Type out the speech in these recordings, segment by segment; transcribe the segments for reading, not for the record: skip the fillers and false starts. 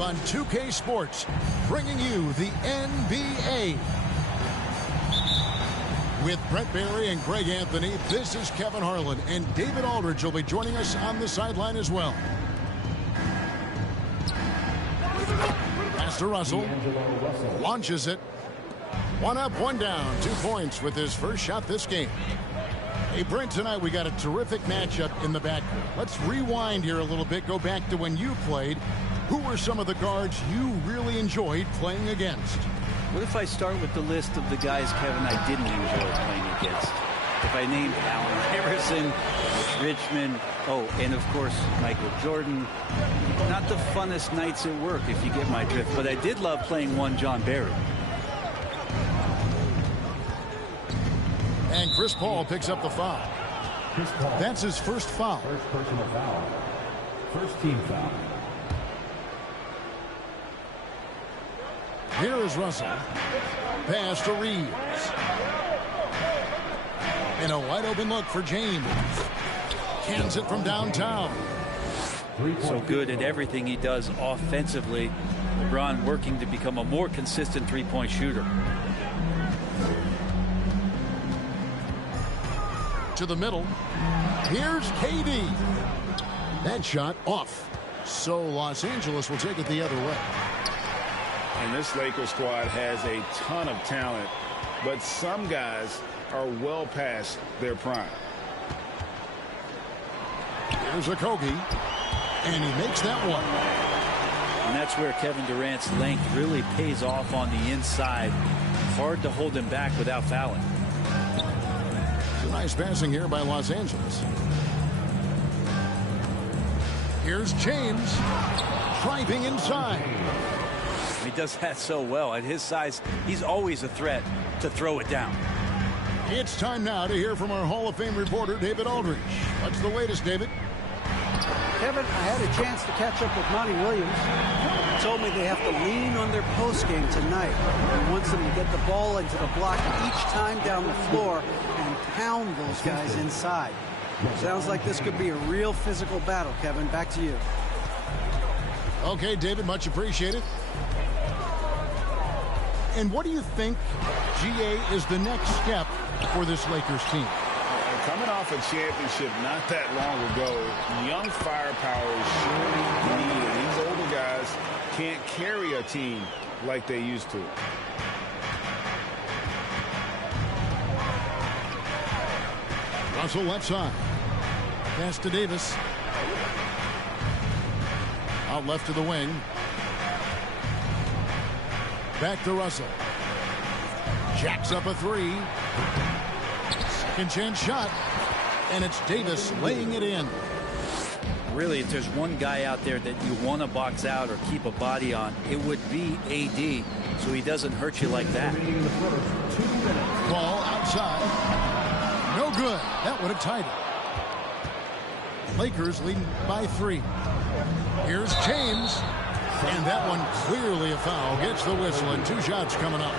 On 2K Sports, bringing you the NBA. With Brett Barry and Greg Anthony, this is Kevin Harlan, and David Aldridge will be joining us on the sideline as well. Pass to Russell. Launches it. One up, one down. 2 points with his first shot this game. Hey, Brent, tonight we got a terrific matchup in the backcourt. Let's rewind here a little bit. Go back to when you played. Who were some of the guards you really enjoyed playing against? What if I start with the list of the guys, Kevin, I didn't enjoy playing against? If I named Allen Iverson, Richmond, and of course, Michael Jordan. Not the funnest nights at work, if you get my drift, but I did love playing one John Barry. And Chris Paul picks up the foul. That's his first foul. First personal foul. First team foul. Here is Russell. Pass to Reeves. And a wide open look for James. Cans it from downtown. So good at everything he does offensively. LeBron working to become a more consistent three-point shooter. To the middle. Here's KD. That shot off. So Los Angeles will take it the other way. And this Lakers squad has a ton of talent, but some guys are well past their prime. Here's a Kogi, and he makes that one. And that's where Kevin Durant's length really pays off on the inside. Hard to hold him back without fouling. It's a nice passing here by Los Angeles. Here's James, driving inside. He does that so well. At his size, he's always a threat to throw it down. It's time now to hear from our Hall of Fame reporter, David Aldridge. What's the latest, David? Kevin, I had a chance to catch up with Monty Williams. He told me they have to lean on their post game tonight. He wants them to get the ball into the block each time down the floor and pound those guys inside. Sounds like this could be a real physical battle, Kevin. Back to you. Okay, David, much appreciated. And what do you think, GA, is the next step for this Lakers team? Coming off a championship not that long ago, young firepower is surely needed. These older guys can't carry a team like they used to. Russell left side. Pass to Davis. Out left to the wing. Back to Russell. Jacks up a three. Second chance shot. And it's Davis laying it in. Really, if there's one guy out there that you want to box out or keep a body on, it would be AD, so he doesn't hurt you like that. Ball outside. No good. That would have tied it. Lakers leading by 3. Here's James. And that one clearly a foul. Gets the whistle, and 2 shots coming up.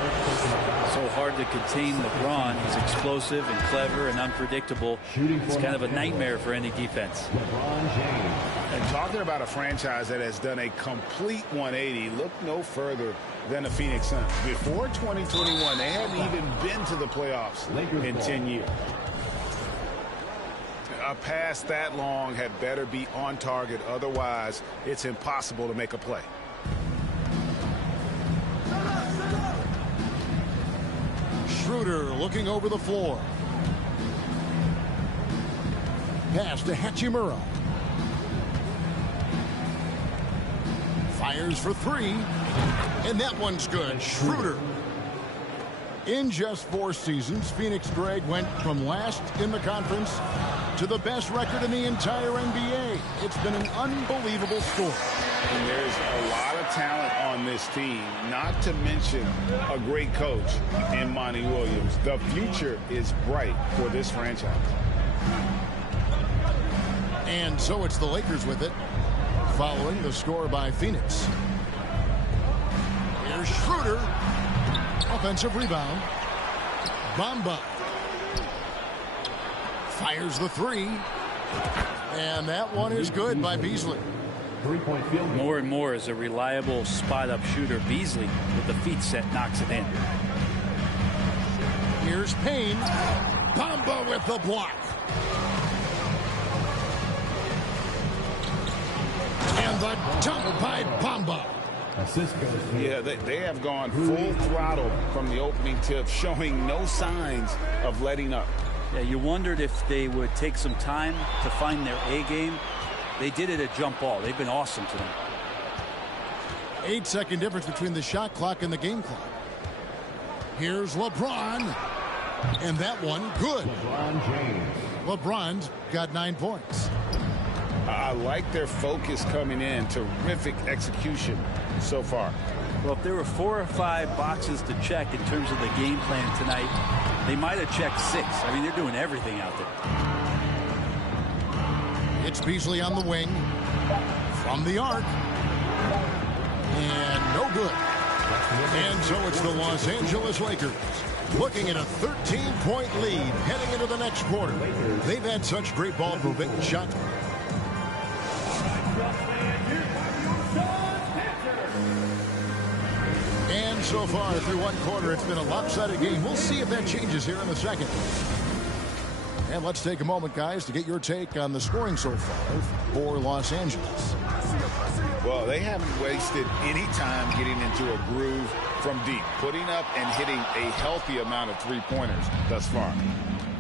So hard to contain LeBron. He's explosive and clever and unpredictable. It's kind of a nightmare for any defense. And talking about a franchise that has done a complete 180, look no further than the Phoenix Suns. Before 2021, they hadn't even been to the playoffs in 10 years. A pass that long had better be on target. Otherwise, it's impossible to make a play. Schroeder looking over the floor. Pass to Hachimura. Fires for 3. And that one's good. Schroeder. In just 4 seasons, Phoenix, Greg, went from last in the conference to the best record in the entire NBA. It's been an unbelievable score. And there's a lot of talent on this team, not to mention a great coach in Monty Williams. The future is bright for this franchise. And so it's the Lakers with it, following the score by Phoenix. Here's Schroeder. Offensive rebound. Bamba. Fires the 3. And that one is good by Beasley. Three-point field goal. More and more as a reliable spot-up shooter, Beasley, with the feet set, knocks it in. Here's Payne. Bamba with the block. And the dunk by Bamba. Assist goes to Yeah, they have gone full throttle from the opening tip, showing no signs of letting up. Yeah, you wondered if they would take some time to find their A game. They did it at jump ball. They've been awesome tonight. 8-second difference between the shot clock and the game clock. Here's LeBron. And that one, good. LeBron James. LeBron's got 9 points. I like their focus coming in. Terrific execution so far. Well, if there were 4 or 5 boxes to check in terms of the game plan tonight, they might have checked 6. I mean, they're doing everything out there. It's Beasley on the wing. From the arc. And no good. And so it's the Los Angeles Lakers looking at a 13-point lead heading into the next quarter. They've had such great ball movement and shot. And so far through one quarter, it's been a lopsided game. We'll see if that changes here in the second. And let's take a moment, guys, to get your take on the scoring so far for Los Angeles. Well, they haven't wasted any time getting into a groove from deep, putting up and hitting a healthy amount of three-pointers thus far.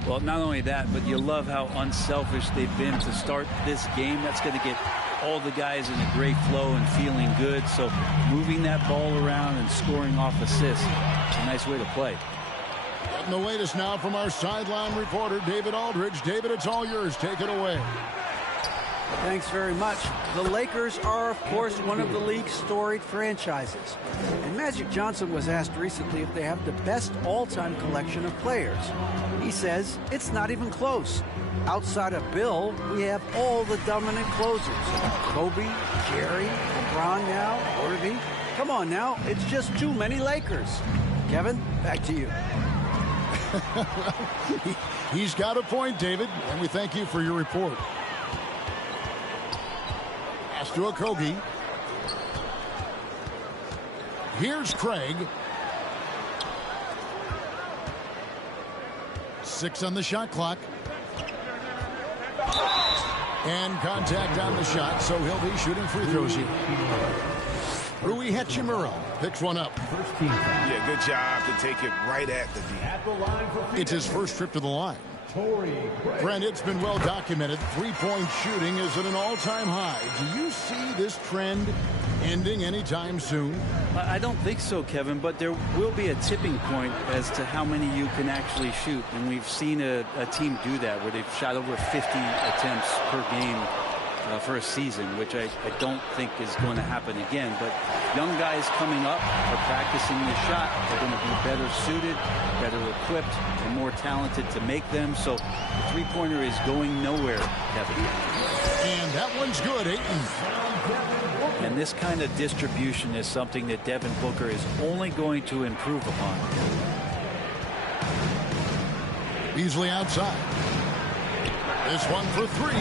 Well, not only that, but you love how unselfish they've been to start this game. That's going to get all the guys in a great flow and feeling good. So moving that ball around and scoring off assists, it's a nice way to play. Getting the latest now from our sideline reporter, David Aldridge. David, it's all yours. Take it away. Thanks very much. The Lakers are, of course, one of the league's storied franchises. And Magic Johnson was asked recently if they have the best all-time collection of players. He says it's not even close. Outside of Bill, we have all the dominant closers. Kobe, Jerry, LeBron now, Irving. Come on now, it's just too many Lakers. Kevin, back to you. He's got a point, David, and we thank you for your report. Pass to Okogie. Here's Craig. 6 on the shot clock. And contact on the shot, so he'll be shooting free throws here. Rui Hachimura picks one up. First team foul. Yeah, good job to take it right at the D. At the line for Phoenix. It's his first trip to the line. Brent, it's been well documented. Three-point shooting is at an all-time high. Do you see this trend ending anytime soon? I don't think so, Kevin, but there will be a tipping point as to how many you can actually shoot. And we've seen a team do that where they've shot over 50 attempts per game for a season, which I don't think is going to happen again. But young guys coming up are practicing this shot. They're going to be better suited, better equipped, and more talented to make them. So the three-pointer is going nowhere, Kevin. And that one's good, Ayton. And this kind of distribution is something that Devin Booker is only going to improve upon. Beasley outside. This one for 3.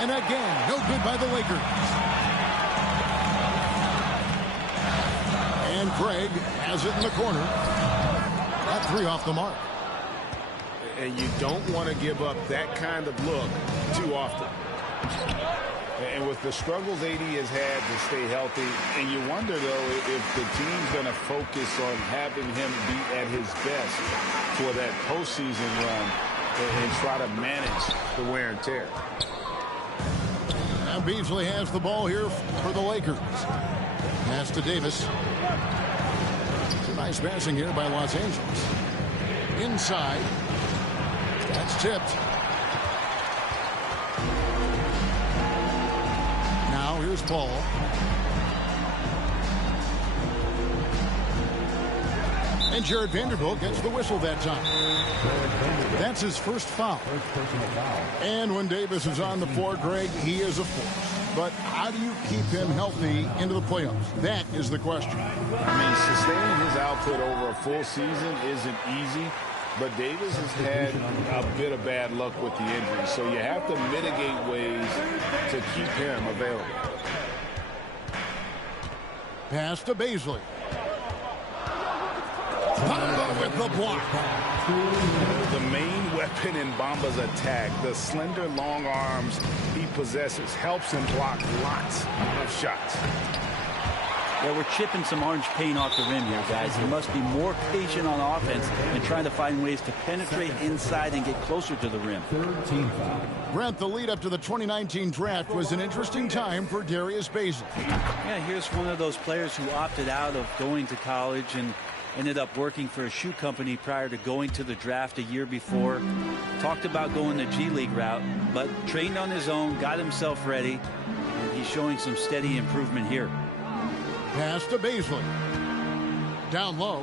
And again, no good by the Lakers. And Craig has it in the corner. That 3 off the mark. And you don't want to give up that kind of look too often. And with the struggles AD has had to stay healthy, and you wonder, though, if the team's going to focus on having him be at his best for that postseason run and try to manage the wear and tear. Now Beasley has the ball here for the Lakers. Pass to Davis. It's a nice passing here by Los Angeles. Inside. That's tipped. Now here's Paul. And Jared Vanderbilt gets the whistle that time. That's his first foul. And when Davis is on the floor, Greg, he is a force. But how do you keep him healthy into the playoffs? That is the question. I mean, sustaining his output over a full season isn't easy. But Davis has had a bit of bad luck with the injury, so you have to mitigate ways to keep him available. Pass to Baisley. Bamba with the block. The main weapon in Bamba's attack, the slender, long arms he possesses, helps him block lots of shots. Yeah, we're chipping some orange paint off the rim here, guys. He must be more patient on offense and trying to find ways to penetrate inside and get closer to the rim. 13 foul. Brent, the lead up to the 2019 draft was an interesting time for Darius Baisley. Yeah, here's one of those players who opted out of going to college and ended up working for a shoe company prior to going to the draft a year before. Talked about going the G League route, but trained on his own, got himself ready, and he's showing some steady improvement here. Pass to Baisley. Down low.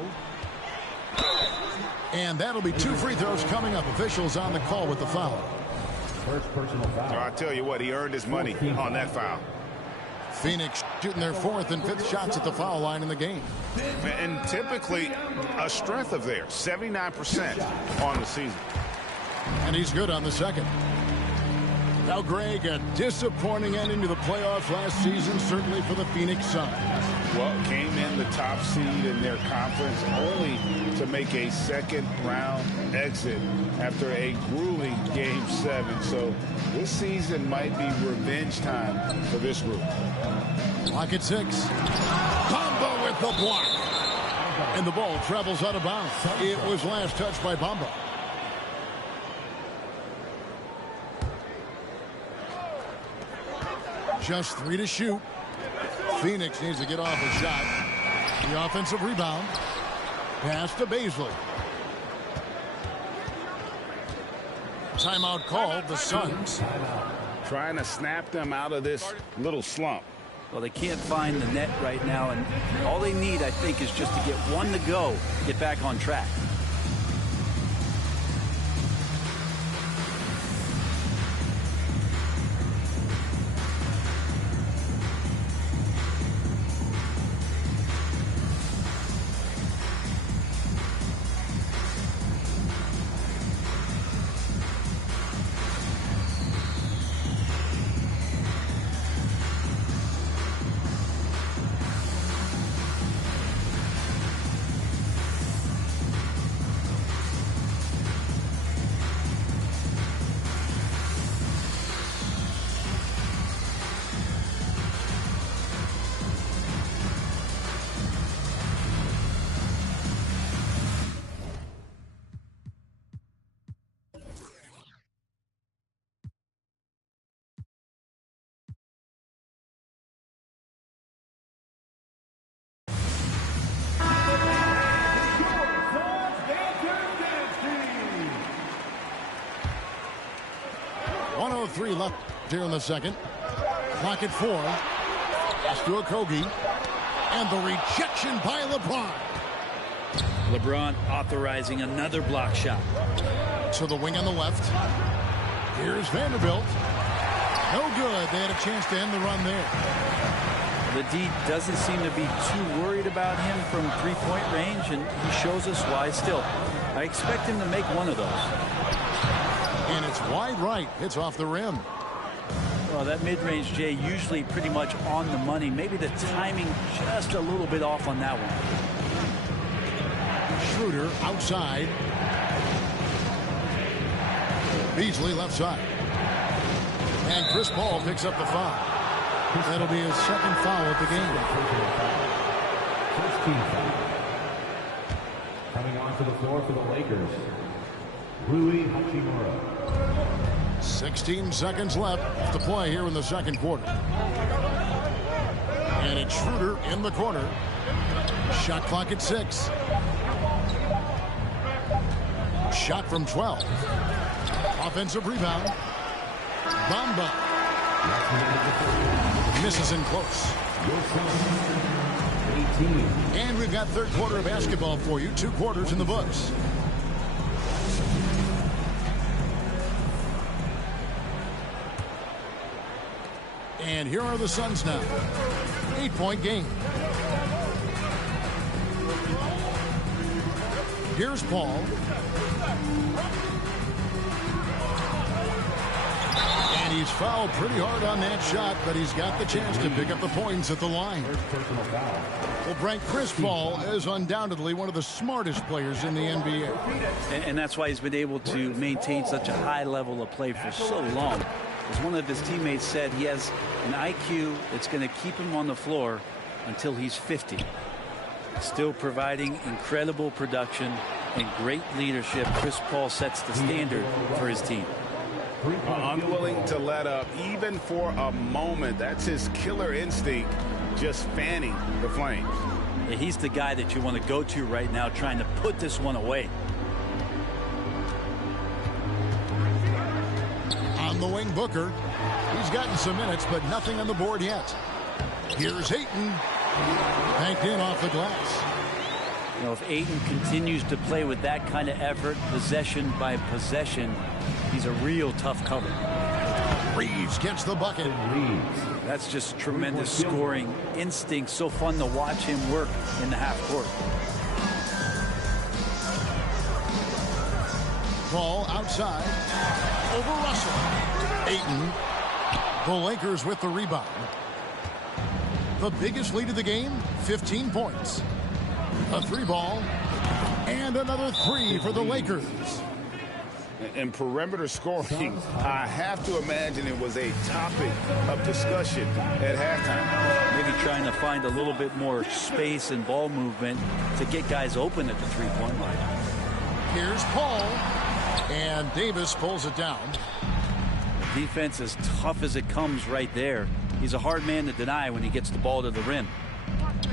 And that'll be 2 free throws coming up. Officials on the call with the foul. First personal foul. I tell you what, he earned his money on that foul. Phoenix shooting their 4th and 5th shots at the foul line in the game. And typically a strength of theirs, 79% on the season. And he's good on the second. Now, Greg, a disappointing ending to the playoffs last season, certainly for the Phoenix Suns. Well, came in the top seed in their conference only to make a second-round exit after a grueling Game 7. So this season might be revenge time for this group. Clock at 6. Bamba with the block. And the ball travels out of bounds. It was last touched by Bamba. Just 3 to shoot. Phoenix needs to get off a shot. The offensive rebound. Pass to Baisley. Timeout called. The Suns trying to snap them out of this little slump. Well, they can't find the net right now, and all they need, I think, is just to get one to go, get back on track. .3 left here in the second. Clock at 4. Pass to Okogie. And the rejection by LeBron. LeBron authorizing another block shot. To the wing on the left. Here's Vanderbilt. No good. They had a chance to end the run there. The D doesn't seem to be too worried about him from three-point range, and he shows us why still. I expect him to make one of those. And it's wide right. It's off the rim. Well, that mid-range, Jay, usually pretty much on the money. Maybe the timing just a little bit off on that one. Schroeder outside. Beasley left side. And Chris Paul picks up the foul. That'll be his second foul of the game. 15 foul. Coming onto the floor for the Lakers, Rui Hachimura. 16 seconds left to play here in the second quarter. And it's Schroeder in the corner. Shot clock at 6. Shot from 12. Offensive rebound. Bamba. Misses in close. And we've got third quarter of basketball for you. 2 quarters in the books. And here are the Suns now. 8-point game. Here's Paul. And he's fouled pretty hard on that shot, but he's got the chance to pick up the points at the line. Well, Brent, Chris Paul is undoubtedly one of the smartest players in the NBA. And that's why he's been able to maintain such a high level of play for so long. As one of his teammates said, he has an IQ that's going to keep him on the floor until he's 50. Still providing incredible production and great leadership. Chris Paul sets the standard for his team. Unwilling to let up even for a moment. That's his killer instinct, just fanning the flames. Yeah, he's the guy that you want to go to right now, trying to put this one away. On the wing, Booker. He's gotten some minutes, but nothing on the board yet. Here's Ayton. Banked in off the glass. You know, if Ayton continues to play with that kind of effort, possession by possession, he's a real tough cover. Reeves gets the bucket. That's just tremendous scoring instinct. So fun to watch him work in the half court. Ball outside. Over Russell. Ayton. The Lakers with the rebound. The biggest lead of the game, 15 points. A 3-ball. And another 3 for the Lakers. And perimeter scoring, I have to imagine it was a topic of discussion at halftime. Maybe trying to find a little bit more space and ball movement to get guys open at the three-point line. Here's Paul. And Davis pulls it down. Defense as tough as it comes right there. He's a hard man to deny when he gets the ball to the rim.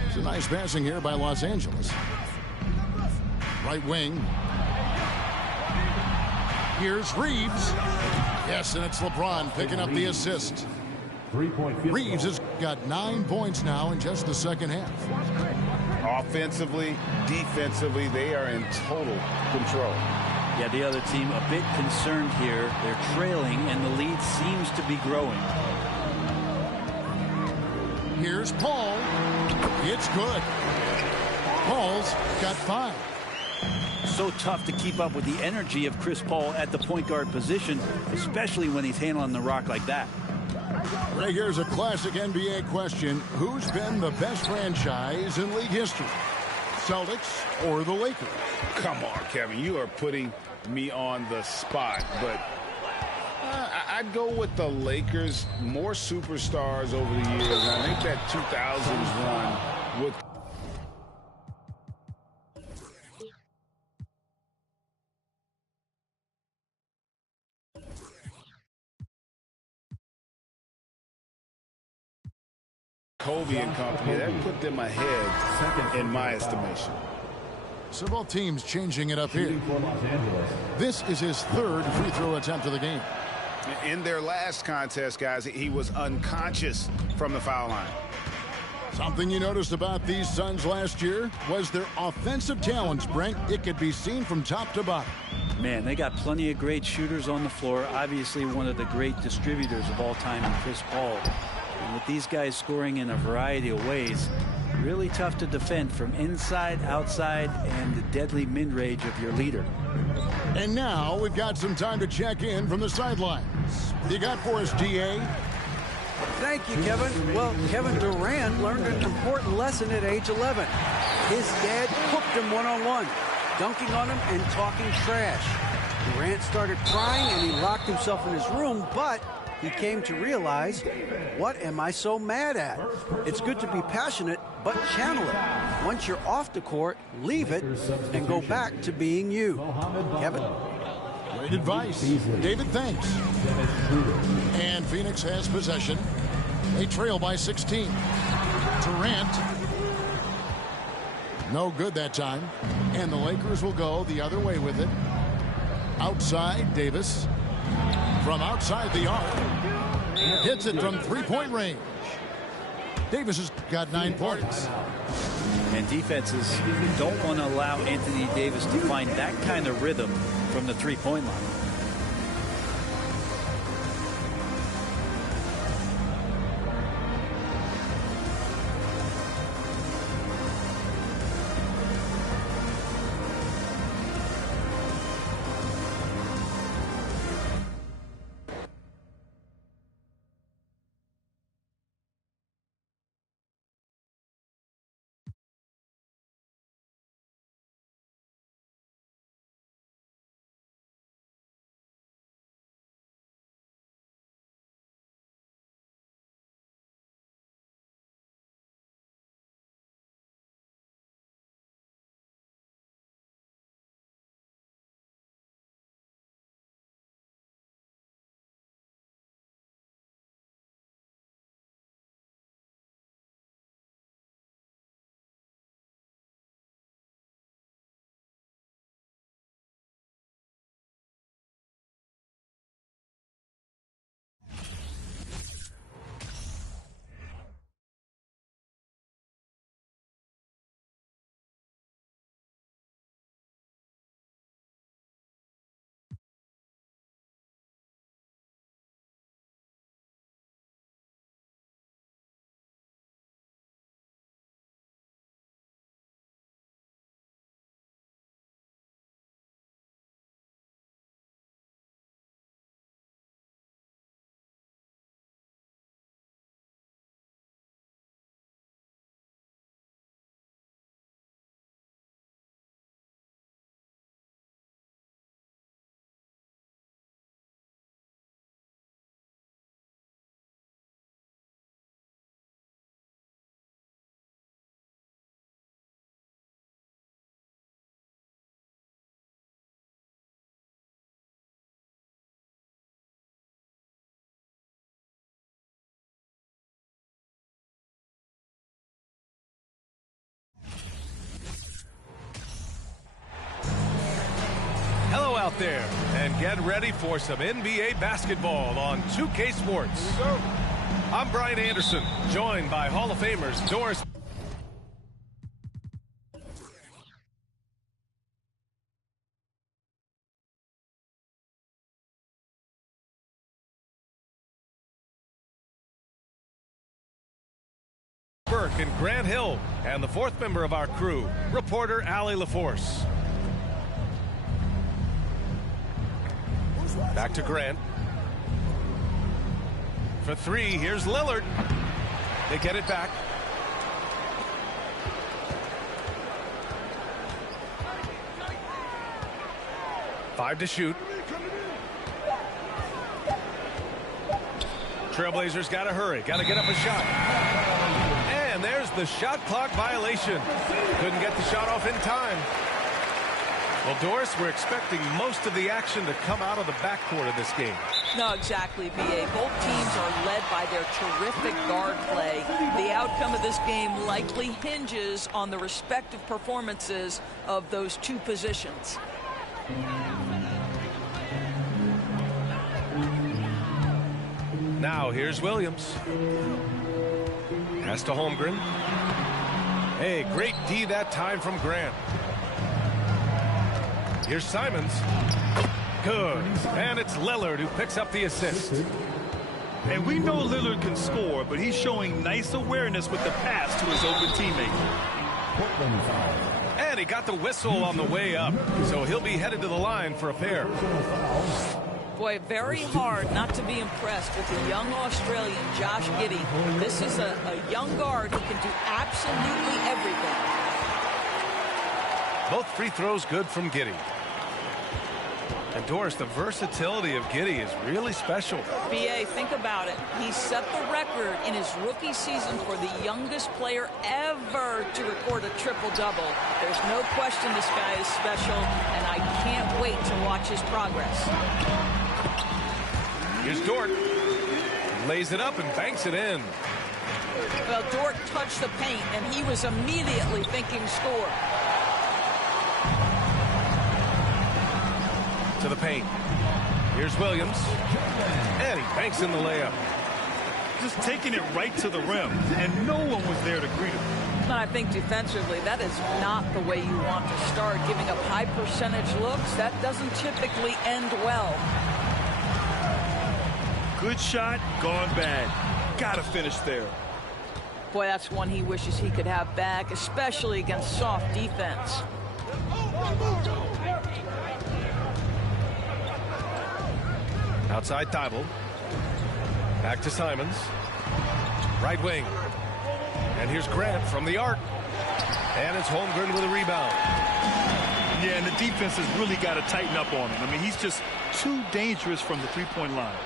It's a nice passing here by Los Angeles. Right wing. Here's Reeves. Yes, and it's LeBron picking up the assist. Reeves has got 9 points now in just the second half. Offensively, defensively, they are in total control. Yeah, the other team a bit concerned here. They're trailing, and the lead seems to be growing. Here's Paul. It's good. Paul's got 5. So tough to keep up with the energy of Chris Paul at the point guard position, especially when he's handling the rock like that. Right, here's a classic NBA question. Who's been the best franchise in league history? Celtics or the Lakers? Come on, Kevin. You are putting me on the spot, but I'd go with the Lakers. More superstars over the years. I think that 2000s run with Kobe and company, that put them ahead in my estimation. So both teams changing it up here. This is his 3rd free throw attempt of the game. In their last contest, guys, he was unconscious from the foul line. Something you noticed about these Suns last year was their offensive talents, Brent. It could be seen from top to bottom. Man, they got plenty of great shooters on the floor. Obviously, one of the great distributors of all time in Chris Paul. And with these guys scoring in a variety of ways, really tough to defend from inside, outside, and the deadly mid-range of your leader. And now we've got some time to check in from the sidelines. You got for us, DA? Thank you, Kevin. Well, Kevin Durant learned an important lesson at age 11. His dad hooked him one-on-one, dunking on him and talking trash. Durant started crying and he locked himself in his room, but he came to realize, what am I so mad at? It's good to be passionate, but channel it. Once you're off the court, leave it and go back to being you. Kevin? Great advice. David, thanks. And Phoenix has possession. They trail by 16. Durant. No good that time. And the Lakers will go the other way with it. Outside, Davis. From outside the arc. Hits it from three-point range. Davis has got 9 points. And defenses don't want to allow Anthony Davis to find that kind of rhythm from the three-point line. there and get ready for some NBA basketball on 2K Sports. Here we go. I'm Brian Anderson, joined by Hall of Famers Doris Burke and Grant Hill, and the fourth member of our crew, reporter Allie LaForce. Back to Grant. For three, here's Lillard. They get it back. Five to shoot. Trailblazers got to hurry. Got to get up a shot. And there's the shot clock violation. Couldn't get the shot off in time. Well, Doris, we're expecting most of the action to come out of the backcourt of this game. No, exactly, B.A. Both teams are led by their terrific guard play. The outcome of this game likely hinges on the respective performances of those two positions. Now, here's Williams. Pass to Holmgren. Hey, great D that time from Grant. Here's Simons. Good. And it's Lillard who picks up the assist. And we know Lillard can score, but he's showing nice awareness with the pass to his open teammate. And he got the whistle on the way up, so he'll be headed to the line for a pair. Boy, very hard not to be impressed with the young Australian, Josh Giddey. This is a young guard who can do absolutely everything. Both free throws good from Giddey. And Doris, the versatility of Giddey is really special. B.A., think about it. He set the record in his rookie season for the youngest player ever to record a triple-double. There's no question this guy is special, and I can't wait to watch his progress. Here's Dort. Lays it up and banks it in. Well, Dort touched the paint, and he was immediately thinking score. To the paint. Here's Williams. And he banks in the layup. Just taking it right to the rim, and no one was there to greet him. But I think defensively, that is not the way you want to start. Giving up high percentage looks, that doesn't typically end well. Good shot, gone bad. Gotta finish there. Boy, that's one he wishes he could have back, especially against soft defense. Outside Thibault. Back to Simons. Right wing. And here's Grant from the arc. And it's Holmgren with a rebound. Yeah, and the defense has really got to tighten up on him. I mean, he's just too dangerous from the three-point line.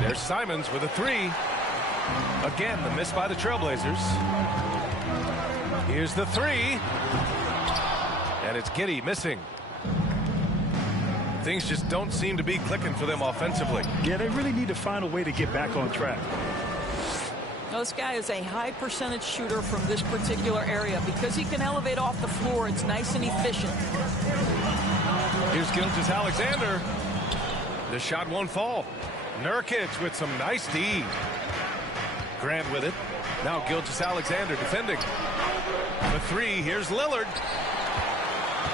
There's Simons with a three. Again, the miss by the Trailblazers. Here's the three. And it's Giddey missing. Things just don't seem to be clicking for them offensively. Yeah, they really need to find a way to get back on track. Now, this guy is a high percentage shooter from this particular area. Because he can elevate off the floor, it's nice and efficient. Here's Gilgeous-Alexander. The shot won't fall. Nurkic with some nice D. Grant with it. Now Gilgeous-Alexander defending. The three, here's Lillard.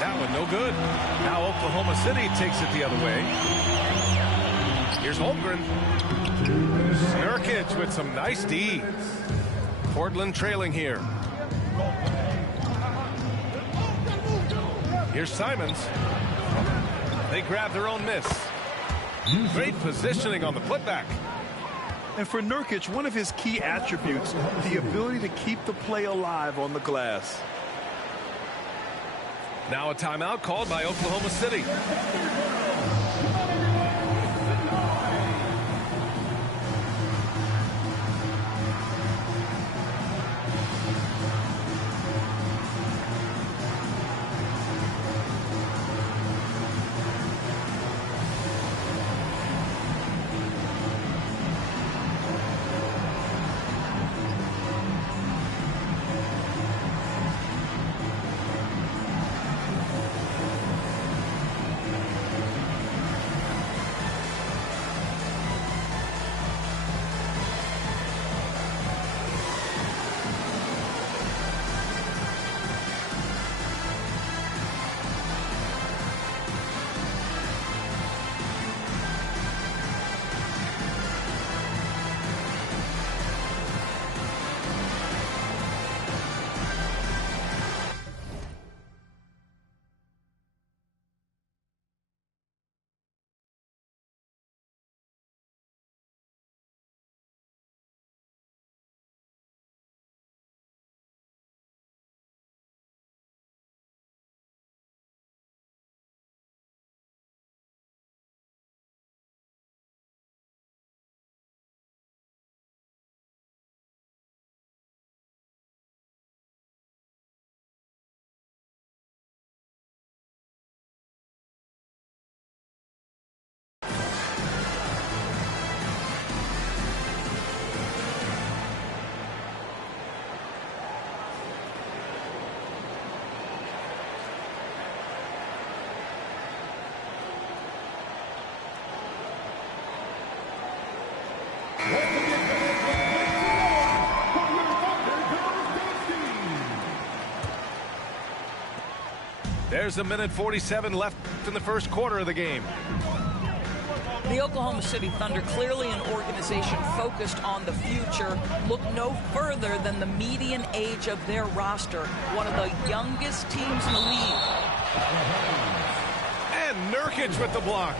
That one no good. Now Oklahoma City takes it the other way. Here's Holmgren. Nurkic with some nice D. Portland trailing here. Here's Simons. They grab their own miss. Great positioning on the putback. And for Nurkic, one of his key attributes, the ability to keep the play alive on the glass. Now a timeout called by Oklahoma City. There's a minute 47 left in the first quarter of the game. The Oklahoma City Thunder, clearly an organization focused on the future. Look no further than the median age of their roster, one of the youngest teams in the league. And Nurkic with the block.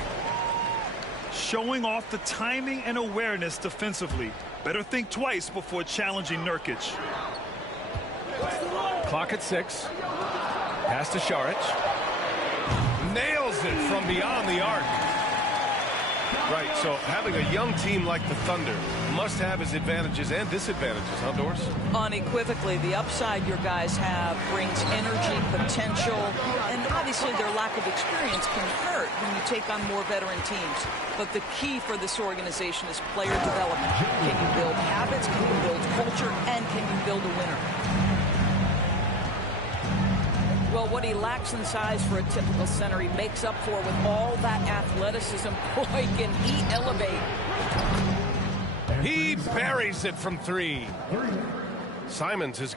Showing off the timing and awareness defensively. Better think twice before challenging Nurkic. Clock at 6. Pass to Šarić. Nails it from beyond the arc. Right, so having a young team like the Thunder must have its advantages and disadvantages, huh, Doris? Unequivocally, the upside your guys have brings energy, potential, and obviously their lack of experience can hurt when you take on more veteran teams. But the key for this organization is player development. Can you build habits, can you build culture, and can you build a winner? Well, what he lacks in size for a typical center, he makes up for with all that athleticism. Boy, can he elevate. He buries it from 3. Simons is...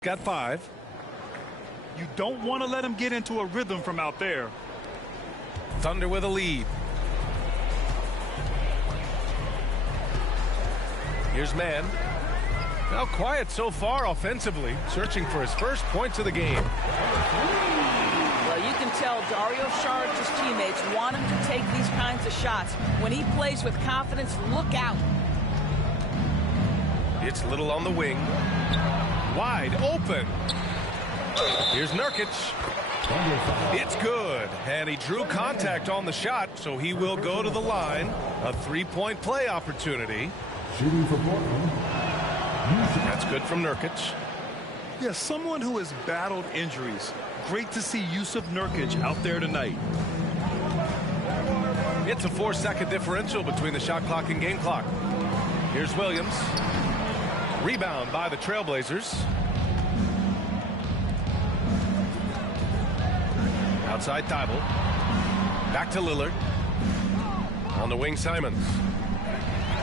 Got 5. You don't want to let him get into a rhythm from out there. Thunder with a lead. Here's Mann. Now quiet so far offensively, searching for his first points of the game. Well, you can tell Dario Šarić's teammates want him to take these kinds of shots. When he plays with confidence, look out. It's Little on the wing. Wide open. Here's Nurkic. It's good. And he drew contact on the shot, so he will go to the line. A 3-point play opportunity. Shooting for Portland. That's good from Nurkic. Yeah, someone who has battled injuries. Great to see Jusuf Nurkic out there tonight. It's a 4-second differential between the shot clock and game clock. Here's Williams. Rebound by the Trailblazers. Outside Thibault. Back to Lillard. On the wing, Simons.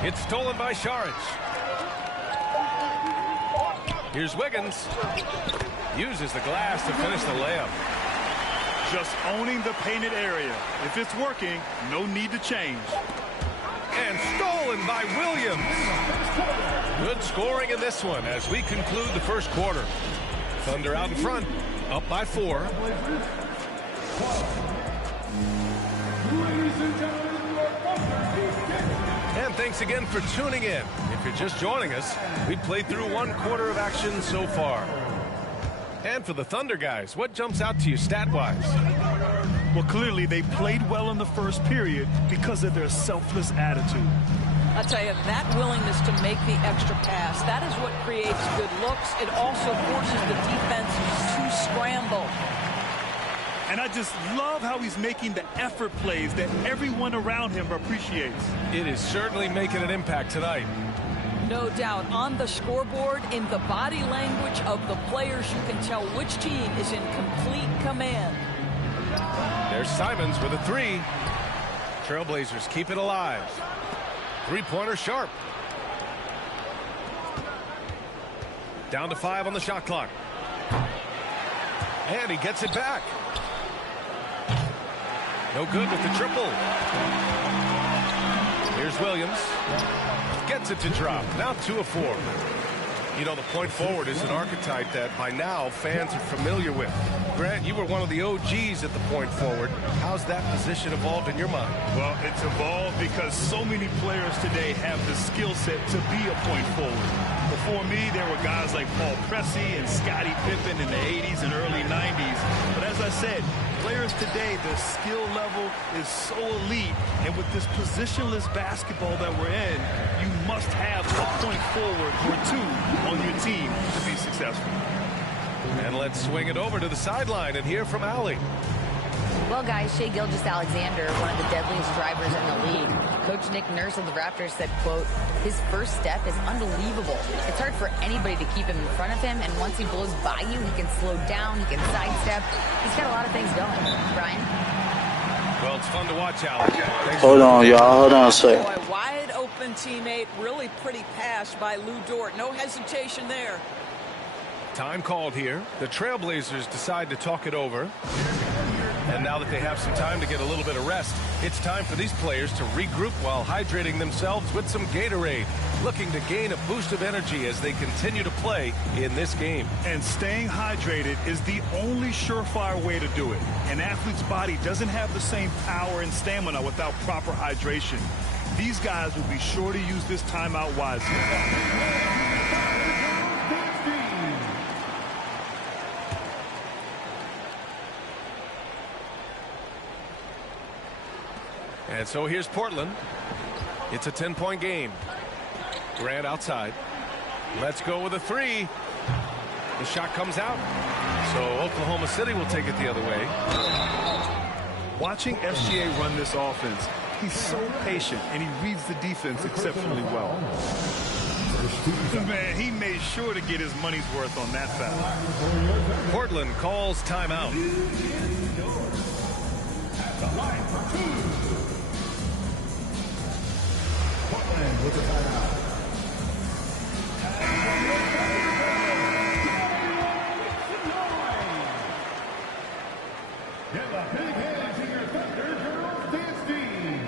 It's stolen by Šarić. Here's Wiggins. Uses the glass to finish the layup. Just owning the painted area. If it's working, no need to change. And stolen by Williams. Good scoring in this one as we conclude the first quarter. Thunder out in front, up by 4. And thanks again for tuning in. If you're just joining us, we played through 1 quarter of action so far. And for the Thunder guys, what jumps out to you stat-wise? Well, clearly they played well in the first period because of their selfless attitude. I tell you, that willingness to make the extra pass, that is what creates good looks. It also forces the defense to scramble. And I just love how he's making the effort plays that everyone around him appreciates. It is certainly making an impact tonight. No doubt. On the scoreboard, in the body language of the players, you can tell which team is in complete command. There's Simons with a three. Trailblazers keep it alive. Three-pointer sharp. Down to 5 on the shot clock. And he gets it back. No good with the triple. Here's Williams. Gets it to drop. Now 2 of 4. You know, the point forward is an archetype that by now fans are familiar with. Grant, you were one of the OGs at the point forward. How's that position evolved in your mind? Well, it's evolved because so many players today have the skill set to be a point forward. Before me, there were guys like Paul Pressey and Scottie Pippen in the 80s and early 90s. But as I said, players today, their skill level is so elite. And with this positionless basketball that we're in, you must have a point forward or two on your team to be successful. And let's swing it over to the sideline and hear from Allie. Well, guys, Shai Gilgeous-Alexander, one of the deadliest drivers in the league. Coach Nick Nurse of the Raptors said, quote, his first step is unbelievable. It's hard for anybody to keep him in front of him, and once he blows by you, he can slow down, he can sidestep. He's got a lot of things going. Brian? Well, it's fun to watch, Allie. Hold on, y'all. Hold on a second. Boy, wide open teammate, really pretty pass by Lou Dort. No hesitation there. Time called here. The Trailblazers decide to talk it over. And now that they have some time to get a little bit of rest, it's time for these players to regroup while hydrating themselves with some Gatorade, looking to gain a boost of energy as they continue to play in this game. And staying hydrated is the only surefire way to do it. An athlete's body doesn't have the same power and stamina without proper hydration. These guys will be sure to use this timeout wisely. And so here's Portland. It's a 10-point game. Grant outside. Let's go with a three. The shot comes out. So Oklahoma City will take it the other way. Watching SGA run this offense, he's so patient and he reads the defense exceptionally well. Man, he made sure to get his money's worth on that foul. Portland calls timeout. With the timeout. Get the big hands in your Thunder Girls dance team.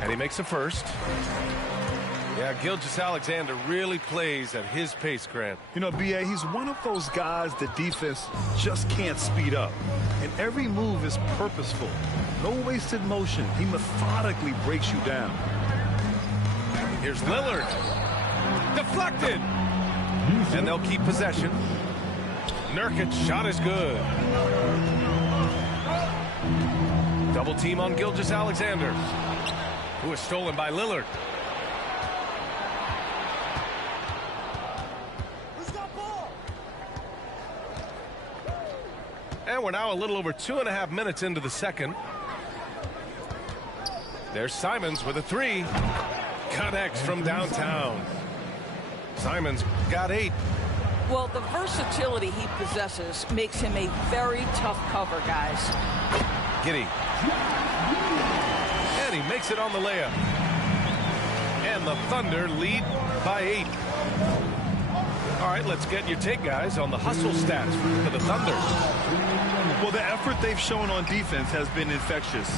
And he makes a first. Yeah, Gilgeous-Alexander really plays at his pace, Grant. You know, B.A., he's one of those guys the defense just can't speed up. And every move is purposeful. No wasted motion. He methodically breaks you down. Here's Lillard. Deflected. And they'll keep possession. Nurkic's shot is good. Double team on Gilgeous-Alexander, who is stolen by Lillard. And we're now a little over 2.5 minutes into the second. There's Simons with a three. Connects from downtown. Simons got 8. Well, the versatility he possesses makes him a very tough cover, guys. Giddey. And he makes it on the layup. And the Thunder lead by 8. All right, let's get your take, guys, on the hustle stats for the Thunder. Well, the effort they've shown on defense has been infectious.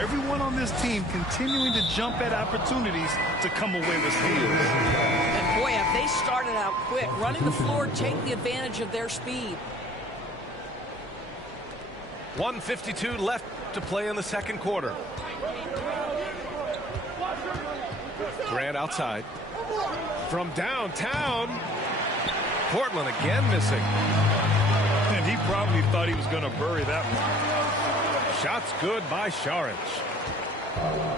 Everyone on this team continuing to jump at opportunities to come away with steals. And boy, have they started out quick, running the floor, taking the advantage of their speed. 1:52 left to play in the second quarter. Grant outside. From downtown. Portland again missing. And he probably thought he was going to bury that one. Shots good by Šarić.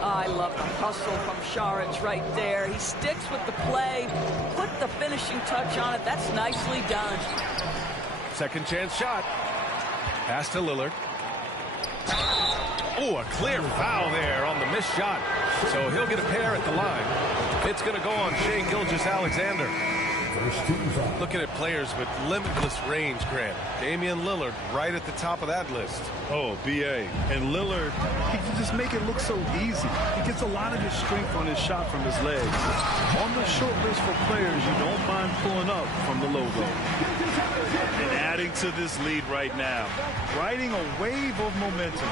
I love the hustle from Šarić right there. He sticks with the play, put the finishing touch on it. That's nicely done. Second chance shot. Pass to Lillard. Oh, a clear foul there on the missed shot. So he'll get a pair at the line. It's going to go on Shai Gilgeous-Alexander. Looking at players with limitless range, Grant. Damian Lillard right at the top of that list. Oh, B.A. And Lillard, he can just make it look so easy. He gets a lot of his strength on his shot from his legs. On the short list for players you don't mind pulling up from the logo. And adding to this lead right now. Riding a wave of momentum.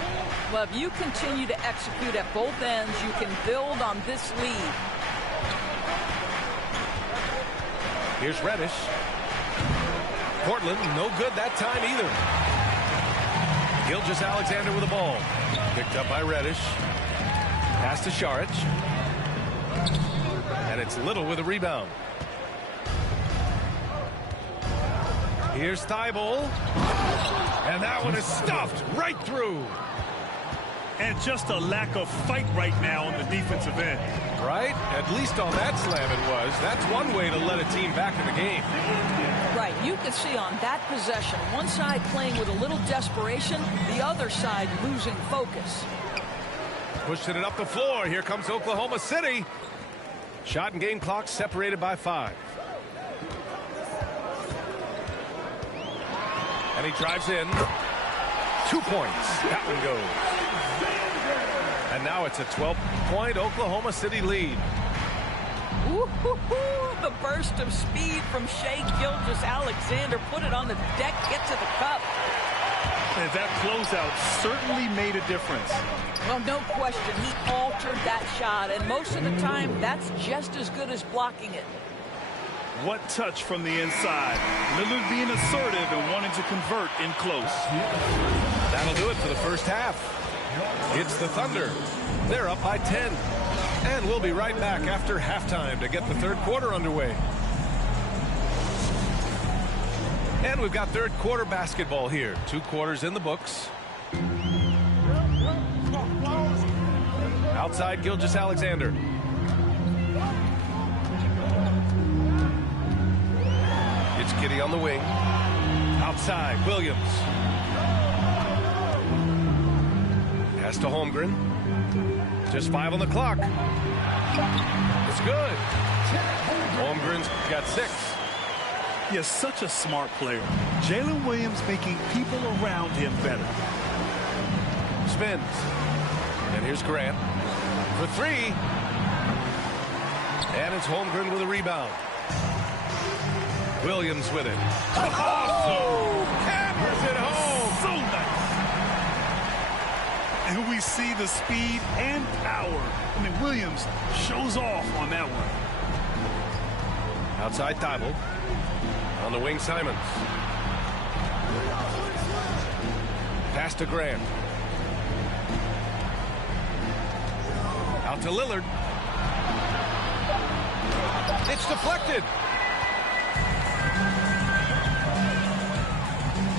Well, if you continue to execute at both ends, you can build on this lead. Here's Reddish. Portland, no good that time either. Gilgeous-Alexander with the ball. Picked up by Reddish. Pass to Šarić. And it's Little with a rebound. Here's Thibault. And that one is stuffed right through. And just a lack of fight right now on the defensive end. Right? At least on that slam it was. That's one way to let a team back in the game. Right. You can see on that possession, one side playing with a little desperation, the other side losing focus. Pushing it up the floor. Here comes Oklahoma City. Shot and game clock separated by 5. And he drives in. 2 points. That one goes. And now it's a 12-point Oklahoma City lead. Woo-hoo-hoo. The burst of speed from Shai Gilgeous-Alexander. Put it on the deck, get to the cup. And that closeout certainly made a difference. Well, no question. He altered that shot, and most of the time, that's just as good as blocking it. What touch from the inside. Lillard being assertive and wanting to convert in close. That'll do it for the first half. It's the Thunder. They're up by 10. And we'll be right back after halftime to get the third quarter underway. And we've got third quarter basketball here. 2 quarters in the books. Outside Gilgeous-Alexander. It's Giddey on the wing. Outside Williams. Pass to Holmgren. Just 5 on the clock. It's good. Holmgren's got 6. He is such a smart player. Jalen Williams making people around him better. Spins. And here's Grant for 3. And it's Holmgren with a rebound. Williams with it. Oh! Hammers it home. So nice. And we see the speed and power. I mean, Williams shows off on that one. Outside Thibault. On the wing, Simons. Pass to Grant. Out to Lillard. It's deflected.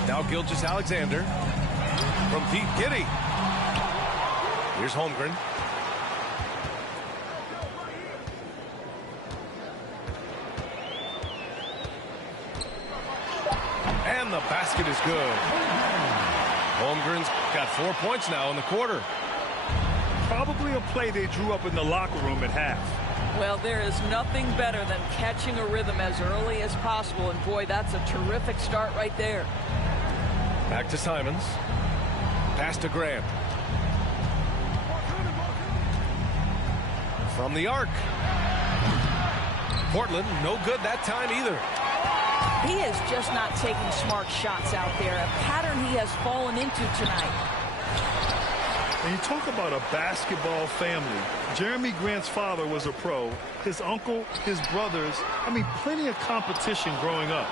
Now Gilgeous-Alexander from deep. Giddey. Here's Holmgren. And the basket is good. Holmgren's got 4 points now in the quarter. Probably a play they drew up in the locker room at half. Well, there is nothing better than catching a rhythm as early as possible. And boy, that's a terrific start right there. Back to Simons. Pass to Grant. From the arc. Portland, no good that time either. He is just not taking smart shots out there, a pattern he has fallen into tonight. And you talk about a basketball family. Jeremy Grant's father was a pro. His uncle, his brothers. I mean, plenty of competition growing up.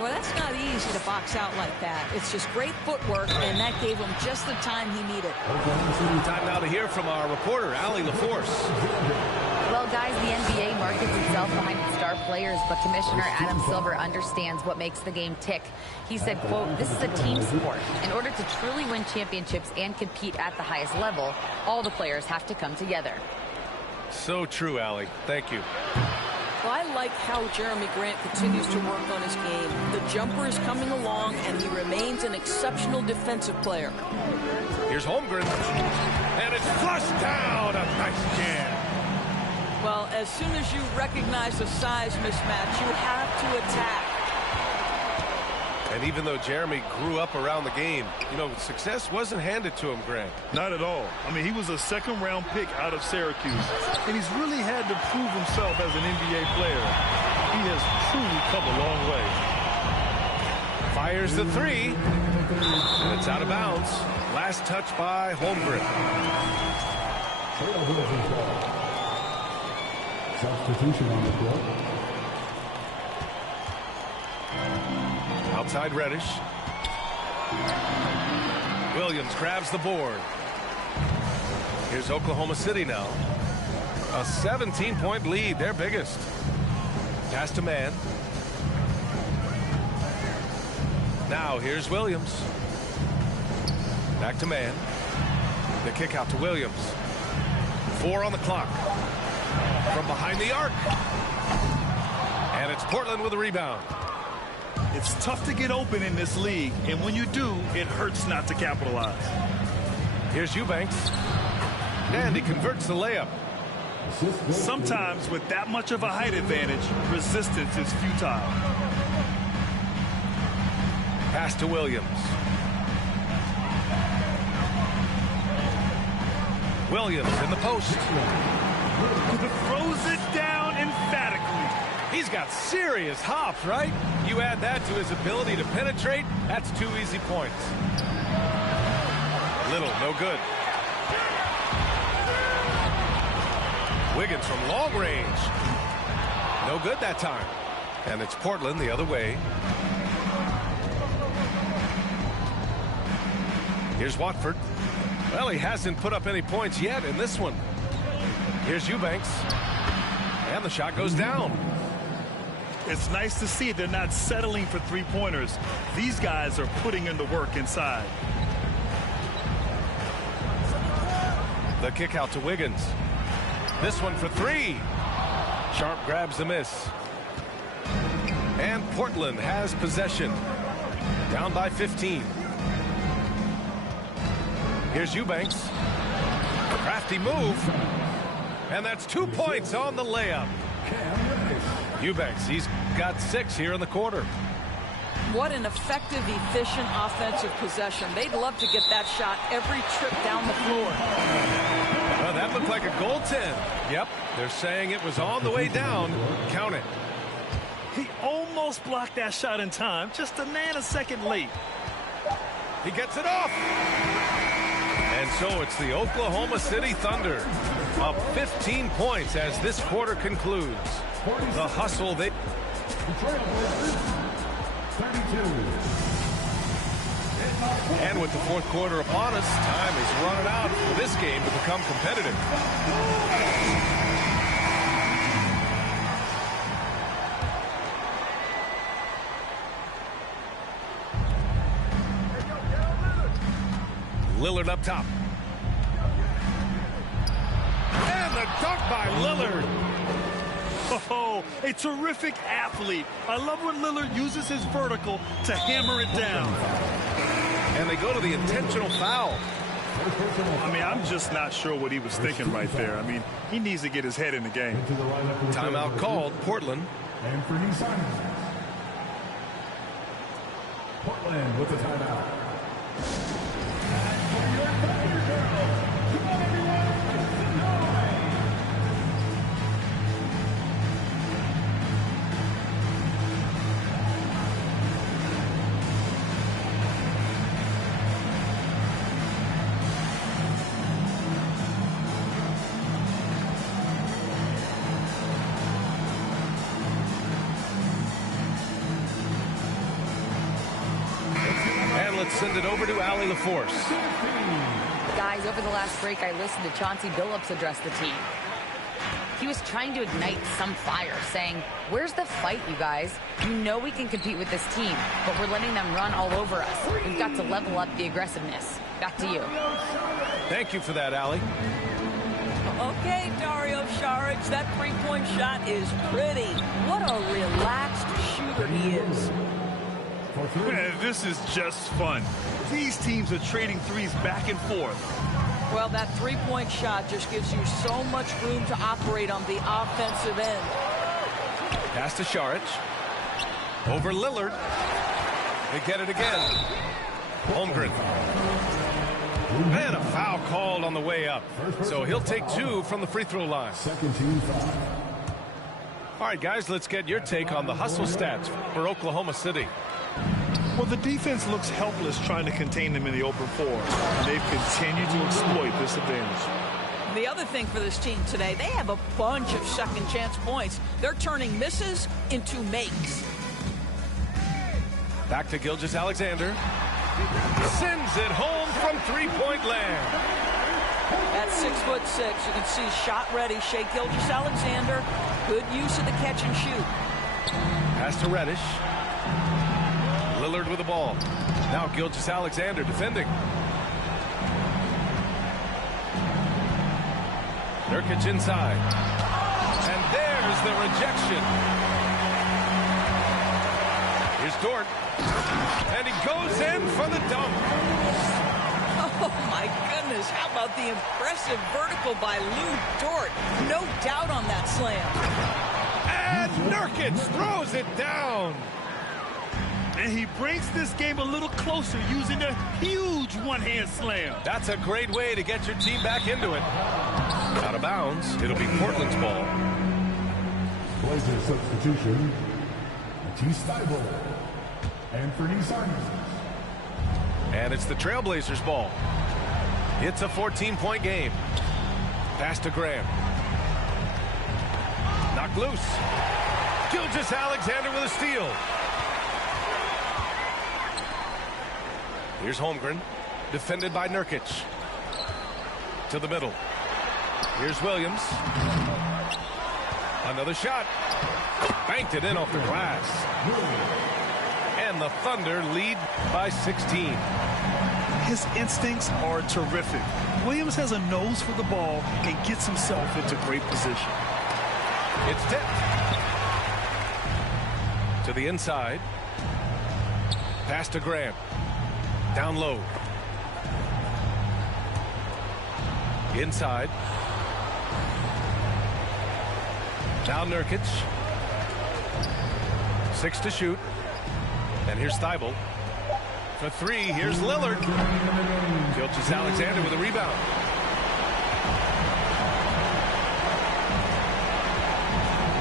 Well, that's not easy to box out like that. It's just great footwork, and that gave him just the time he needed. Time now to to hear from our reporter, Allie LaForce. Well, guys, the NBA markets itself behind its star players, but Commissioner Adam Silver understands what makes the game tick. He said, quote, "This is a team sport. In order to truly win championships and compete at the highest level, all the players have to come together." So true, Allie. Thank you. Well, I like how Jeremy Grant continues to work on his game. The jumper is coming along, and he remains an exceptional defensive player. Here's Holmgren, and it's flushed down. A nice jam. Well, as soon as you recognize the size mismatch, you have to attack. And even though Jeremy grew up around the game, you know, success wasn't handed to him, Grant. Not at all. I mean, he was a second-round pick out of Syracuse, and he's really had to prove himself as an NBA player. He has truly come a long way. Fires the three, and it's out of bounds. Last touch by Holmgren. Substitution on the court. Outside Reddish. Williams grabs the board. Here's Oklahoma City now. A 17-point lead, their biggest. Pass to man. Now here's Williams. Back to man. The kick out to Williams. 4 on the clock. From behind the arc. And it's Portland with a rebound. It's tough to get open in this league, and when you do, it hurts not to capitalize. Here's Eubanks. And he converts the layup. Sometimes with that much of a height advantage, resistance is futile. Pass to Williams. Williams in the post. Throws it down emphatically. He's got serious hops, right? You add that to his ability to penetrate, that's 2 easy points. Little, no good. Wiggins from long range. No good that time. And it's Portland the other way. Here's Watford. Well, he hasn't put up any points yet in this one. Here's Eubanks. And the shot goes down. It's nice to see they're not settling for three-pointers. These guys are putting in the work inside. The kick out to Wiggins. This one for 3. Sharp grabs the miss. And Portland has possession. Down by 15. Here's Eubanks. Crafty move. And that's 2 points on the layup. Eubanks, he's got 6 here in the quarter. What an effective, efficient offensive possession. They'd love to get that shot every trip down the floor. Well, that looked like a goaltend. Yep, they're saying it was on the way down. Count it. He almost blocked that shot in time, just a nanosecond late. He gets it off. And so it's the Oklahoma City Thunder up 15 points as this quarter concludes. The hustle they... And with the fourth quarter upon us, time is running out for this game to become competitive. Lillard up top. And the dunk by Lillard. Oh, a terrific athlete. I love when Lillard uses his vertical to hammer it down. And they go to the intentional foul. I mean, I'm just not sure what he was thinking right there. I mean, he needs to get his head in the game. Timeout called, Portland. And for Nissan. Portland with the timeout. Send it over to Allie LaForce. Guys, Guys, over the last break, I listened to Chauncey Billups address the team. He was trying to ignite some fire, saying, "Where's the fight, you guys? You know we can compete with this team, but we're letting them run all over us. We've got to level up the aggressiveness." Back to you. Thank you for that, Allie. Okay, Dario Saric, that three-point shot is pretty. What a relaxed shooter he is. Man, this is just fun. These teams are trading threes back and forth. Well, that three-point shot just gives you so much room to operate on the offensive end. Pass to Saric. Over Lillard. They get it again. Holmgren. And a foul called on the way up. So he'll take 2 from the free throw line. All right, guys, let's get your take on the hustle stats for Oklahoma City. Well, the defense looks helpless trying to contain them in the open floor. And they've continued to exploit this advantage. The other thing for this team today, they have a bunch of second chance points. They're turning misses into makes. Back to Gilgeous-Alexander. Sends it home from three-point land. At 6'6", you can see shot ready. Shai Gilgeous-Alexander, good use of the catch and shoot. Pass to Reddish. Lillard with the ball. Now Gilgeous-Alexander defending. Nurkic inside. And there's the rejection. Here's Dort. And he goes in for the dunk. Oh, my goodness. How about the impressive vertical by Lou Dort? No doubt on that slam. And Nurkic throws it down. And he brings this game a little closer using a huge one-hand slam. That's a great way to get your team back into it. Out of bounds. It'll be Portland's ball. Blazer substitution. Ps5. Anthony Simons. And it's the Trailblazers' ball. It's a 14-point game. Pass to Graham. Knocked loose. Gilgeous-Alexander with a steal. Here's Holmgren, defended by Nurkic. To the middle. Here's Williams. Another shot. Banked it in off the glass. And the Thunder lead by 16. His instincts are terrific. Williams has a nose for the ball and gets himself into great position. It's tipped. To the inside. Pass to Graham. Down low. Inside. Now Nurkic. 6 to shoot. And here's Thibault. For 3, here's Lillard. Gilgeous-Alexander with a rebound.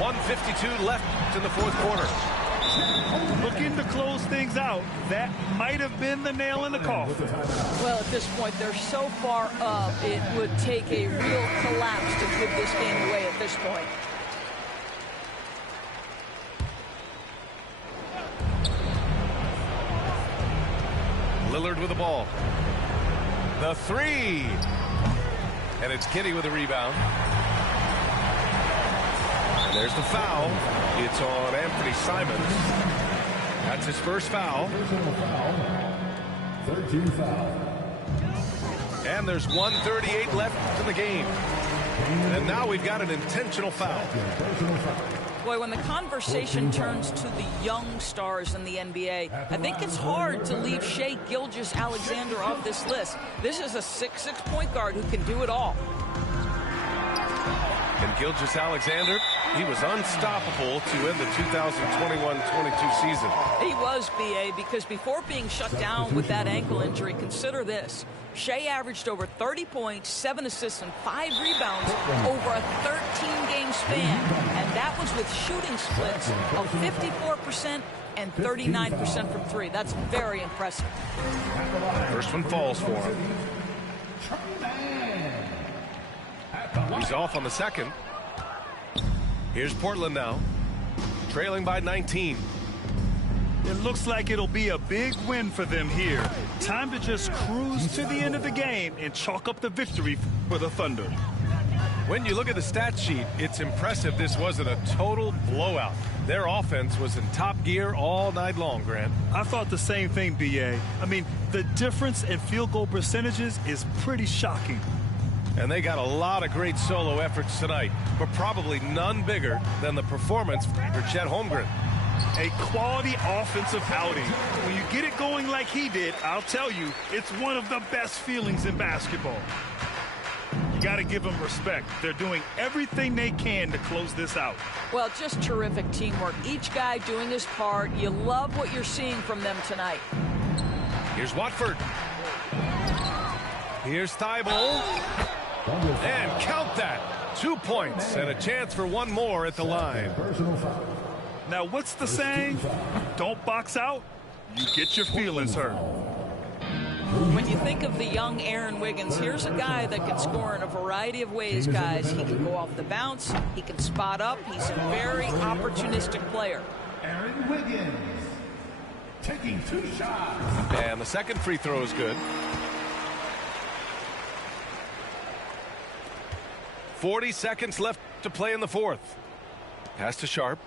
.152 left in the fourth quarter. Looking to close things out. That might have been the nail in the coffin. Well, at this point, they're so far up, it would take a real collapse to give this game away at this point. Lillard with the ball. The 3. And it's Giddey with a rebound. And there's the foul. It's on Anthony Simons. That's his first foul. Third team foul. And there's 1:38 left in the game. And now we've got an intentional foul. Boy, when the conversation turns to the young stars in the NBA, I think it's hard to leave Shai Gilgeous-Alexander off this list. This is a 6'6" point guard who can do it all. And Gilgeous-Alexander, he was unstoppable to end the 2021-22 season. He was, B.A., because before being shut down with that ankle injury, consider this. Shai averaged over 30 points, 7 assists, and 5 rebounds over a 13-game span. And that was with shooting splits of 54% and 39% from 3. That's very impressive. First one falls for him. He's off on the second. Here's Portland now, trailing by 19. It looks like it'll be a big win for them here. Time to just cruise to the end of the game and chalk up the victory for the Thunder. When you look at the stat sheet, it's impressive this wasn't a total blowout. Their offense was in top gear all night long, Grant. I thought the same thing, B.A. I mean, the difference in field goal percentages is pretty shocking. And they got a lot of great solo efforts tonight, but probably none bigger than the performance for Chet Holmgren. A quality offensive outing. When you get it going like he did, I'll tell you, it's one of the best feelings in basketball. You got to give them respect. They're doing everything they can to close this out. Well, just terrific teamwork. Each guy doing his part. You love what you're seeing from them tonight. Here's Watford. Here's Thibault. And count that. 2 points and a chance for one more at the line. Now, what's the saying? Don't box out, you get your feelings hurt. When you think of the young Aaron Wiggins, here's a guy that can score in a variety of ways, guys. He can go off the bounce. He can spot up. He's a very opportunistic player. Aaron Wiggins taking 2 shots. And the second free throw is good. 40 seconds left to play in the fourth. Pass to Sharp.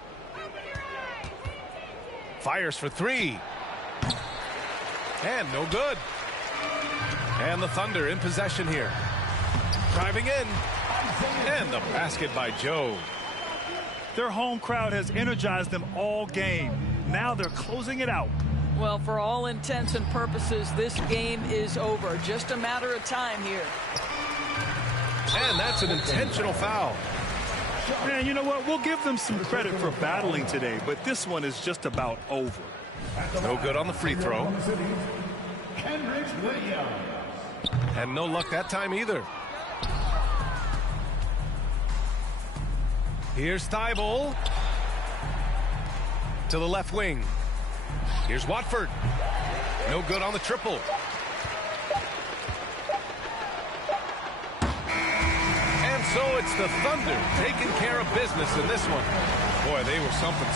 Fires for 3. And no good. And the Thunder in possession here. Driving in. And the basket by Joe. Their home crowd has energized them all game. Now they're closing it out. Well, for all intents and purposes, this game is over. Just a matter of time here. And that's an intentional foul. Man, you know what? We'll give them some credit for battling today, but this one is just about over. No good on the free throw. And no luck that time either. Here's Thibault. To the left wing. Here's Watford. No good on the triple. And so it's the Thunder taking care of business in this one. Boy, they were something.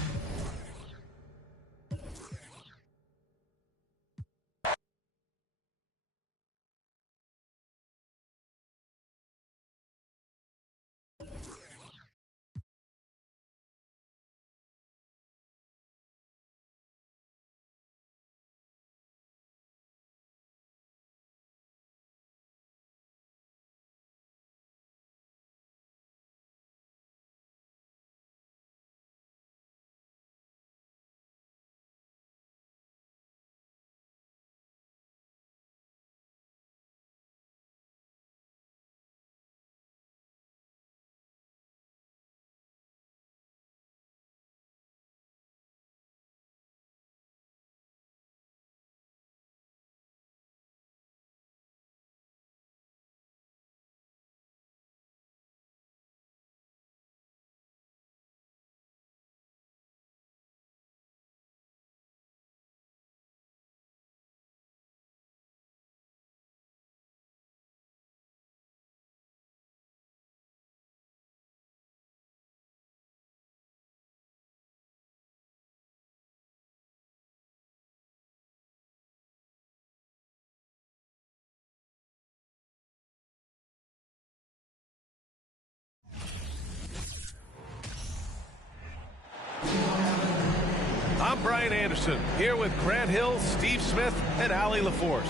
I'm Brian Anderson, here with Grant Hill, Steve Smith, and Allie LaForce.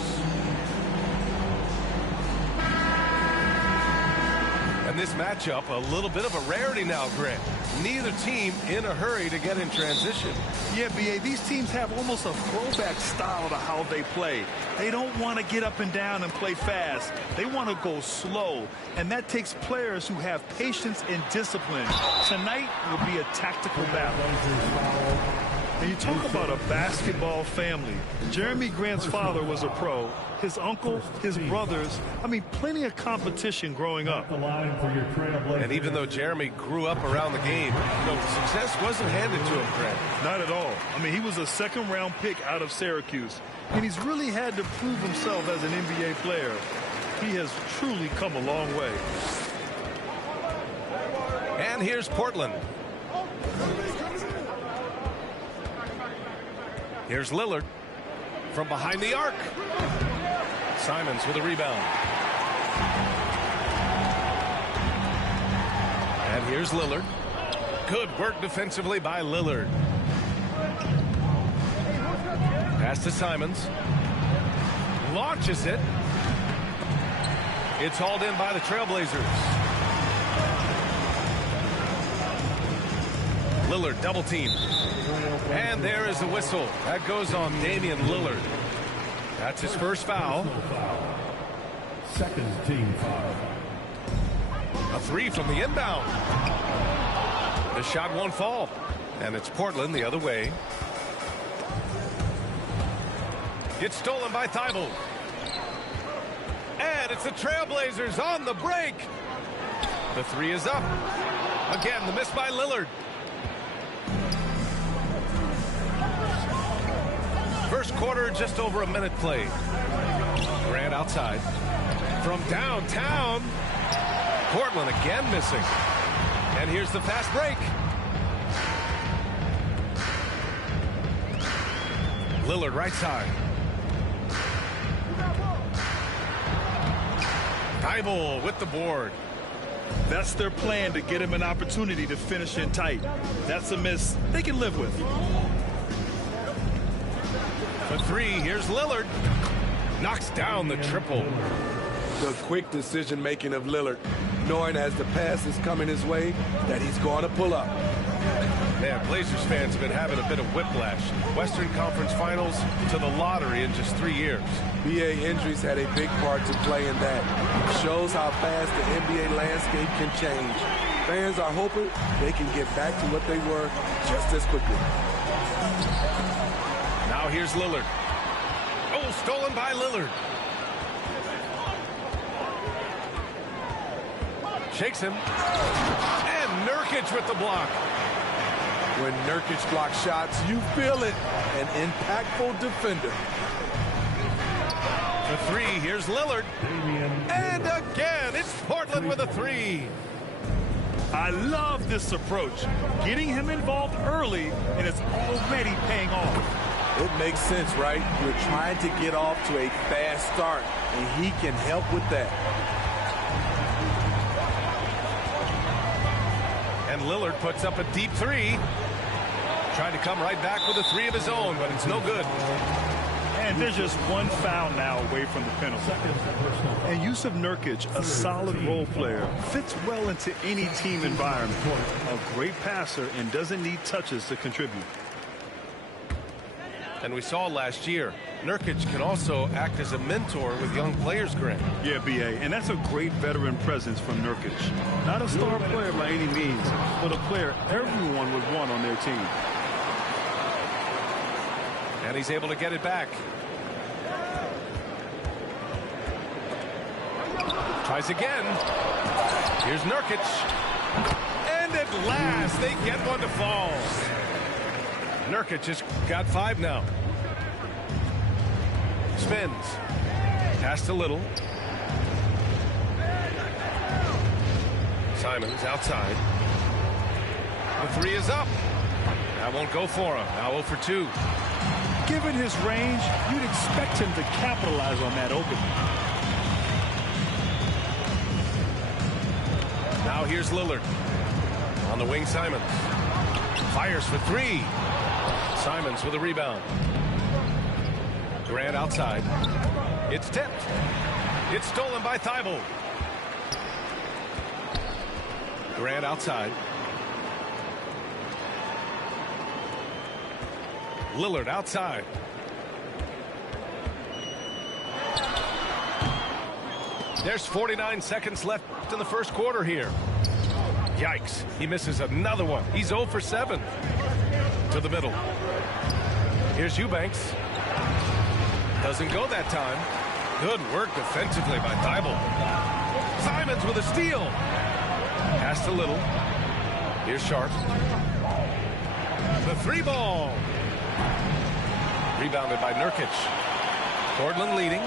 And this matchup, a little bit of a rarity now, Grant. Neither team in a hurry to get in transition. Yeah, B.A., these teams have almost a throwback style to how they play. They don't want to get up and down and play fast. They want to go slow, and that takes players who have patience and discipline. Tonight will be a tactical battle. And you talk about a basketball family. Jeremy Grant's father was a pro. His uncle, his brothers, I mean, plenty of competition growing up. And even though Jeremy grew up around the game, success wasn't handed to him, Grant. Not at all. I mean, he was a second-round pick out of Syracuse. And he's really had to prove himself as an NBA player. He has truly come a long way. And here's Portland. Here's Lillard from behind the arc. Simons with a rebound. And here's Lillard. Good work defensively by Lillard. Pass to Simons. Launches it. It's hauled in by the Trailblazers. Lillard double team. And there is the whistle. That goes on Damian Lillard. That's his first foul. Second team foul. A three from the inbound. The shot won't fall. And it's Portland the other way. It's stolen by Thibault. And it's the Trailblazers on the break. The three is up. Again, the miss by Lillard. First quarter, just over a minute played. Grant outside. From downtown. Portland again missing. And here's the fast break. Lillard right side. Thibault with the board. That's their plan, to get him an opportunity to finish in tight. That's a miss they can live with. For three, here's Lillard. Knocks down the triple. The quick decision-making of Lillard, knowing as the pass is coming his way that he's going to pull up. Man, Blazers fans have been having a bit of whiplash. Western Conference Finals to the lottery in just 3 years. BA injuries had a big part to play in that. Shows how fast the NBA landscape can change. Fans are hoping they can get back to what they were just as quickly. Now here's Lillard. Oh, stolen by Lillard. Shakes him. And Nurkic with the block. When Nurkic blocks shots, you feel it. An impactful defender. For three, here's Lillard. And again, it's Portland with a three. I love this approach. Getting him involved early, and it's already paying off. It makes sense, right? You're trying to get off to a fast start, and he can help with that. And Lillard puts up a deep three. Trying to come right back with a three of his own, but it's no good. And there's just one foul now away from the penalty. And Yusuf Nurkic, a solid role player, fits well into any team environment. A great passer and doesn't need touches to contribute. And we saw last year, Nurkic can also act as a mentor with young players, Grant. Yeah, B.A., and that's a great veteran presence from Nurkic. Not a star player by any means, but a player everyone would want on their team. And he's able to get it back. Tries again. Here's Nurkic. And at last, they get one to fall. Nurkic just got five now. Spins. Pass to Little. Simons outside. The three is up. That won't go for him. Now 0 for 2. Given his range, you'd expect him to capitalize on that opening. Now here's Lillard. On the wing, Simons. Fires for three. Simons with a rebound. Grant outside. It's tipped. It's stolen by Thibault. Grant outside. Lillard outside. There's 49 seconds left in the first quarter here. Yikes. He misses another one. He's 0 for 7. To the middle. Here's Eubanks. Doesn't go that time. Good work defensively by Thibault. Simons with a steal. Pass to Little. Here's Sharp. The three ball. Rebounded by Nurkic. Portland leading.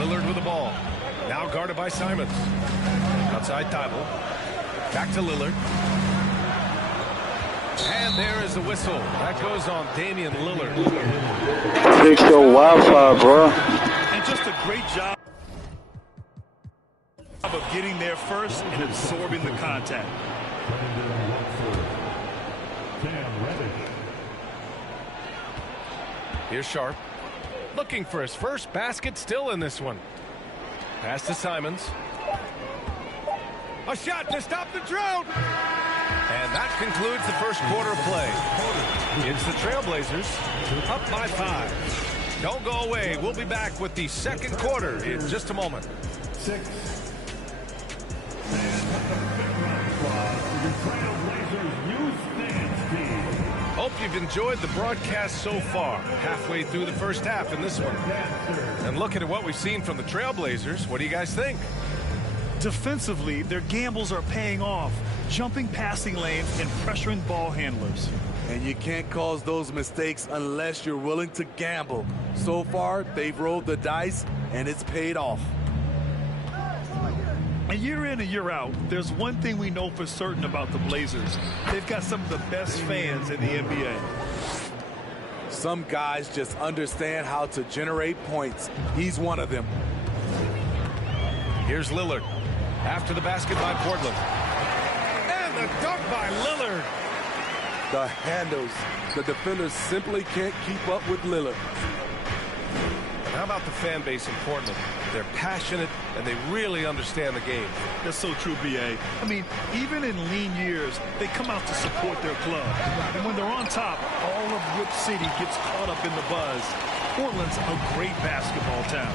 Lillard with the ball. Now guarded by Simons. Outside Thibault. Back to Lillard. And there is the whistle. That goes on Damian Lillard. Fix your Wi-Fi, bro. And just a great job of getting there first and absorbing the contact. Here's Sharp. Looking for his first basket, still in this one. Pass to Simons. A shot to stop the drought. And that concludes the first quarter of play. It's the Trailblazers up by 5. Don't go away. We'll be back with the second quarter in just a moment. 6. Trailblazers youth dance team. Hope you've enjoyed the broadcast so far. Halfway through the first half in this one. And looking at what we've seen from the Trailblazers, what do you guys think? Defensively, their gambles are paying off, jumping passing lanes and pressuring ball handlers. And you can't cause those mistakes unless you're willing to gamble. So far, they've rolled the dice, and it's paid off. And year in and year out, there's one thing we know for certain about the Blazers. They've got some of the best fans in the NBA. Some guys just understand how to generate points. He's one of them. Here's Lillard. After the basket by Portland. And the dunk by Lillard. The handles. The defenders simply can't keep up with Lillard. And how about the fan base in Portland? They're passionate, and they really understand the game. That's so true, B.A. I mean, even in lean years, they come out to support their club. And when they're on top, all of Rip City gets caught up in the buzz. Portland's a great basketball town.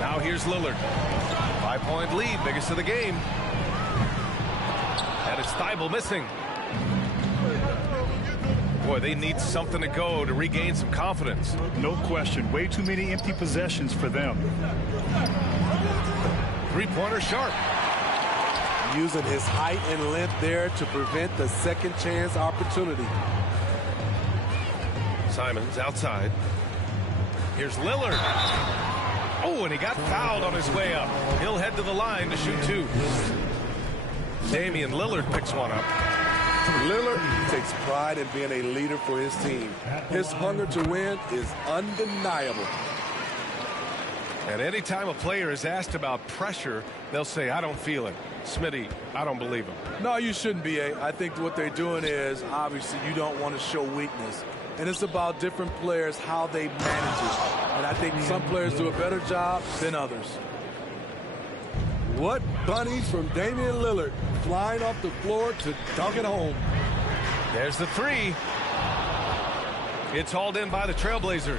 Now here's Lillard. 5-point lead, biggest of the game. And it's Thibault missing. Boy, they need something to go to regain some confidence. No question. Way too many empty possessions for them. Three-pointer Sharp. Using his height and length there to prevent the second chance opportunity. Simons outside. Here's Lillard. Oh, and he got fouled on his way up. He'll head to the line to shoot 2. Damian Lillard picks one up. Lillard takes pride in being a leader for his team. His hunger to win is undeniable. And anytime a player is asked about pressure, they'll say, I don't feel it. Smitty, I don't believe him. No, you shouldn't be. I think what they're doing is, obviously, you don't want to show weakness. And it's about different players, how they manage it. And I think some players do a better job than others. What bunnies from Damian Lillard, flying off the floor to dunk it home. There's the 3. It's hauled in by the Trailblazers.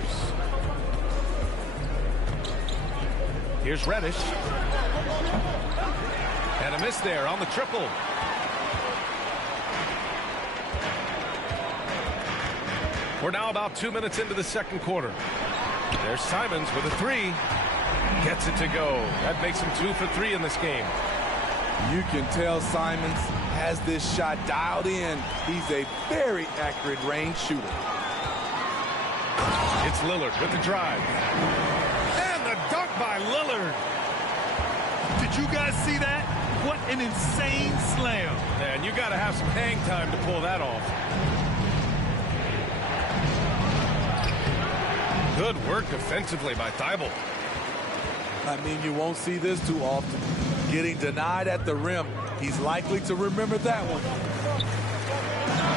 Here's Reddish. And a miss there on the triple. We're now about 2 minutes into the second quarter. There's Simons with a 3. Gets it to go. That makes him 2 for 3 in this game. You can tell Simons has this shot dialed in. He's a very accurate range shooter. It's Lillard with the drive. And the dunk by Lillard. Did you guys see that? What an insane slam. Man, you got to have some hang time to pull that off. Good work defensively by Thibault. I mean, you won't see this too often. Getting denied at the rim. He's likely to remember that one.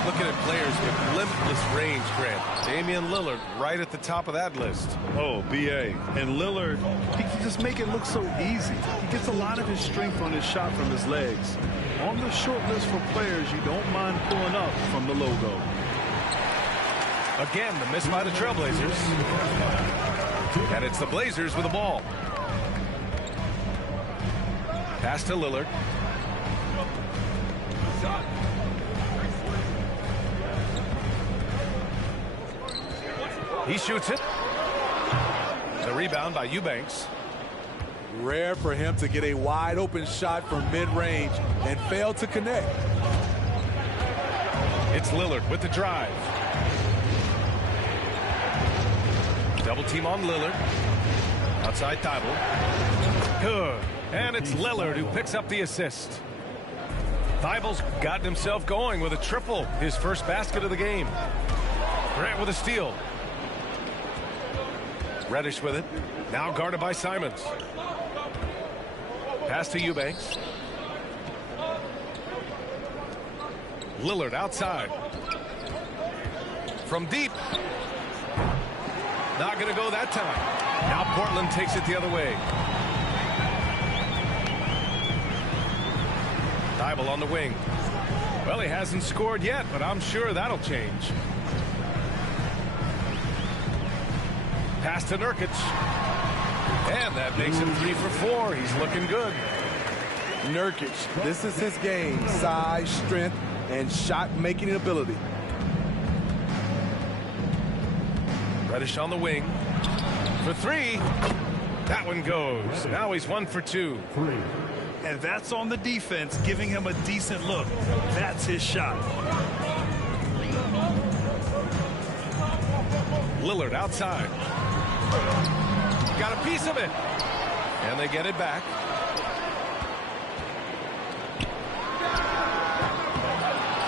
Looking at players with limitless range, Grant. Damian Lillard right at the top of that list. Oh, B.A. And Lillard, he can just make it look so easy. He gets a lot of his strength on his shot from his legs. On the short list for players you don't mind pulling up from the logo. Again, the miss by the Trailblazers. And it's the Blazers with the ball. Pass to Lillard. He shoots it. The rebound by Eubanks. Rare for him to get a wide open shot from mid-range and fail to connect. It's Lillard with the drive. Double team on Lillard. Outside Thibault. Good. And it's Lillard who picks up the assist. Thibel's gotten himself going with a triple, his first basket of the game. Grant with a steal. Reddish with it. Now guarded by Simons. Pass to Eubanks. Lillard outside. From deep. Not going to go that time. Now Portland takes it the other way. Thybulle on the wing. Well, he hasn't scored yet, but I'm sure that'll change. Pass to Nurkic. And that makes him 3 for 4. He's looking good. Nurkic, this is his game. Size, strength, and shot-making ability. Reddish on the wing. For 3. That one goes. Now he's 1 for 2. And that's on the defense, giving him a decent look. That's his shot. Lillard outside. Got a piece of it. And they get it back.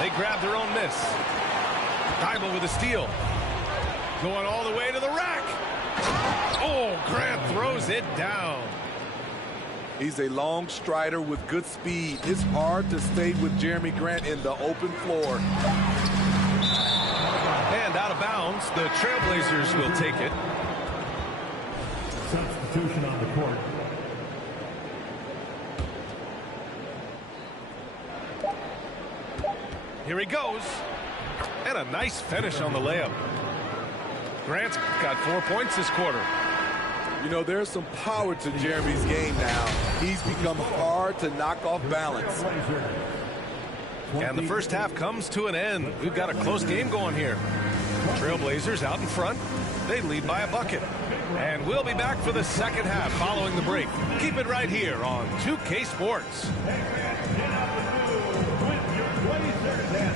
They grab their own miss. Thybulle with a steal. Going all the way to the rack. Oh, Grant throws it down. He's a long strider with good speed. It's hard to stay with Jeremy Grant in the open floor. And out of bounds, the Trailblazers will take it. Substitution on the court. Here he goes. And a nice finish on the layup. Grant's got 4 points this quarter. You know, there's some power to Jeremy's game now. He's become hard to knock off balance. And the first half comes to an end. We've got a close game going here. Trailblazers out in front. They lead by a bucket. And we'll be back for the second half following the break. Keep it right here on 2K Sports.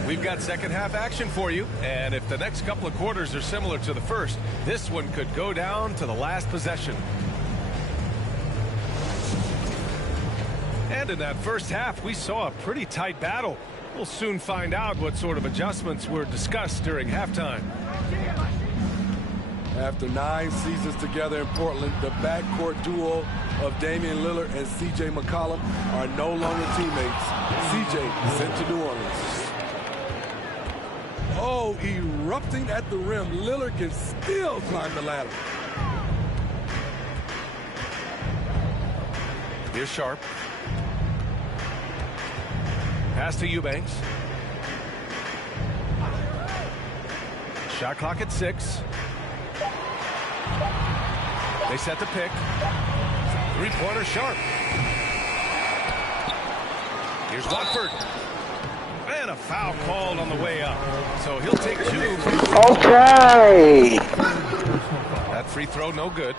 We've got second half action for you, and if the next couple of quarters are similar to the first, this one could go down to the last possession. And in that first half, we saw a pretty tight battle. We'll soon find out what sort of adjustments were discussed during halftime. After 9 seasons together in Portland, the backcourt duo of Damian Lillard and C.J. McCollum are no longer teammates. C.J. sent to New Orleans. Oh, erupting at the rim. Lillard can still climb the ladder. Here's Sharp. Pass to Eubanks. Shot clock at 6. They set the pick. Three-pointer Sharp. Here's Watford. And a foul called on the way up. So he'll take 2. Okay. That free throw, no good.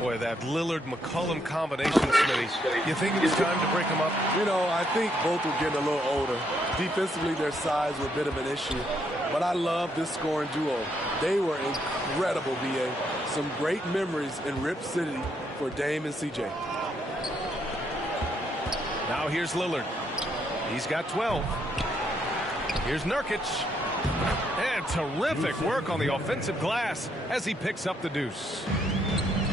Boy, that Lillard-McCollum combination, Smitty. You think it was time to break them up? You know, I think both were getting a little older. Defensively, their size were a bit of an issue. But I love this scoring duo. They were incredible, BA. Some great memories in Rip City for Dame and CJ. Now here's Lillard. He's got 12. Here's Nurkic. And terrific work on the offensive glass as he picks up the deuce.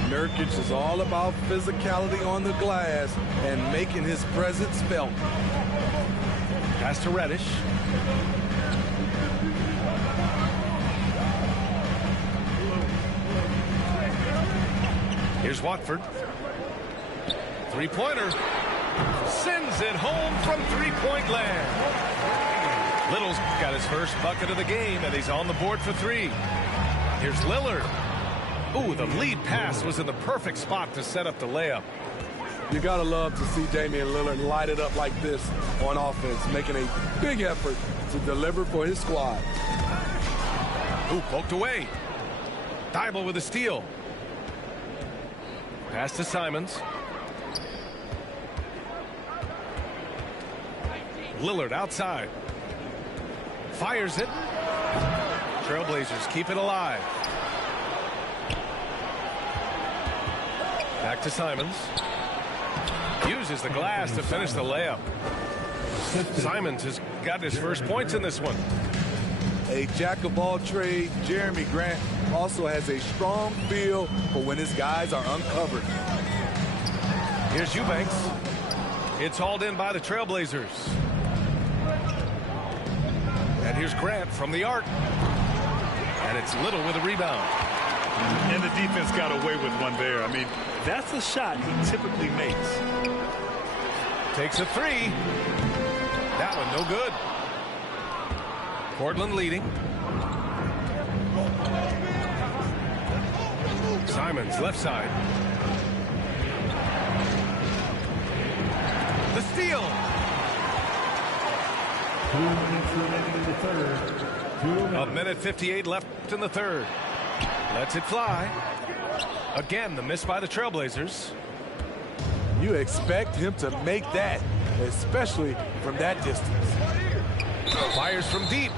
Nurkic is all about physicality on the glass and making his presence felt. Pass to Reddish. Here's Watford. Three-pointer. Sends it home from three-point land. Little's got his first bucket of the game, and he's on the board for 3. Here's Lillard. Ooh, the lead pass was in the perfect spot to set up the layup. You gotta love to see Damian Lillard light it up like this on offense, making a big effort to deliver for his squad. Ooh, poked away. Thybulle with a steal. Pass to Simons. Lillard outside. Fires it. Trailblazers keep it alive. Back to Simons. Uses the glass to finish the layup. Simons has got his first points in this one. A jack of all trades, Jeremy Grant also has a strong feel for when his guys are uncovered. Here's Eubanks. It's hauled in by the Trailblazers. And here's Grant from the arc. And it's Little with a rebound. And the defense got away with one there. I mean, that's a shot he typically makes. Takes a three. That one no good. Portland leading. Simons left side. The steal. 2 minutes remaining in the third. A minute 58 left in the third. Lets it fly. Again, the miss by the Trailblazers. You expect him to make that, especially from that distance. Fires from deep.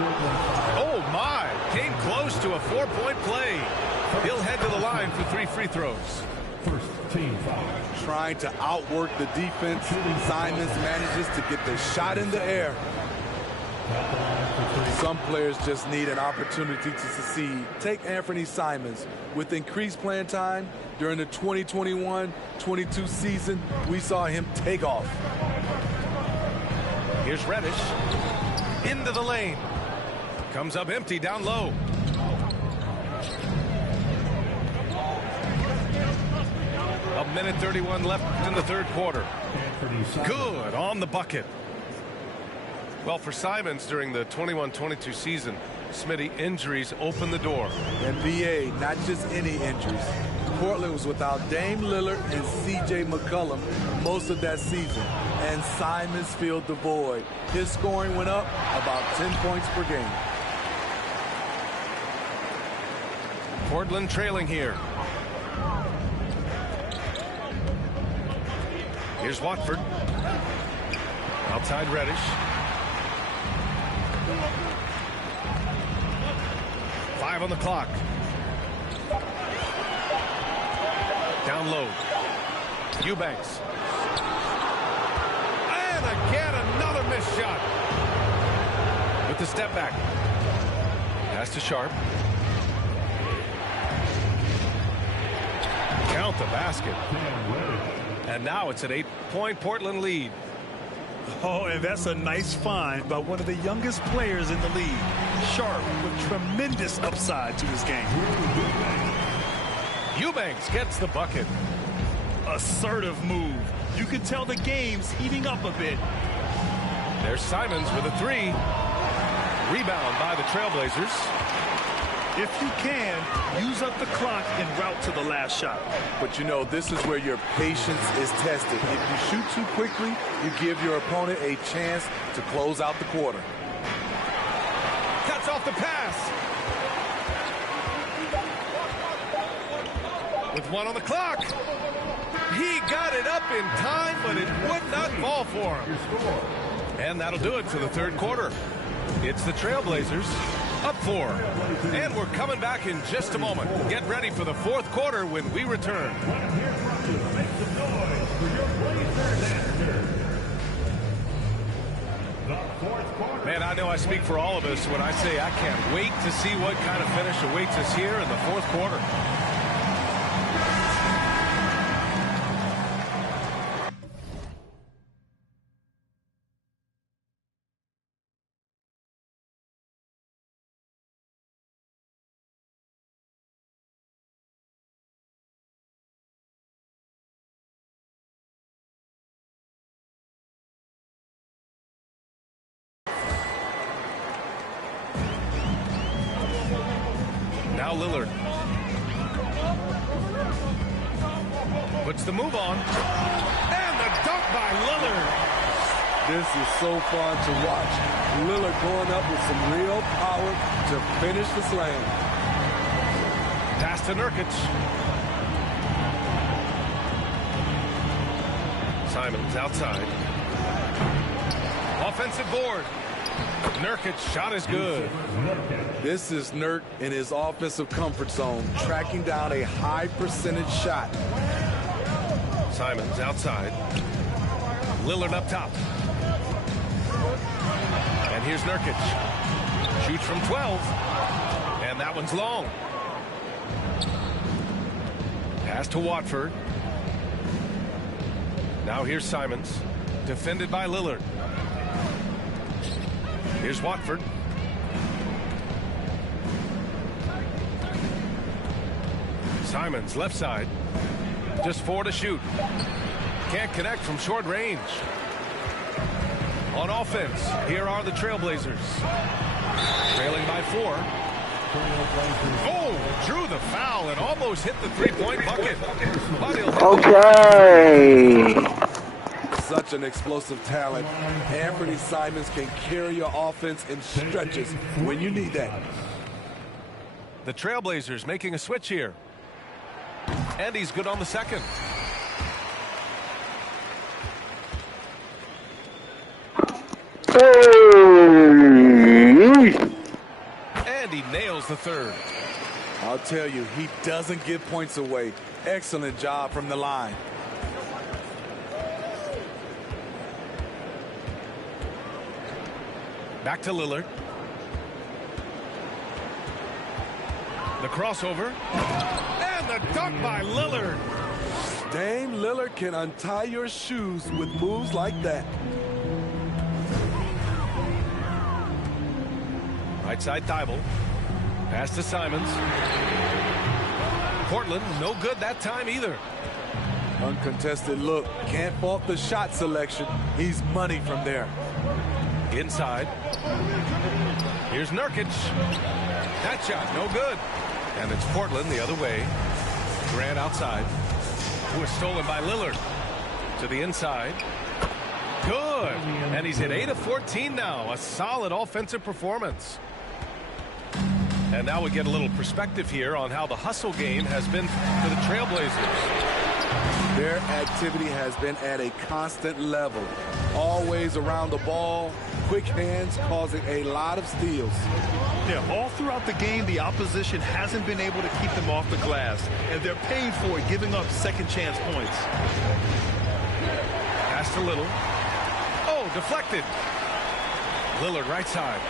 Oh my, came close to a 4-point play. He'll head to the line for 3 free throws. First team foul. Trying to outwork the defense, Simons manages to get the shot in the air. Some players just need an opportunity to succeed. Take Anthony Simons. With increased playing time during the 2021-22 season, we saw him take off. Here's Reddish. Into the lane. Comes up empty down low. A minute 31 left in the third quarter. Good on the bucket. Well, for Simons during the 21-22 season, Smitty, injuries opened the door. And BA, not just any injuries. Portland was without Dame Lillard and C.J. McCollum most of that season, and Simons filled the void. His scoring went up about 10 points per game. Portland trailing here. Here's Watford. Outside Reddish. 5 on the clock. Down low. Eubanks. And again, another missed shot. With the step back. Pass to Sharp. Count the basket. And now it's an 8-point Portland lead. Oh, and that's a nice find by one of the youngest players in the league. Sharp with tremendous upside to his game. Eubanks gets the bucket. Assertive move. You can tell the game's heating up a bit. There's Simons with a three. Rebound by the Trailblazers. If you can, use up the clock en route to the last shot. But you know, this is where your patience is tested. If you shoot too quickly, you give your opponent a chance to close out the quarter. Cuts off the pass. With 1 on the clock. He got it up in time, but it would not fall for him. And that'll do it for the third quarter. It's the Trailblazers up 4. And we're coming back in just a moment. Get ready for the fourth quarter when we return. Man, I know I speak for all of us when I say I can't wait to see what kind of finish awaits us here in the fourth quarter. Now Lillard. Puts the move on. And the dunk by Lillard. This is so fun to watch. Lillard going up with some real power to finish the slam. Pass to Nurkic. Simons outside. Offensive board. Nurkic's shot is good. This is Nurk in his offensive comfort zone, tracking down a high percentage shot. Simons outside. Lillard up top. And here's Nurkic. Shoots from 12. And that one's long. Pass to Watford. Now here's Simons. Defended by Lillard. Here's Watford. Simons left side. Just 4 to shoot. Can't connect from short range. On offense, here are the Trailblazers. Trailing by 4. Oh, drew the foul and almost hit the three-point bucket. Okay. Such an explosive talent. Anthony Simons can carry your offense in stretches when you need that. The Trailblazers making a switch here. And he's good on the second. And he nails the third. I'll tell you, he doesn't give points away. Excellent job from the line. Back to Lillard. The crossover. And the dunk by Lillard. Dame Lillard can untie your shoes with moves like that. Right side Thibault. Pass to Simons. Portland, no good that time either. Uncontested look. Can't fault the shot selection. He's money from there. Inside. Here's Nurkic. That shot, no good. And it's Portland the other way. Grant outside. Who is stolen by Lillard. To the inside. Good. And he's hit 8 of 14 now. A solid offensive performance. And now we get a little perspective here on how the hustle game has been for the Trailblazers. Their activity has been at a constant level. Always around the ball, quick hands causing a lot of steals. Yeah, all throughout the game, the opposition hasn't been able to keep them off the glass, and they're paying for it, giving up second chance points. Pass to Little. Oh, deflected. Lillard right side.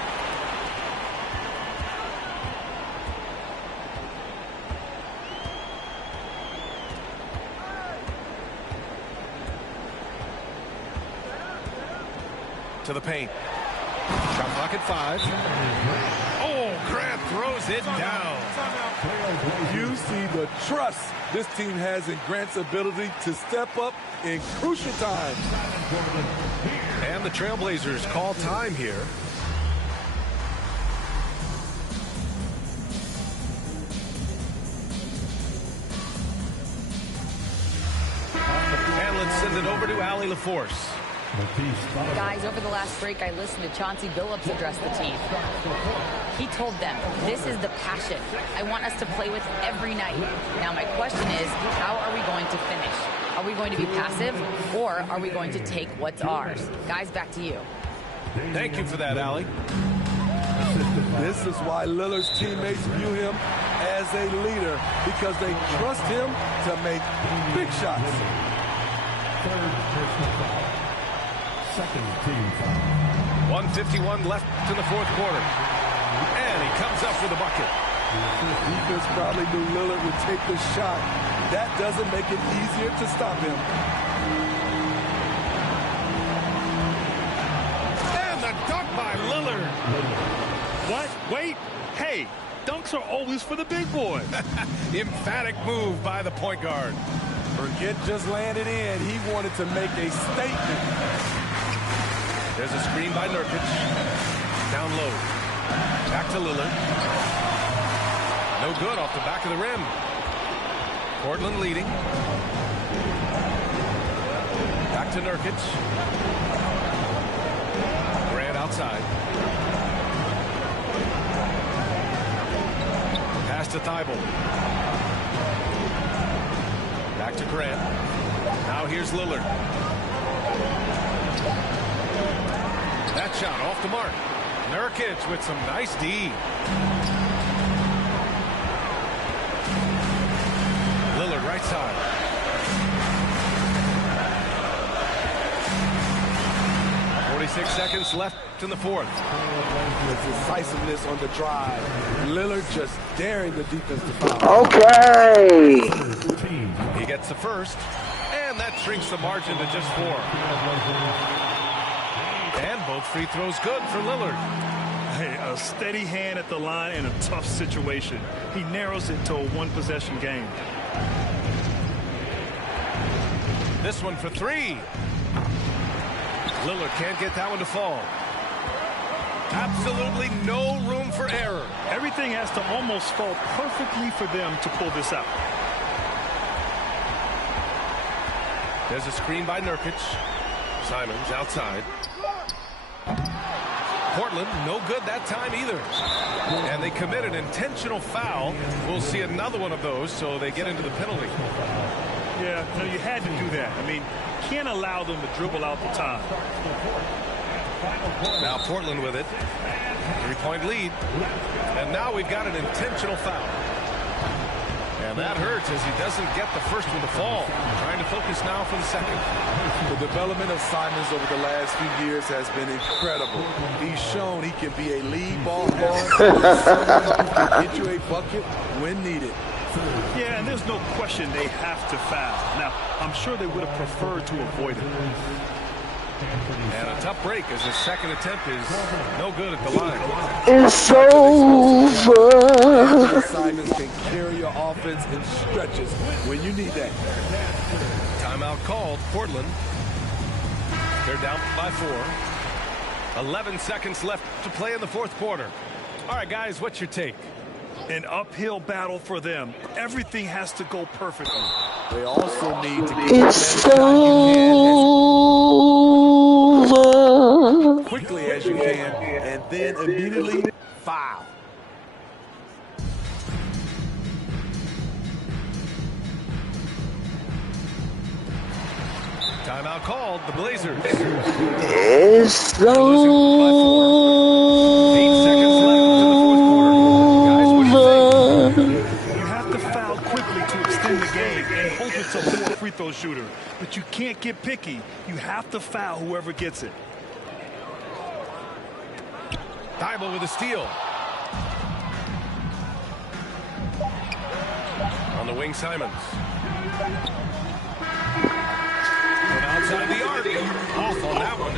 To the paint. Shot clock at 5. Oh, Grant throws it down. You see the trust this team has in Grant's ability to step up in crucial times. And the Trailblazers call time here. And let's send it over to Allie LaForce. Guys, over the last break, I listened to Chauncey Billups address the team. He told them, this is the passion I want us to play with every night. Now, my question is, how are we going to finish? Are we going to be passive, or are we going to take what's ours? Guys, back to you. Thank you for that, Allie. This is why Lillard's teammates view him as a leader, because they trust him to make big shots. Third personal foul. Second team foul. 1:51 left in the fourth quarter. And he comes up with a bucket. The defense probably knew Lillard would take the shot. That doesn't make it easier to stop him. And the dunk by Lillard. What? Wait. Hey, dunks are always for the big boys. Emphatic move by the point guard. Forget just landed in. He wanted to make a statement. There's a screen by Nurkic. Down low. Back to Lillard. No good off the back of the rim. Portland leading. Back to Nurkic. Grant outside. Pass to Thibault. Back to Grant. Now here's Lillard. That shot off the mark. Nurkic with some nice D. Lillard right side. seconds left in the fourth. The decisiveness on the drive. Lillard just daring the defense to foul. Okay. He gets the first, and that shrinks the margin to just 4. And both free throws good for Lillard. Hey, a steady hand at the line in a tough situation. He narrows it to a one-possession game. This one for 3. Lillard can't get that one to fall. Absolutely no room for error. Everything has to almost fall perfectly for them to pull this out. There's a screen by Nurkic. Simons outside. Portland, no good that time either. And they commit an intentional foul. We'll see another one of those, so they get into the penalty. Yeah, no, you had to do that. I mean, can't allow them to dribble out the time. Now Portland with it. 3-point lead. And now we've got an intentional foul. And that hurts as he doesn't get the first one to fall. Trying to focus now for the second. The development of Simons over the last few years has been incredible. He's shown he can be a lead ball handler, get you a bucket when needed. Yeah, and there's no question they have to foul. Now, I'm sure they would have preferred to avoid it. And a tough break as his second attempt is no good at the line. It's over. Simons can carry your offense in stretches when you need that. Timeout called. Portland. They're down by 4. 11 seconds left to play in the fourth quarter. All right, guys, what's your take? An uphill battle for them. Everything has to go perfectly. They also need to get It's over. as quickly as you can and then immediately foul. Timeout called. The Blazers. It's over. 8 seconds left to the fourth quarter. Guys, what do you think? You have to foul quickly to extend the game and hope it's a poor free throw shooter. But you can't get picky. You have to foul whoever gets it. Thibault with a steal. On the wing, Simons. From outside the arc. Off on that one.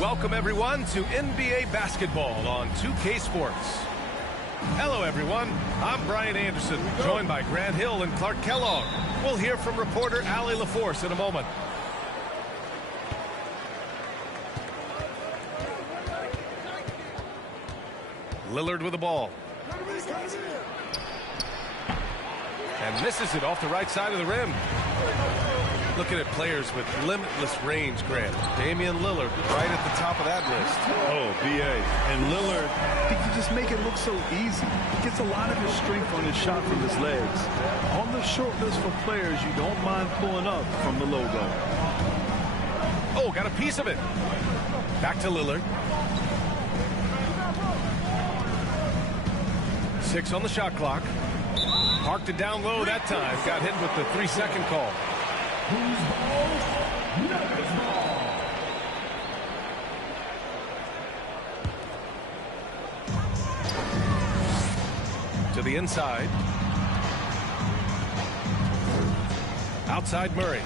Welcome, everyone, to NBA basketball on 2K Sports. Hello, everyone. I'm Brian Anderson, joined by Grant Hill and Clark Kellogg. We'll hear from reporter Allie LaForce in a moment. Lillard with the ball. And misses it off the right side of the rim. Looking at players with limitless range, Grant. Damian Lillard right at the top of that list. Oh, BA. And Lillard, he can just make it look so easy. He gets a lot of his strength on his shot from his legs. On the short list for players you don't mind pulling up from the logo. Oh, got a piece of it. Back to Lillard. 6 on the shot clock. Parked it down low that time. Got hit with the 3-second call. To the inside. Outside Murray.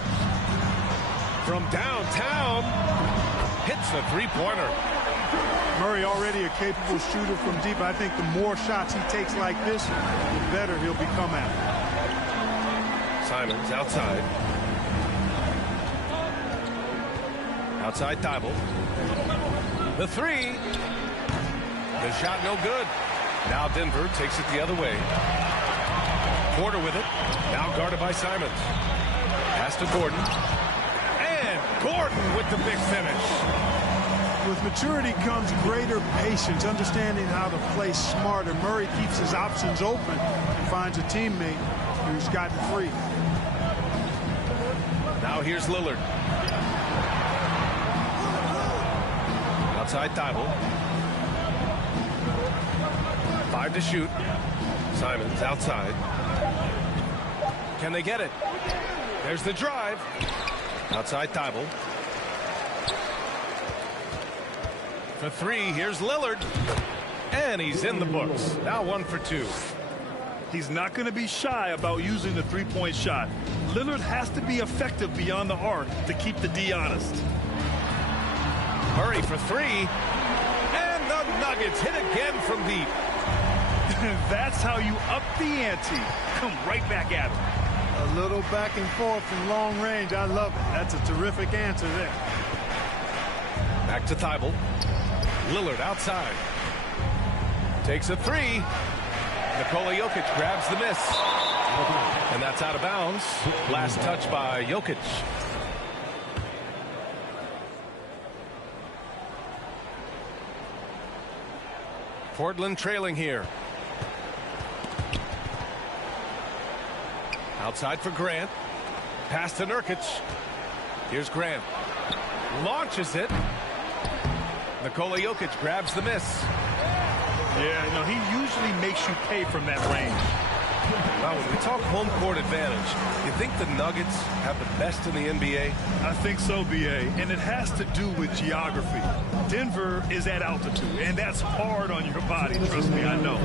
From downtown. Hits the three-pointer. Murray already a capable shooter from deep. I think the more shots he takes like this, the better he'll become at it. Simons outside. Outside Thibault. The three. The shot no good. Now Denver takes it the other way. Porter with it. Now guarded by Simons. Pass to Gordon. And Gordon with the big finish. With maturity comes greater patience, understanding how to play smarter. Murray keeps his options open and finds a teammate who's gotten free. Now here's Lillard. Outside Thibault. 5 to shoot. Simons outside. Can they get it? There's the drive. Outside Thibault. For 3, here's Lillard. And he's in the books. Now 1 for 2. He's not going to be shy about using the three-point shot. Lillard has to be effective beyond the arc to keep the D honest. Murray for 3. And the Nuggets hit again from deep. That's how you up the ante. Come right back at him. A little back and forth from long range. I love it. That's a terrific answer there. Back to Thibault. Lillard outside. Takes a 3. Nikola Jokic grabs the miss. And that's out of bounds. Last touch by Jokic. Portland trailing here. Outside for Grant. Pass to Nurkic. Here's Grant. Launches it. Nikola Jokic grabs the miss. Yeah, no, he usually makes you pay from that range. Now, when we talk home court advantage, you think the Nuggets have the best in the NBA? I think so, BA, and it has to do with geography. Denver is at altitude, and that's hard on your body, trust me, I know.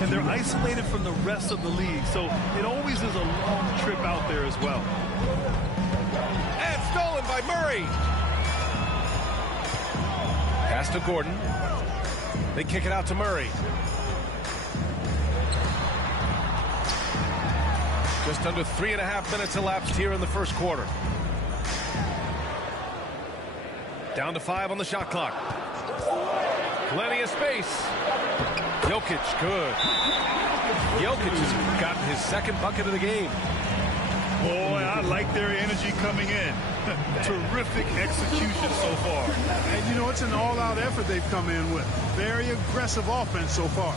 And they're isolated from the rest of the league, so it always is a long trip out there as well. And stolen by Murray. Pass to Gordon. They kick it out to Murray. Just under 3.5 minutes elapsed here in the first quarter. Down to 5 on the shot clock. Plenty of space. Jokic, good. Jokic has gotten his second bucket of the game. Boy, I like their energy coming in. Terrific execution so far. And, you know, it's an all-out effort they've come in with. Very aggressive offense so far.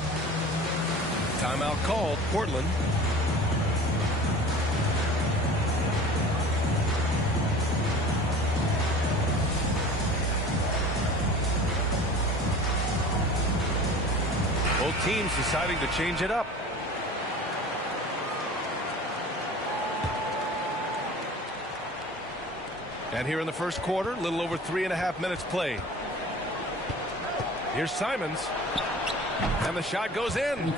Timeout called, Portland. Both teams deciding to change it up. And here in the first quarter, a little over 3.5 minutes play. Here's Simons. And the shot goes in.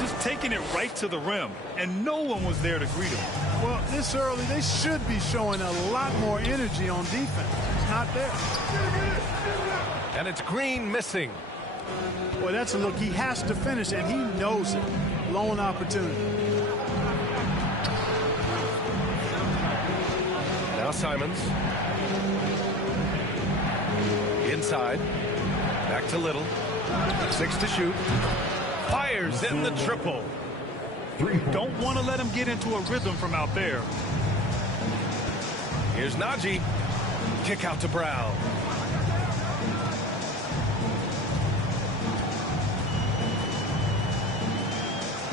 Just taking it right to the rim. And no one was there to greet him. Well, this early, they should be showing a lot more energy on defense. It's not there. And it's Green missing. Boy, that's a look. He has to finish, and he knows it. Lone opportunity. Now Simons. Inside. Back to Little. 6 to shoot. Fires in the triple. Don't want to let him get into a rhythm from out there. Here's Najee. Kick out to Brown.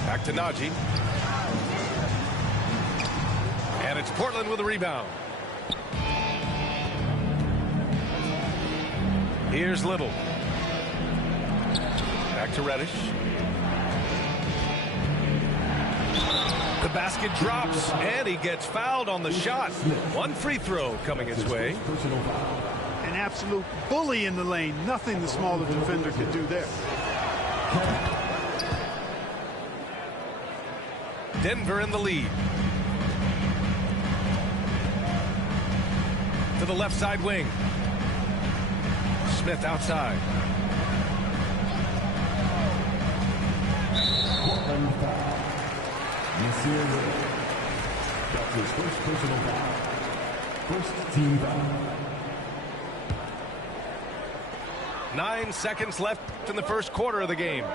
Back to Najee. And it's Portland with a rebound. Here's Little. Back to Reddish. The basket drops, and he gets fouled on the shot. One free throw coming his way. An absolute bully in the lane. Nothing the smaller defender could do there. Denver in the lead. To the left side wing. Smith outside. That's his first personal foul. First team foul. 9 seconds left in the first quarter of the game.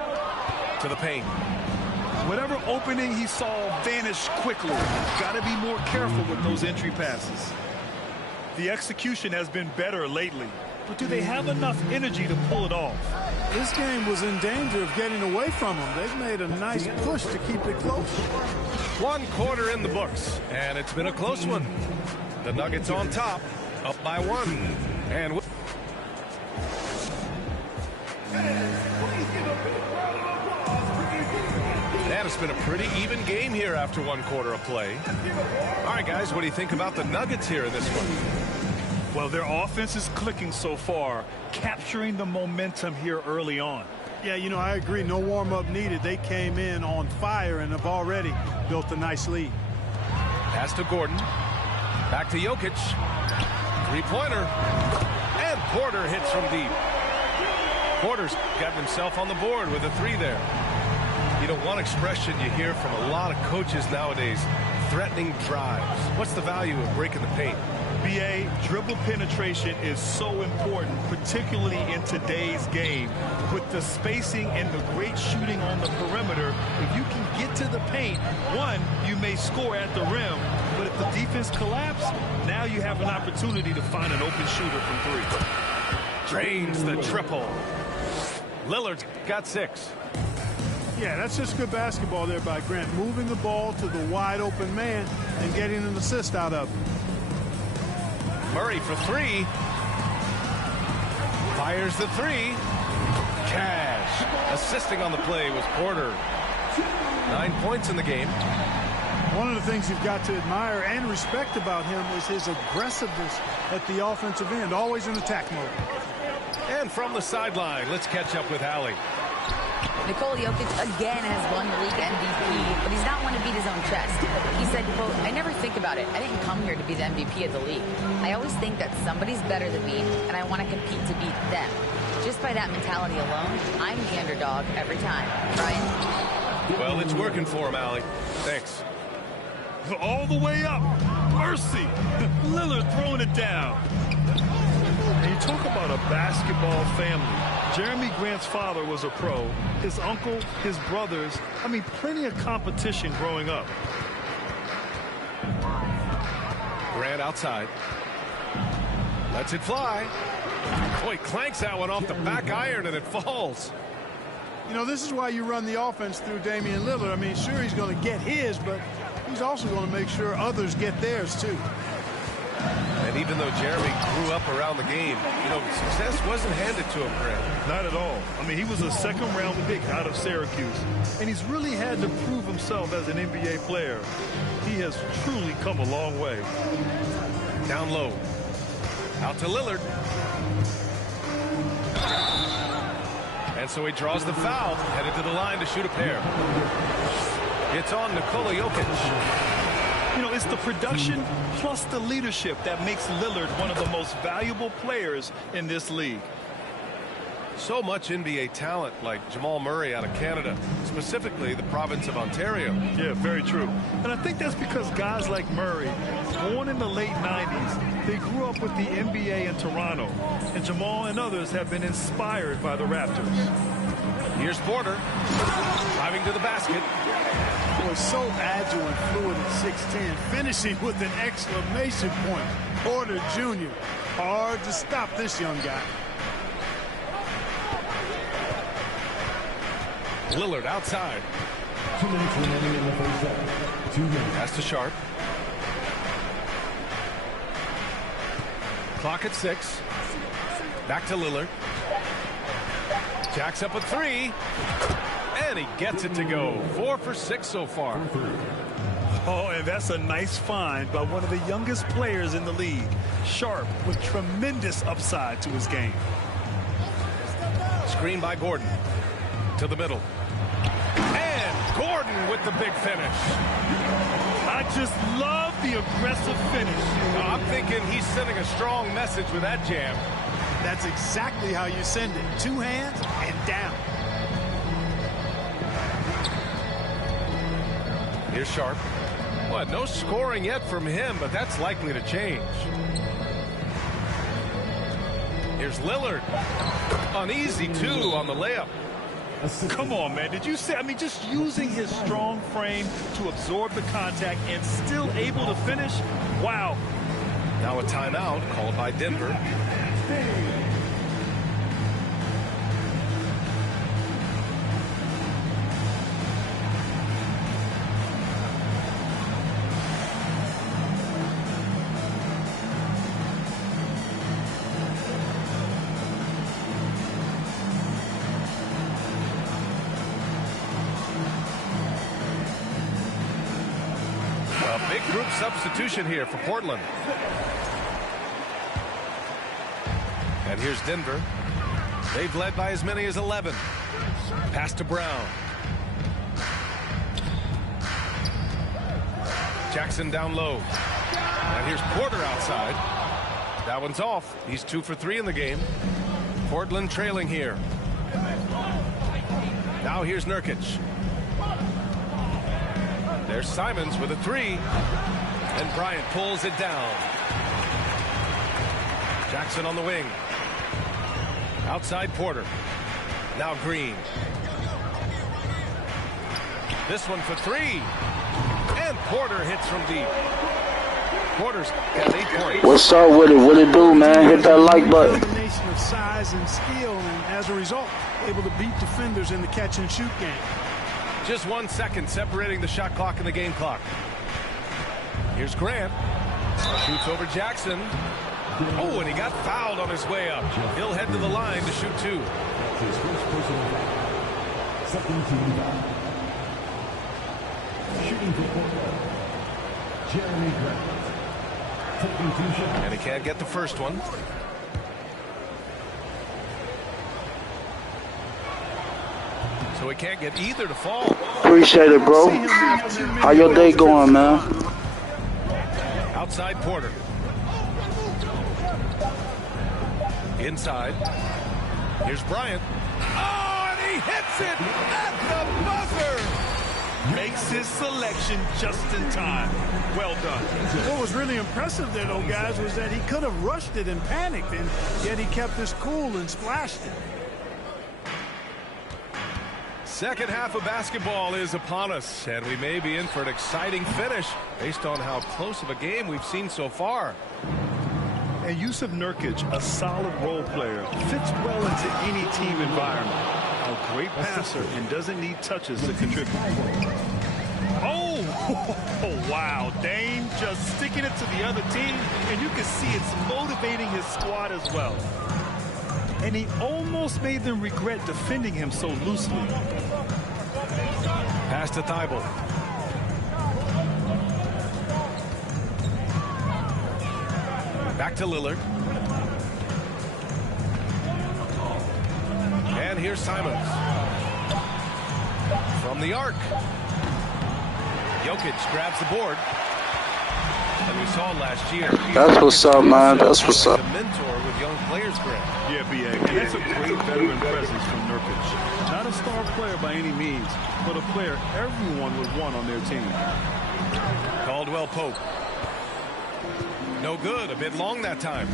To the paint. Whatever opening he saw vanished quickly. Got to be more careful with those entry passes. The execution has been better lately, but do they have enough energy to pull it off? This game was in danger of getting away from them. They've made a nice push to keep it close. 1 quarter in the books, and it's been a close one. The Nuggets on top, up by 1. And that has been a pretty even game here after 1 quarter of play. All right, guys, what do you think about the Nuggets here in this one? Well, their offense is clicking so far, capturing the momentum here early on. Yeah, you know, I agree. No warm-up needed. They came in on fire and have already built a nice lead. Pass to Gordon. Back to Jokic. Three-pointer. And Porter hits from deep. Porter's got himself on the board with a 3 there. You know, one expression you hear from a lot of coaches nowadays, threatening drives. What's the value of breaking the paint? BA, dribble penetration is so important, particularly in today's game. With the spacing and the great shooting on the perimeter, if you can get to the paint, one, you may score at the rim, but if the defense collapses, now you have an opportunity to find an open shooter from 3. Drains the triple. Lillard's got 6. Yeah, that's just good basketball there by Grant. Moving the ball to the wide open man and getting an assist out of it. Murray for 3. Fires the 3. Cash. Assisting on the play was Porter. 9 points in the game. One of the things you've got to admire and respect about him is his aggressiveness at the offensive end, always in attack mode. And from the sideline, let's catch up with Allie. Nikola Jokic again has won the league MVP, but he's not one to beat his own chest. He said, quote, "I never think about it. I didn't come here to be the MVP of the league. I always think that somebody's better than me, and I want to compete to beat them. Just by that mentality alone, I'm the underdog every time." Brian? Well, it's working for him, Allie. Thanks. All the way up. Mercy. Lillard throwing it down. And you talk about a basketball family. Jeremy Grant's father was a pro. His uncle, his brothers. I mean, plenty of competition growing up. Grant outside. Lets it fly. Boy, clanks that one off the back iron and it falls. You know, this is why you run the offense through Damian Lillard. I mean, sure, he's going to get his, but he's also going to make sure others get theirs, too. And even though Jeremy grew up around the game, you know, success wasn't handed to him, Grant. Not at all. I mean, he was a second-round pick out of Syracuse, and he's really had to prove himself as an NBA player. He has truly come a long way. Down low. Out to Lillard. And so he draws the foul, headed to the line to shoot a pair. It's on Nikola Jokic. You know, it's the production plus the leadership that makes Lillard one of the most valuable players in this league. So much NBA talent like Jamal Murray out of Canada, specifically the province of Ontario. Yeah, very true. And I think that's because guys like Murray, born in the late 90s, they grew up with the NBA in Toronto. And Jamal and others have been inspired by the Raptors. Here's Porter, driving to the basket. Boy, so agile and fluid at 6'10", finishing with an exclamation point. Porter Jr. Hard to stop this young guy. Lillard outside. 2 minutes remaining in the first set. 2 minutes. Pass to Sharp. Clock at 6. Back to Lillard. Jacks up a 3. And he gets it to go. 4 for 6 so far. Oh, and that's a nice find by one of the youngest players in the league. Sharp with tremendous upside to his game. Screen by Gordon. To the middle. And Gordon with the big finish. I just love the aggressive finish. I'm thinking he's sending a strong message with that jam. That's exactly how you send it. 2 hands and down. Here's Sharp. Well, no scoring yet from him, but that's likely to change. Here's Lillard. An easy 2 on the layup. Come on, man. Did you see? I mean, just using his strong frame to absorb the contact and still able to finish. Wow. Now a timeout called by Denver. Big group substitution here for Portland. And here's Denver. They've led by as many as 11. Pass to Brown. Jackson down low. And here's Porter outside. That one's off. He's 2 for 3 in the game. Portland trailing here. Now here's Nurkic. There's Simons with a 3. And Bryant pulls it down. Jackson on the wing. Outside Porter. Now Green. This one for 3. And Porter hits from deep. Porter's got 8 points. What's up with it? What it do, man? Hit that like button. Combination of size and skill, and as a result, able to beat defenders in the catch and shoot game. Just 1 second separating the shot clock and the game clock. Here's Grant. Shoots over Jackson. Oh, and he got fouled on his way up. He'll head to the line to shoot 2. That's his first personal foul. Second team foul. Shooting for Portland, Jeremy Grant. Taking 2 shots. And he can't get the first one. So he can't get either to fall. Appreciate it, bro. How your day going, man? Outside Porter. Inside. Here's Bryant. Oh, and he hits it at the buzzer. Makes his selection just in time. Well done. What was really impressive there, though, guys, was that he could have rushed it and panicked, and yet he kept his cool and splashed it. Second half of basketball is upon us, and we may be in for an exciting finish based on how close of a game we've seen so far. And Yusuf Nurkic, a solid role player, fits well into any team environment. A great passer and doesn't need touches to contribute. Oh, wow. Dame just sticking it to the other team, and you can see it's motivating his squad as well. And he almost made them regret defending him so loosely. Pass to Thibault. Back to Lillard. And here's Simons. From the arc. Jokic grabs the board. And we saw last year. That's what's up, man. That's what's up. A mentor with young players, Grant. Yeah, B.A. And that's a great veteran presence from Nurkic. Not a star player by any means, but a player everyone would want on their team. Caldwell Pope. No good. A bit long that time.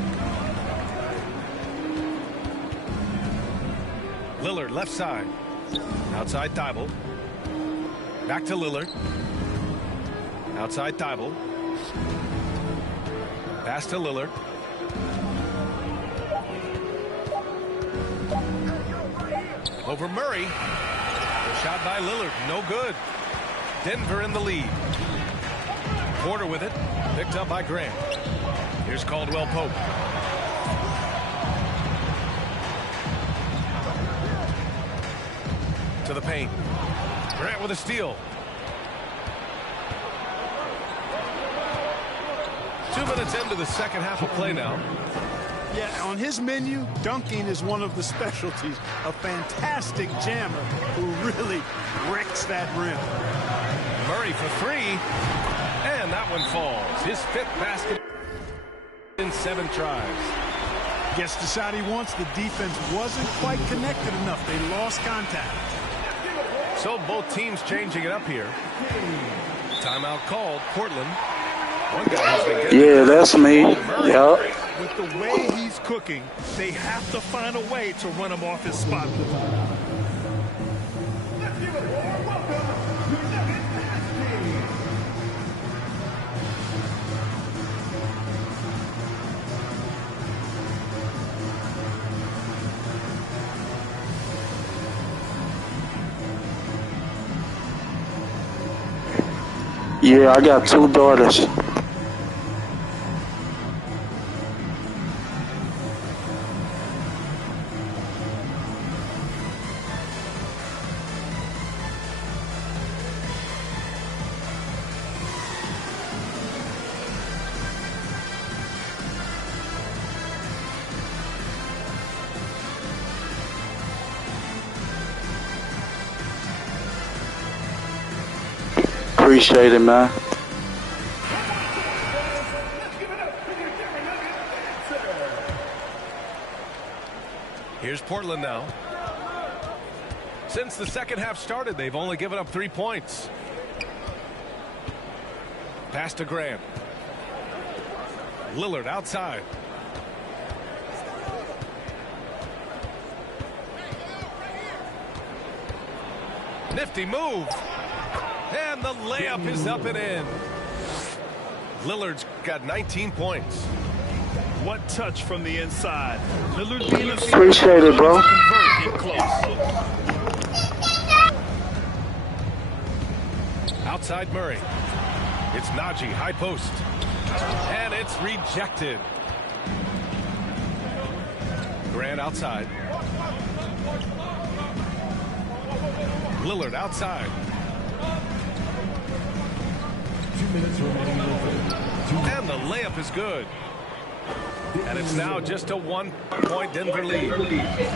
Lillard left side. Outside Thibault. Back to Lillard. Outside Thibault. Pass to Lillard. Over Murray. Shot by Lillard. No good. Denver in the lead. Porter with it. Picked up by Grant. Here's Caldwell Pope. To the paint. Grant with a steal. 2 minutes into the second half of play now. Yeah, on his menu, dunking is one of the specialties. A fantastic jammer who really wrecks that rim. Murray for three. And that one falls. His 5th basket in 7 tries. Gets the shot he wants. The defense wasn't quite connected enough. They lost contact. So both teams changing it up here. Timeout called. Portland. One guy has been getting Yeah, that's me. Yup. With the way he's cooking, they have to find a way to run him off his spot. Yeah, I got 2 daughters. Appreciate it, man. Here's Portland now. Since the second half started, they've only given up 3 points. Pass to Grant. Lillard outside. Nifty move. And the layup is up and in. Lillard's got 19 points. What touch from the inside. Lillard being a Appreciate it, bro. Outside Murray. It's Najee, high post. And it's rejected. Grant outside. Lillard outside. 2 minutes remaining. And the layup is good. And it's now just a 1-point Denver lead.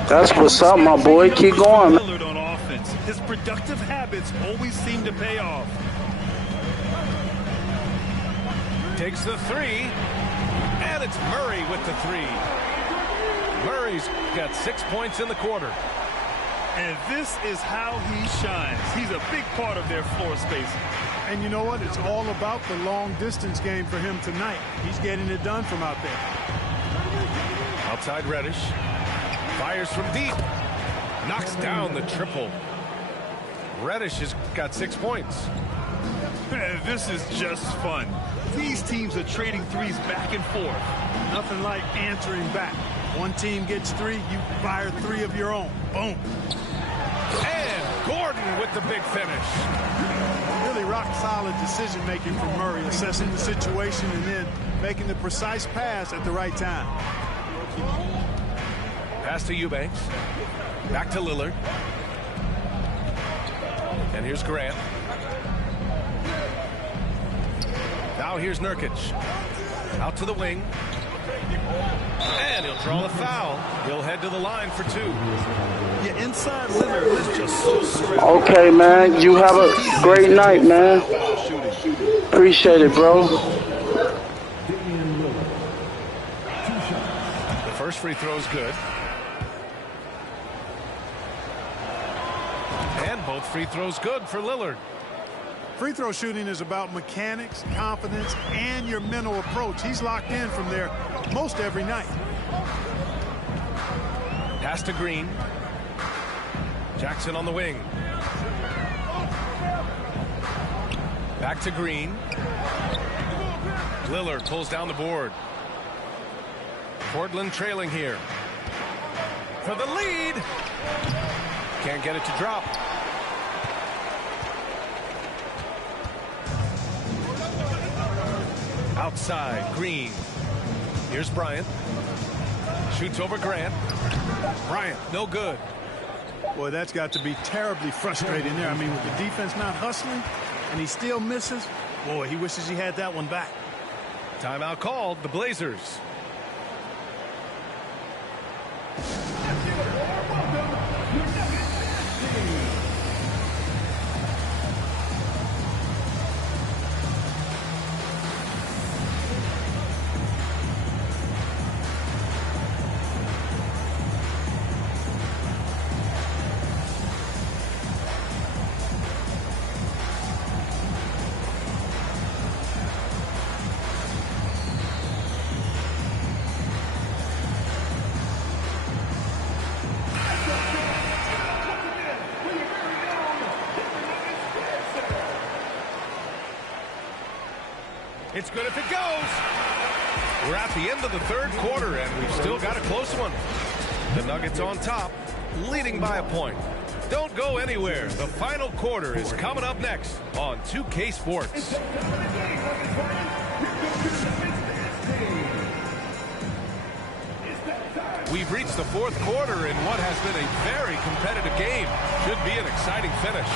That's what's up, my boy. Keep going. Lillard on offense. His productive habits always seem to pay off. Takes the 3. And it's Murray with the 3. Murray's got 6 points in the quarter. And this is how he shines. He's a big part of their floor spacing. And you know what? It's all about the long distance game for him tonight. He's getting it done from out there. Outside Reddish. Fires from deep. Knocks down the triple. Reddish has got 6 points. This is just fun. These teams are trading threes back and forth. Nothing like answering back. One team gets 3, you fire 3 of your own. Boom. And Gordon with the big finish. Really rock-solid decision-making from Murray, assessing the situation and then making the precise pass at the right time. Pass to Eubanks. Back to Lillard. And here's Grant. Now here's Nurkic. Out to the wing. And he'll draw the foul. He'll head to the line for 2. Yeah, inside Lillard is just so straight. Okay, man. You have a great night, man. Appreciate it, bro. First free throw is good. And both free throws good for Lillard. Free throw shooting is about mechanics, confidence, and your mental approach. He's locked in from there most every night. Pass to Green. Jackson on the wing. Back to Green. Lillard pulls down the board. Portland trailing here. For the lead. Can't get it to drop. Outside, Green. Here's Bryant. Shoots over Grant. Bryant, no good. Boy, that's got to be terribly frustrating there. I mean, with the defense not hustling and he still misses, boy, he wishes he had that one back. Timeout called, the Blazers. It's good if it goes. We're at the end of the third quarter, and we've still got a close one. The Nuggets on top, leading by a point. Don't go anywhere. The final quarter is coming up next on 2K Sports. We've reached the fourth quarter in what has been a very competitive game. Should be an exciting finish.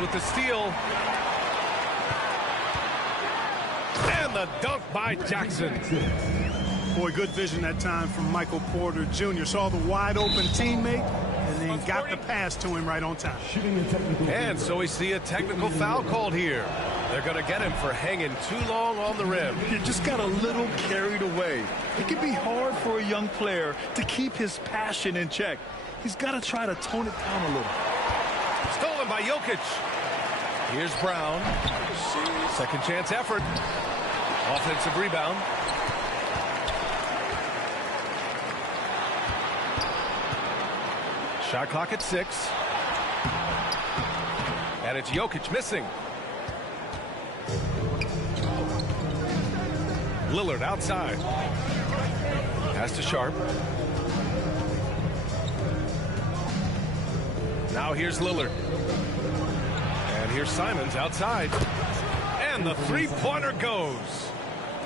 With the steal. And the dunk by Jackson. Boy, good vision that time from Michael Porter Jr. Saw the wide open teammate and then got the pass to him right on time. And so we see a technical foul called here. They're going to get him for hanging too long on the rim. He just got a little carried away. It can be hard for a young player to keep his passion in check. He's got to try to tone it down a little. Stolen by Jokic. Here's Brown. Second chance effort. Offensive rebound. Shot clock at 6. And it's Jokic missing. Lillard outside. Pass to Sharp. Now here's Lillard. And here's Simons outside. And the three-pointer goes.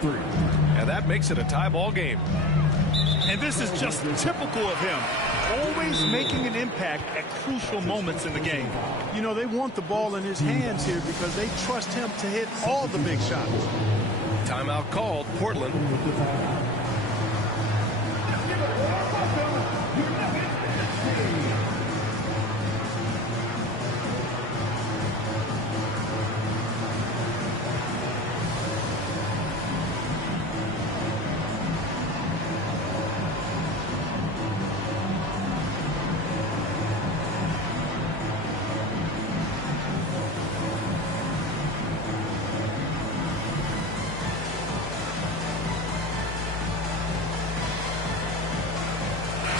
And that makes it a tie ball game. And this is just typical of him. Always making an impact at crucial moments in the game. You know, they want the ball in his hands here because they trust him to hit all the big shots. Timeout called, Portland.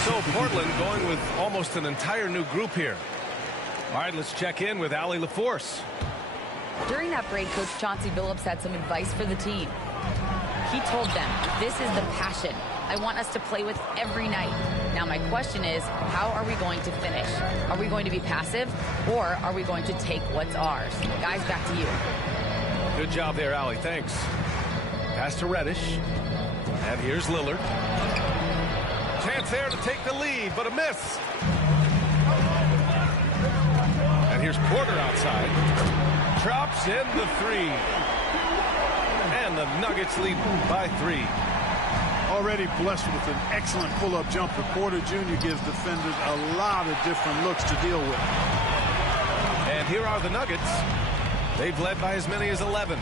So Portland going with almost an entire new group here. All right, let's check in with Allie LaForce. During that break, Coach Chauncey Billups had some advice for the team. He told them, this is the passion I want us to play with every night. Now my question is, how are we going to finish? Are we going to be passive, or are we going to take what's ours? Guys, back to you. Good job there, Allie. Thanks. Pass to Reddish. And here's Lillard. Chance there to take the lead, but a miss. And here's Porter outside. Drops in the three. And the Nuggets lead by 3. Already blessed with an excellent pull-up jumper. Porter Jr. gives defenders a lot of different looks to deal with. And And here are the Nuggets. They've led by as many as 11.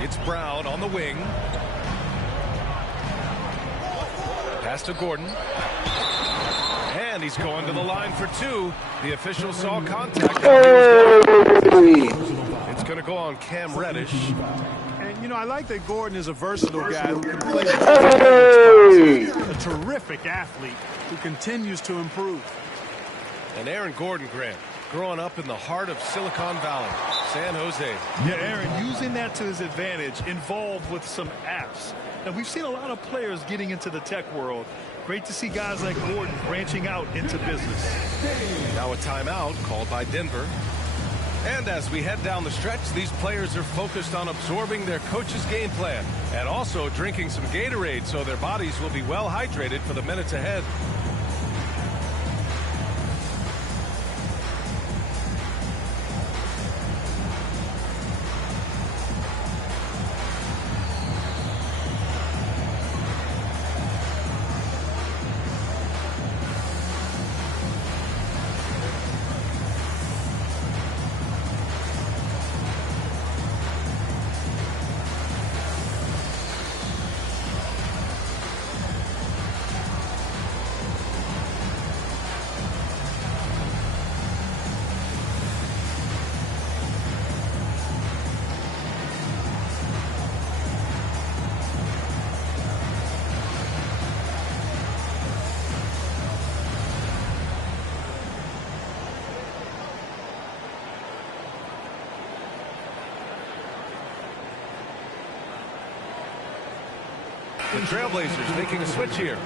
It's Brown on the wing. Pass to Gordon. And he's going to the line for two. The official saw contact. It's going to go on Cam Reddish. And, you know, I like that Gordon is a versatile guy who can play a terrific athlete who continues to improve. And Aaron Gordon, Grant, growing up in the heart of Silicon Valley, San Jose. Yeah, Aaron, using that to his advantage, involved with some apps. Now, we've seen a lot of players getting into the tech world. Great to see guys like Gordon branching out into business. Now a timeout called by Denver. And as we head down the stretch, these players are focused on absorbing their coach's game plan and also drinking some Gatorade so their bodies will be well hydrated for the minutes ahead. The Trailblazers making a switch here.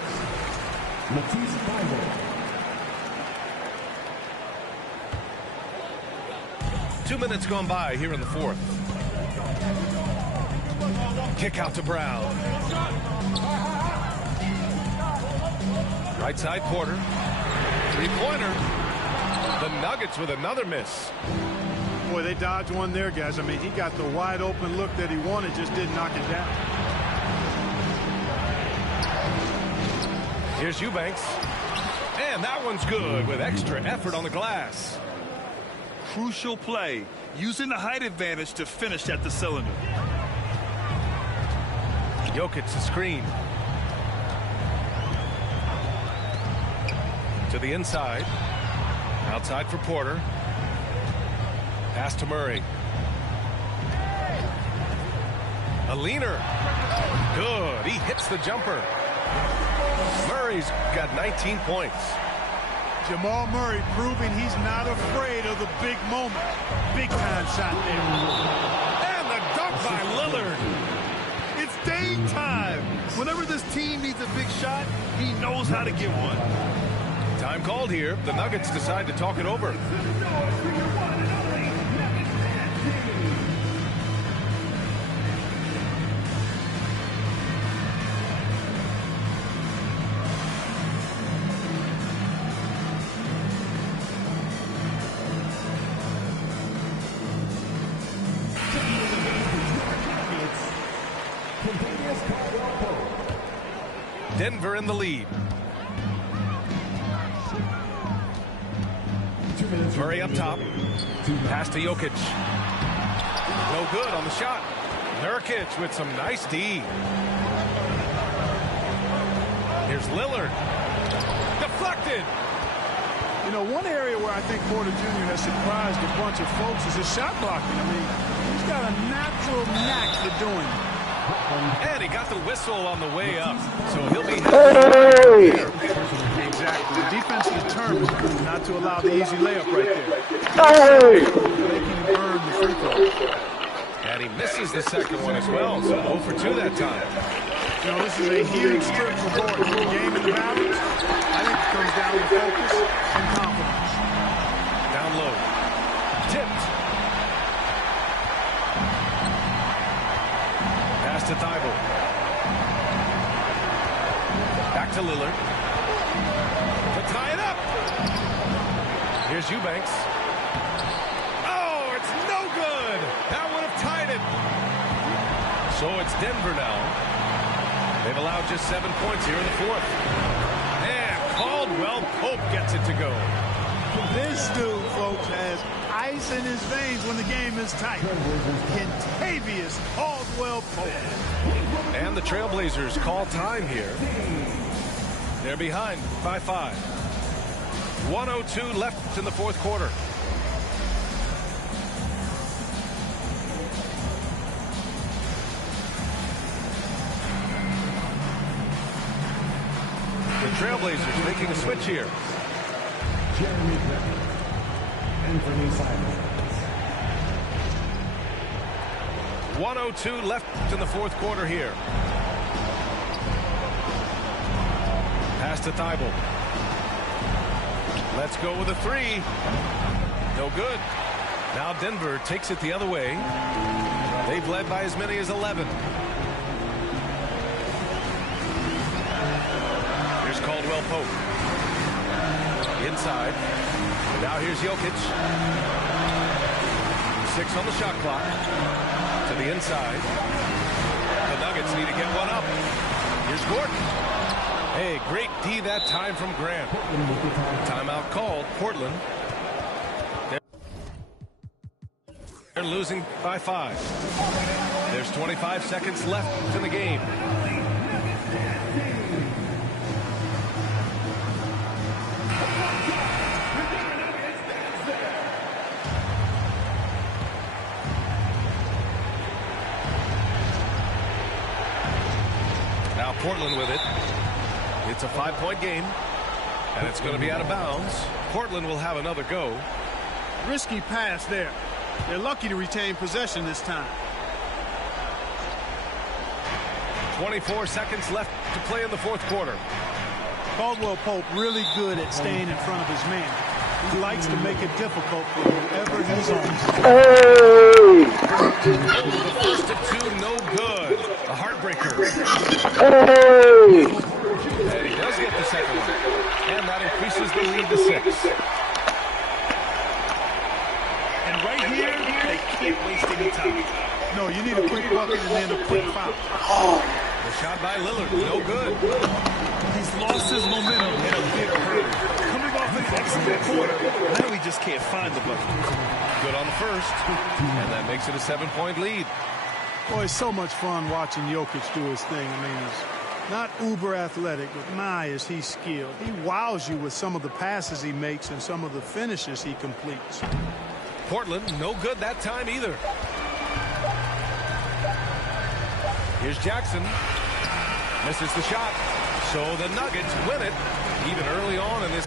2 minutes gone by here in the fourth. Kick out to Brown. Right side Porter. Three-pointer. The Nuggets with another miss. Boy, they dodged one there, guys. I mean, he got the wide open look that he wanted, just didn't knock it down. Here's Eubanks. And that one's good with extra effort on the glass. Crucial play, using the height advantage to finish at the cylinder. Jokic the screen. To the inside. Outside for Porter. Pass to Murray. A leaner. Good. He hits the jumper. Murray's got 19 points. Jamal Murray proving he's not afraid of the big moment. Big time shot there. And the dunk by Lillard. It's Dame time. Whenever this team needs a big shot, he knows how to get one. Time called here. The Nuggets decide to talk it over. Denver in the lead. Murray up top. Pass to Jokic. No good on the shot. Nurkic with some nice D. Here's Lillard. Deflected. You know, one area where I think Porter Jr. has surprised a bunch of folks is his shot blocking. I mean, he's got a natural knack for doing it. And he got the whistle on the way up, so he'll be Exactly. The defense is determined not to allow the easy layup right there. Making him earn the free throw. And he misses the second one as well, so 0 for 2 that time. You know, this is a huge strip for Gordon. Game in the balance. I think it comes down to focus and confidence. Down low. Tipped. Pass to Thibault. Back to Lillard. To tie it up. Here's Eubanks. Oh, it's no good. That would have tied it. So it's Denver now. They've allowed just 7 points here in the fourth. And called Caldwell Pope gets it to go. This dude, folks, has ice in his veins when the game is tight. Kentavious Caldwell Pope. And the Trailblazers call time here. They're behind by 5. 1:02 left in the fourth quarter. The Trailblazers making a switch here. Jeremy Grant. Anthony Simons. 1:02 left in the fourth quarter here. Pass to Thibault. Let's go with a 3. No good. Now Denver takes it the other way. They've led by as many as 11. Here's Caldwell Pope. Inside. Now here's Jokic. 6 on the shot clock. To the inside. The Nuggets need to get one up. Here's Gordon. Hey, great D that time from Grant. Timeout called. Portland. They're losing by 5. There's 25 seconds left in the game. Now Portland with it. It's a 5-point game, and it's going to be out of bounds. Portland will have another go. Risky pass there. They're lucky to retain possession this time. 24 seconds left to play in the fourth quarter. Caldwell Pope really good at staying in front of his man. He likes to make it difficult for whoever he's on. The first of 2, no good. A heartbreaker. And he does get the second one. And that increases the lead to 6. And right here, they can't waste any time. No, you need a quick bucket and then a quick foul. The shot by Lillard, no good. He's lost his momentum in a big hurry. Coming off an excellent quarter, now he just can't find the bucket. Good on the first, and that makes it a 7-point lead. Boy, it's so much fun watching Jokic do his thing. I mean, he's not uber athletic, but my, is he skilled. He wows you with some of the passes he makes and some of the finishes he completes. Portland, no good that time either. Here's Jackson. Misses the shot. So the Nuggets win it, even early on in this.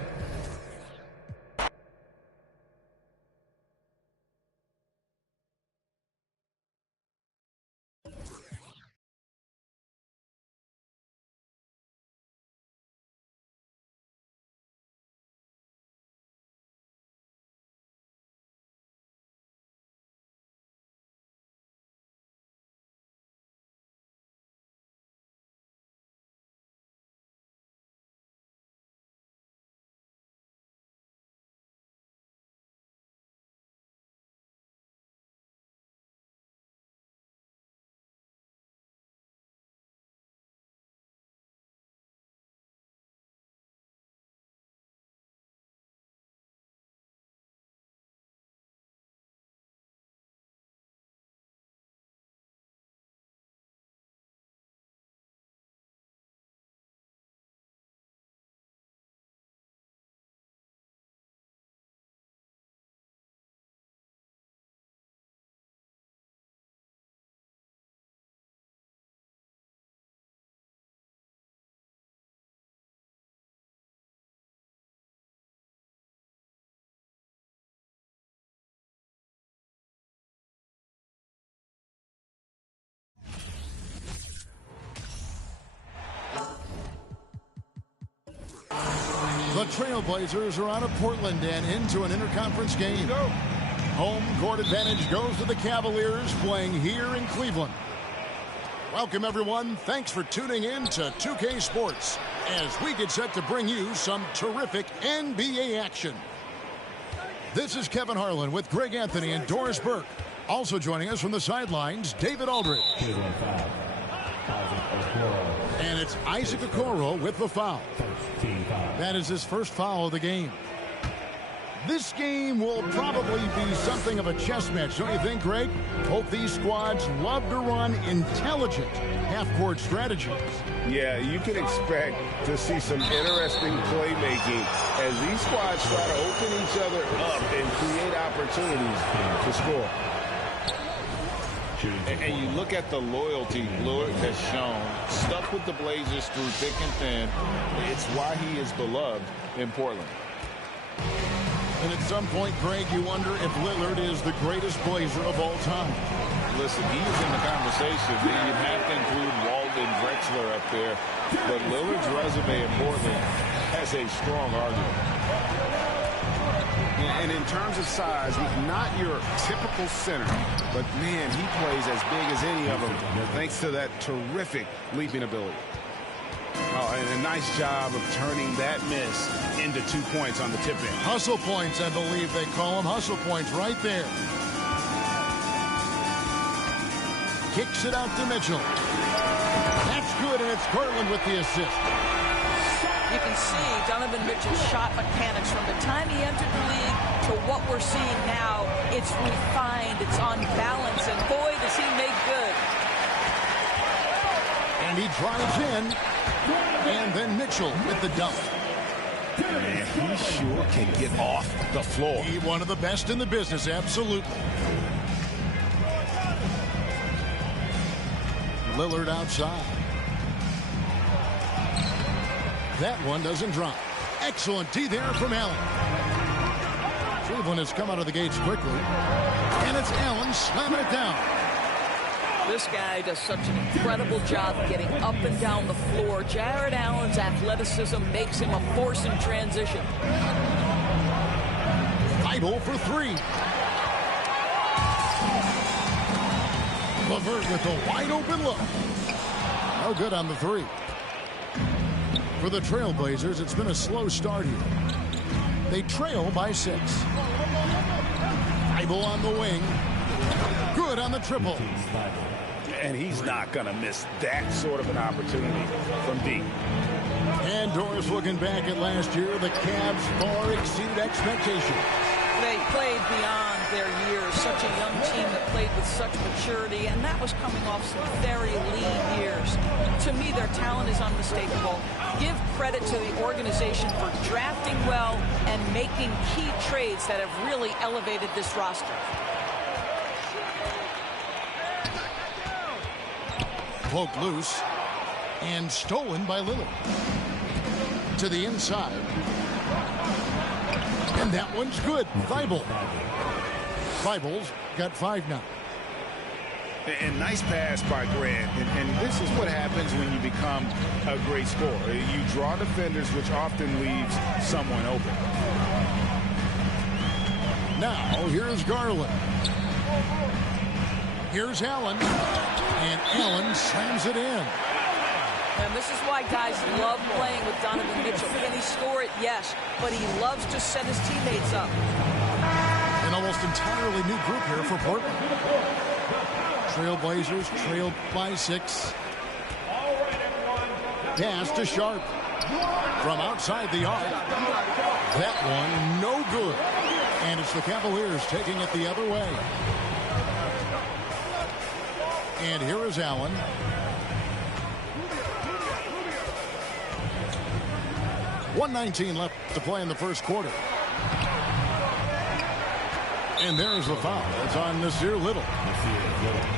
The Trailblazers are out of Portland and into an interconference game. Home court advantage goes to the Cavaliers, playing here in Cleveland. Welcome, everyone. Thanks for tuning in to 2K Sports as we get set to bring you some terrific NBA action. This is Kevin Harlan with Greg Anthony and Doris Burke. Also joining us from the sidelines, David Aldridge. And it's Isaac Okoro with the foul. That is his first foul of the game. This game will probably be something of a chess match, don't you think, Greg? Both these squads love to run intelligent half-court strategies. Yeah, you can expect to see some interesting playmaking as these squads try to open each other up and create opportunities to score. And you look at the loyalty Lillard has shown, stuck with the Blazers through thick and thin. It's why he is beloved in Portland. And at some point, Greg, you wonder if Lillard is the greatest Blazer of all time. Listen, he is in the conversation. You'd have to include Walden Drexler up there. But Lillard's resume in Portland has a strong argument. And in terms of size, not your typical center, but man, he plays as big as any of them thanks to that terrific leaping ability. Oh, and a nice job of turning that miss into 2 points on the tip in. Hustle points, I believe they call them. Hustle points right there. Kicks it out to Mitchell. That's good, and it's Garland with the assist. You can see Donovan Mitchell's shot mechanics from the time he entered the league to what we're seeing now. It's refined, it's on balance, and boy, does he make good. And he drives in, and then Mitchell with the dunk. Man, he sure can get off the floor. He's one of the best in the business, absolutely. Lillard outside. That one doesn't drop. Excellent D there from Allen. Cleveland has come out of the gates quickly. And it's Allen slamming it down. This guy does such an incredible job getting up and down the floor. Jared Allen's athleticism makes him a force in transition. Bible for three. LeVert with a wide open look. No good on the three. For the Trailblazers, it's been a slow start here. They trail by 6. Bible on the wing. Good on the triple. And he's not going to miss that sort of an opportunity from deep. And Doris looking back at last year, the Cavs far exceeded expectations. They played beyond their years. Such a young team that played with such maturity, and that was coming off some very lean years. To me, their talent is unmistakable. Give credit to the organization for drafting well and making key trades that have really elevated this roster. Poked loose and stolen by Lillard. To the inside. And that one's good. Thibault. Thibault's got 5 now. And nice pass by Grant. And this is what happens when you become a great scorer. You draw defenders, which often leaves someone open. Now, here's Garland. Here's Allen. And Allen slams it in. And this is why guys love playing with Donovan Mitchell. Can he score it? Yes. But he loves to set his teammates up. An almost entirely new group here for Portland. Trailblazers trailed by 6. Pass to Sharp. From outside the arc. That one no good. And it's the Cavaliers taking it the other way. And here is Allen. .119 left to play in the first quarter. And there's the foul. It's on Nasir Little.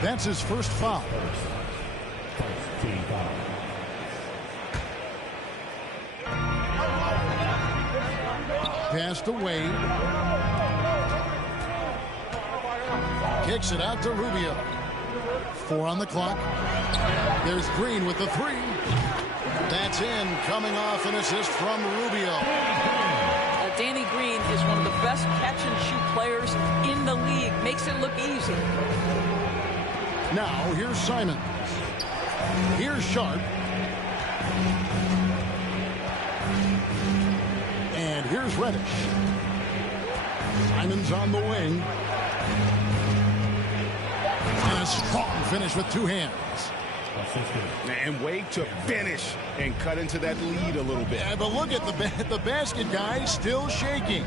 That's his first foul. Pass to Wade. Kicks it out to Rubio. 4 on the clock. There's Green with the 3. That's in, coming off an assist from Rubio. Danny Green is one of the best catch-and-shoot players in the league. Makes it look easy. Now, here's Simon. Here's Sharp. And here's Reddish. Simon's on the wing. And a strong finish with 2 hands. And Wade to finish and cut into that lead a little bit. Yeah, but look at the basket guy still shaking.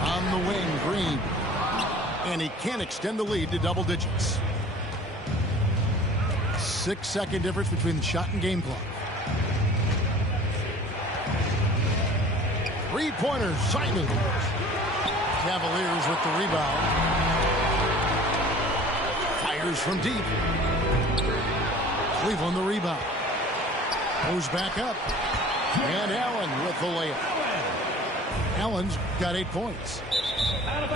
On the wing, Green. And he can't extend the lead to double digits. 6-second difference between the shot and game clock. Three-pointer, Simon. Cavaliers with the rebound. Fires from deep. Cleveland the rebound. Goes back up. And Allen with the layup. Allen's got 8 points.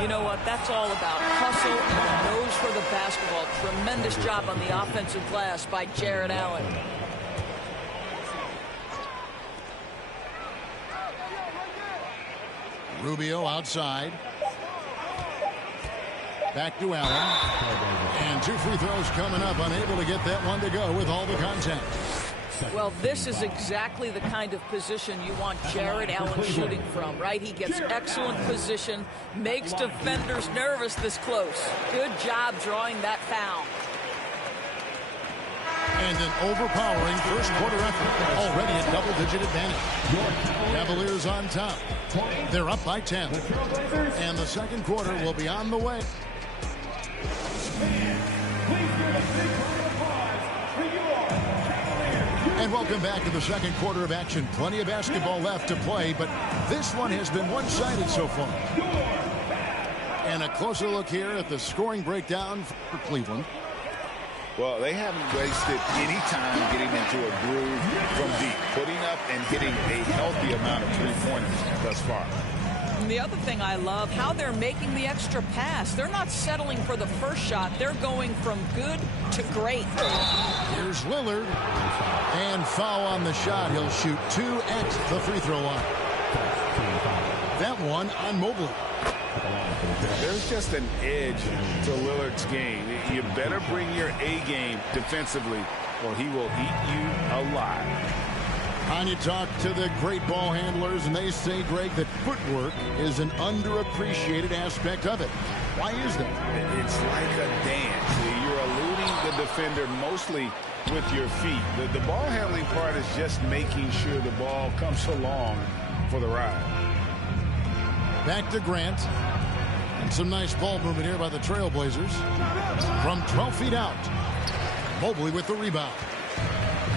You know what? That's all about hustle and nose for the basketball. Tremendous job on the offensive glass by Jared Allen. Rubio outside. Back to Allen. And 2 free throws coming up. Unable to get that one to go with all the contact. Well, this is exactly the kind of position you want Jared Allen shooting from, right? He gets excellent position, makes defenders nervous this close. Good job drawing that foul. And an overpowering first quarter effort. Already a double-digit advantage. Cavaliers on top. They're up by 10. And the second quarter will be on the way. And welcome back to the second quarter of action. Plenty of basketball left to play, but this one has been one-sided so far. And a closer look here at the scoring breakdown for Cleveland. Well, they haven't wasted any time getting into a groove from deep, putting up and hitting a healthy amount of three-pointers thus far. And the other thing I love, how they're making the extra pass. They're not settling for the first shot. They're going from good to great. Here's Lillard. And foul on the shot. He'll shoot 2 at the free throw line. That one on Mobley. There's just an edge to Lillard's game. You better bring your A game defensively, or he will eat you alive. And you talk to the great ball handlers, and they say, Greg, that footwork is an underappreciated aspect of it. Why is that? It's like a dance. You're eluding the defender mostly with your feet. The ball handling part is just making sure the ball comes along for the ride. Back to Grant. And some nice ball movement here by the Trailblazers. From 12 feet out. Mobley with the rebound.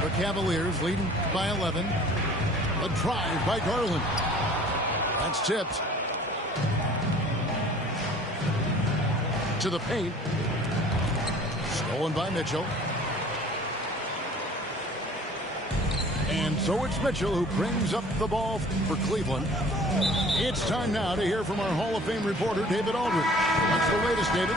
The Cavaliers leading by 11. A drive by Garland. That's tipped. To the paint. Stolen by Mitchell. And so it's Mitchell who brings up the ball for Cleveland. It's time now to hear from our Hall of Fame reporter, David Aldridge. What's the latest, David?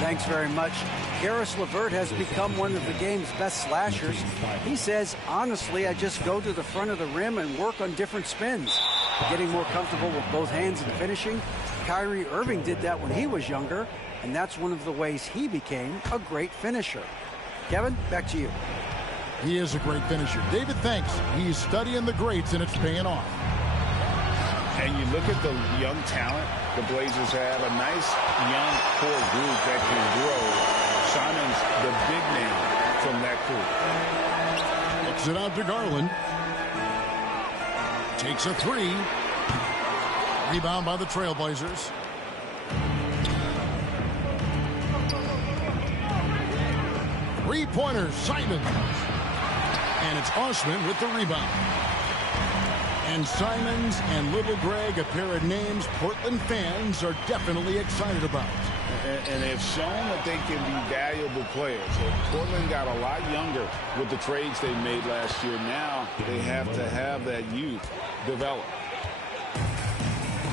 Thanks very much. Karis LeVert has become one of the game's best slashers. He says, honestly, I just go to the front of the rim and work on different spins. Getting more comfortable with both hands and finishing. Kyrie Irving did that when he was younger, and that's one of the ways he became a great finisher. Kevin, back to you. He is a great finisher. David, thanks. He's studying the greats, and it's paying off. And you look at the young talent the Blazers have, a nice young core group that can grow. Simon's the big man from that group. Looks it out to Garland. Takes a 3. Rebound by the Trailblazers. Three-pointer, Simon. And it's Osman with the rebound. And Simons and Little Greg, a pair of names Portland fans are definitely excited about. And they've shown that they can be valuable players. Portland got a lot younger with the trades they made last year. Now they have to have that youth develop.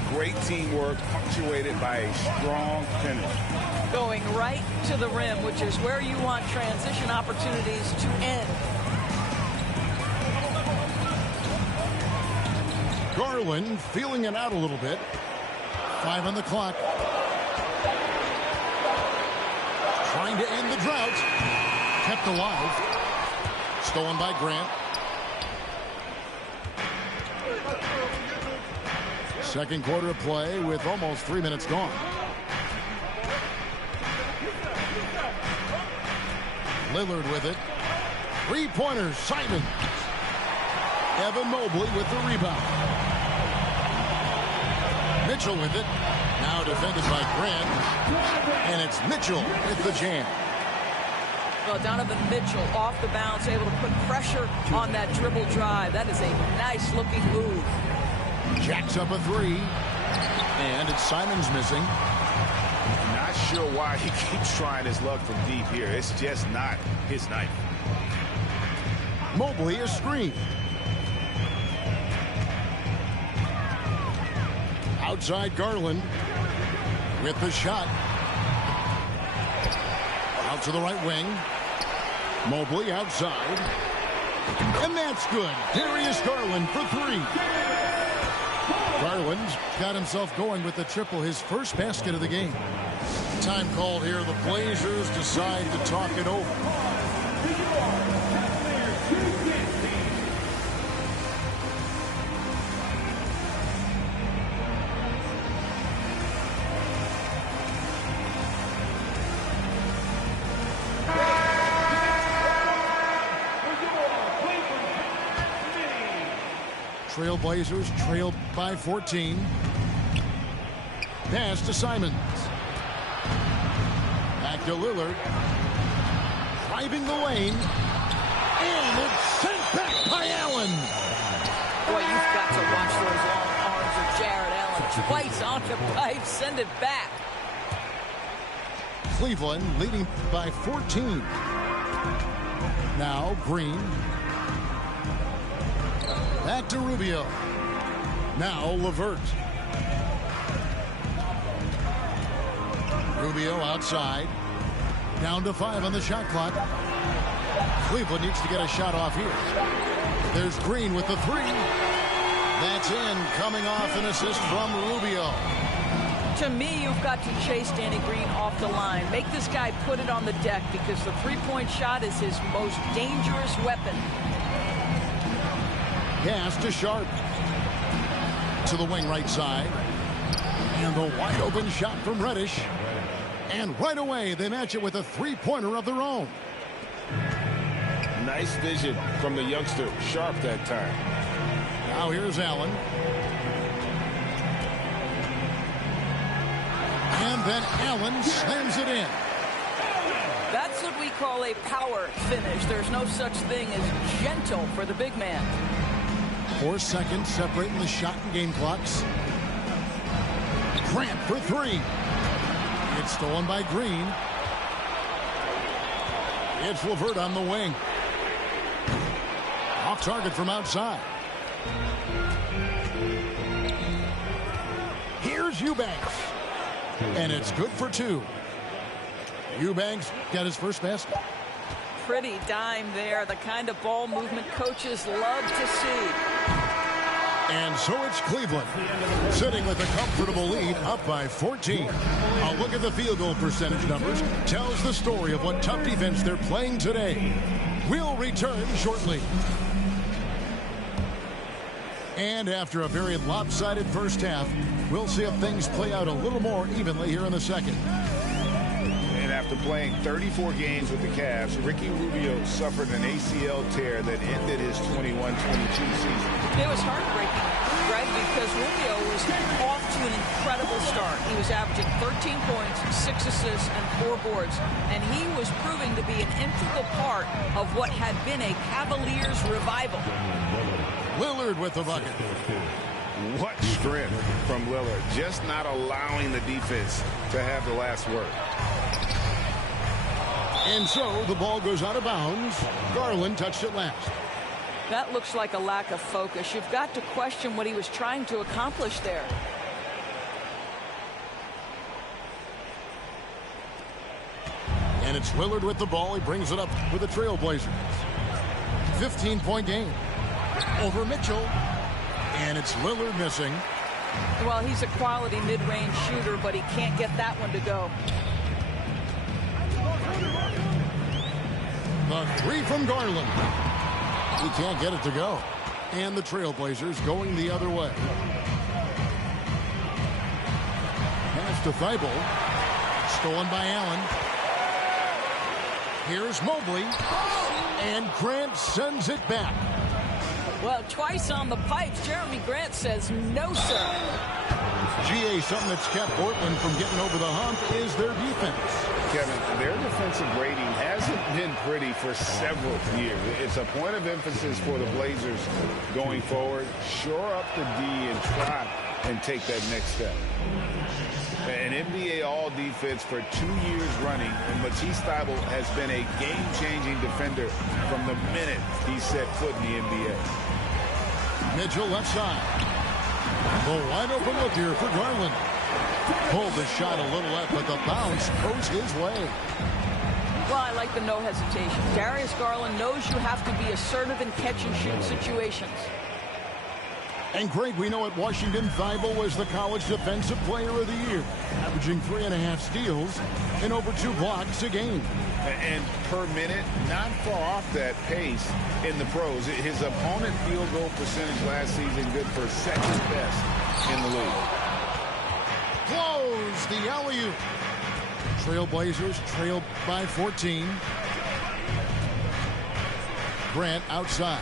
Great teamwork punctuated by a strong finish. Going right to the rim, which is where you want transition opportunities to end. Garland feeling it out a little bit. 5 on the clock. Trying to end the drought. Kept alive. Stolen by Grant. Second quarter of play with almost 3 minutes gone. Lillard with it. Three-pointer, Simons. Evan Mobley with the rebound. Mitchell with it. Now defended by Grant. And it's Mitchell with the jam. Well, Donovan Mitchell off the bounce, able to put pressure on that dribble drive. That is a nice-looking move. Jacks up a three. And it's Simons missing. Not sure why he keeps trying his luck from deep here. It's just not his night. Mobley is screened. Outside Garland with the shot. Out to the right wing. Mobley outside. And that's good. Darius Garland for three. Garland's got himself going with the triple, his first basket of the game. Time called here. The Blazers decide to talk it over. Trailblazers trailed by 14. Pass to Simons. Back to Lillard. Driving the lane. And it's sent back by Allen. Boy, you've got to watch those long arms of Jared Allen. Twice on the pipe. Send it back. Cleveland leading by 14. Now Green. Back to Rubio. Now LeVert. Rubio outside. Down to 5 on the shot clock. Cleveland needs to get a shot off here. There's Green with the three. That's in. Coming off an assist from Rubio. To me, you've got to chase Danny Green off the line. Make this guy put it on the deck because the three-point shot is his most dangerous weapon. Pass to Sharp. To the wing right side. And the wide open shot from Reddish. And right away, they match it with a three-pointer of their own. Nice vision from the youngster, Sharp, that time. Now here's Allen. And then Allen slams it in. That's what we call a power finish. There's no such thing as gentle for the big man. 4 seconds separating the shot and game clocks. Grant for three. It's stolen by Green. It's LeVert on the wing. Off target from outside. Here's Eubanks. And it's good for two. Eubanks got his first basket. Pretty dime there. The kind of ball movement coaches love to see. And so it's Cleveland, sitting with a comfortable lead, up by 14. A look at the field goal percentage numbers tells the story of what tough defense they're playing today. We'll return shortly. And after a very lopsided first half, we'll see if things play out a little more evenly here in the second. And after playing 34 games with the Cavs, Ricky Rubio suffered an ACL tear that ended his 21-22 season. It was heartbreaking, Greg, because Rubio was off to an incredible start. He was averaging 13 points, 6 assists, and 4 boards. And he was proving to be an integral part of what had been a Cavaliers revival. Lillard with the bucket. What strength from Lillard, just not allowing the defense to have the last word. And so the ball goes out of bounds. Garland touched it last. That looks like a lack of focus. You've got to question what he was trying to accomplish there. And it's Lillard with the ball. He brings it up with the Trailblazers. 15-point game over Mitchell. And it's Lillard missing. Well, he's a quality mid-range shooter, but he can't get that one to go. The three from Garland. He can't get it to go. And the Trailblazers going the other way. Pass to Thibault. Stolen by Allen. Here's Mobley. And Grant sends it back. Well, twice on the pipes, Jeremy Grant says no, sir. GA, something that's kept Portland from getting over the hump is their defense. Kevin, their defensive rating hasn't been pretty for several years. It's a point of emphasis for the Blazers going forward. Shore up the D and try and take that next step. An NBA All-Defense for 2 years running, and Matisse Thybulle has been a game-changing defender from the minute he set foot in the NBA. Mitchell left side. The wide open look here for Garland. Pulled the shot a little left, but the bounce goes his way. Well, I like the no hesitation. Darius Garland knows you have to be assertive in catch-and-shoot situations. And Greg, we know at Washington, Thybulle was the college defensive player of the year, averaging 3.5 steals and over 2 blocks a game. And per minute, not far off that pace in the pros. His opponent field goal percentage last season good for second best in the league. Close the alley-oop. Trailblazers trailed by 14. Grant outside.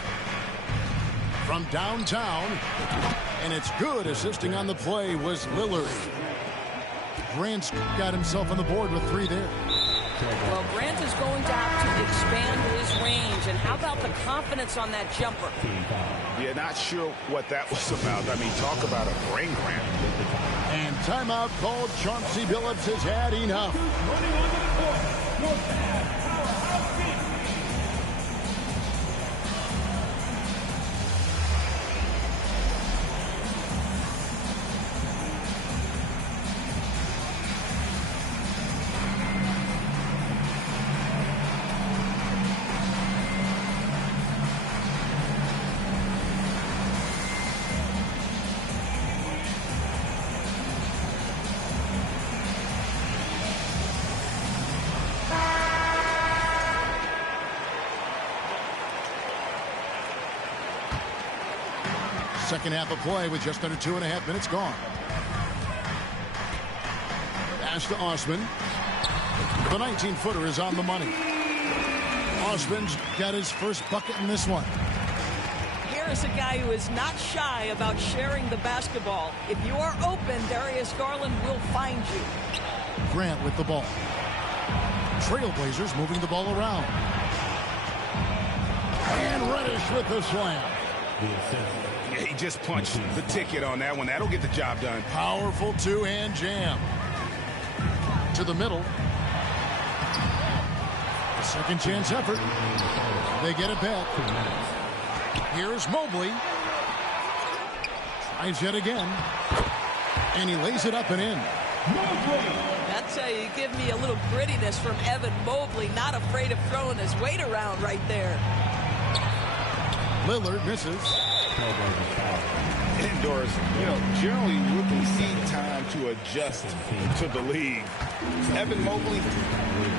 From downtown, and it's good. Assisting on the play was Lillard. Grant's got himself on the board with 3 there. Well, Grant is going to have to expand his range, and how about the confidence on that jumper? Yeah, not sure what that was about. I mean, talk about a brain cramp. And timeout called. Chauncey Billups has had enough. Second half of play with just under 2.5 minutes gone. Pass to Osman. The 19-footer is on the money. Osman's got his first bucket in this one. Here is a guy who is not shy about sharing the basketball. If you are open, Darius Garland will find you. Grant with the ball. Trailblazers moving the ball around. And Reddish with the slam. Yeah, he just punched the ticket on that one. That'll get the job done. Powerful two-hand jam. To the middle. A second chance effort. They get it back. Here's Mobley. Tries yet again. And he lays it up and in. That's how you give me a little grittiness from Evan Mobley. Not afraid of throwing his weight around right there. Lillard misses. Indoors, generally rookies need time to adjust to the league. Evan Mobley,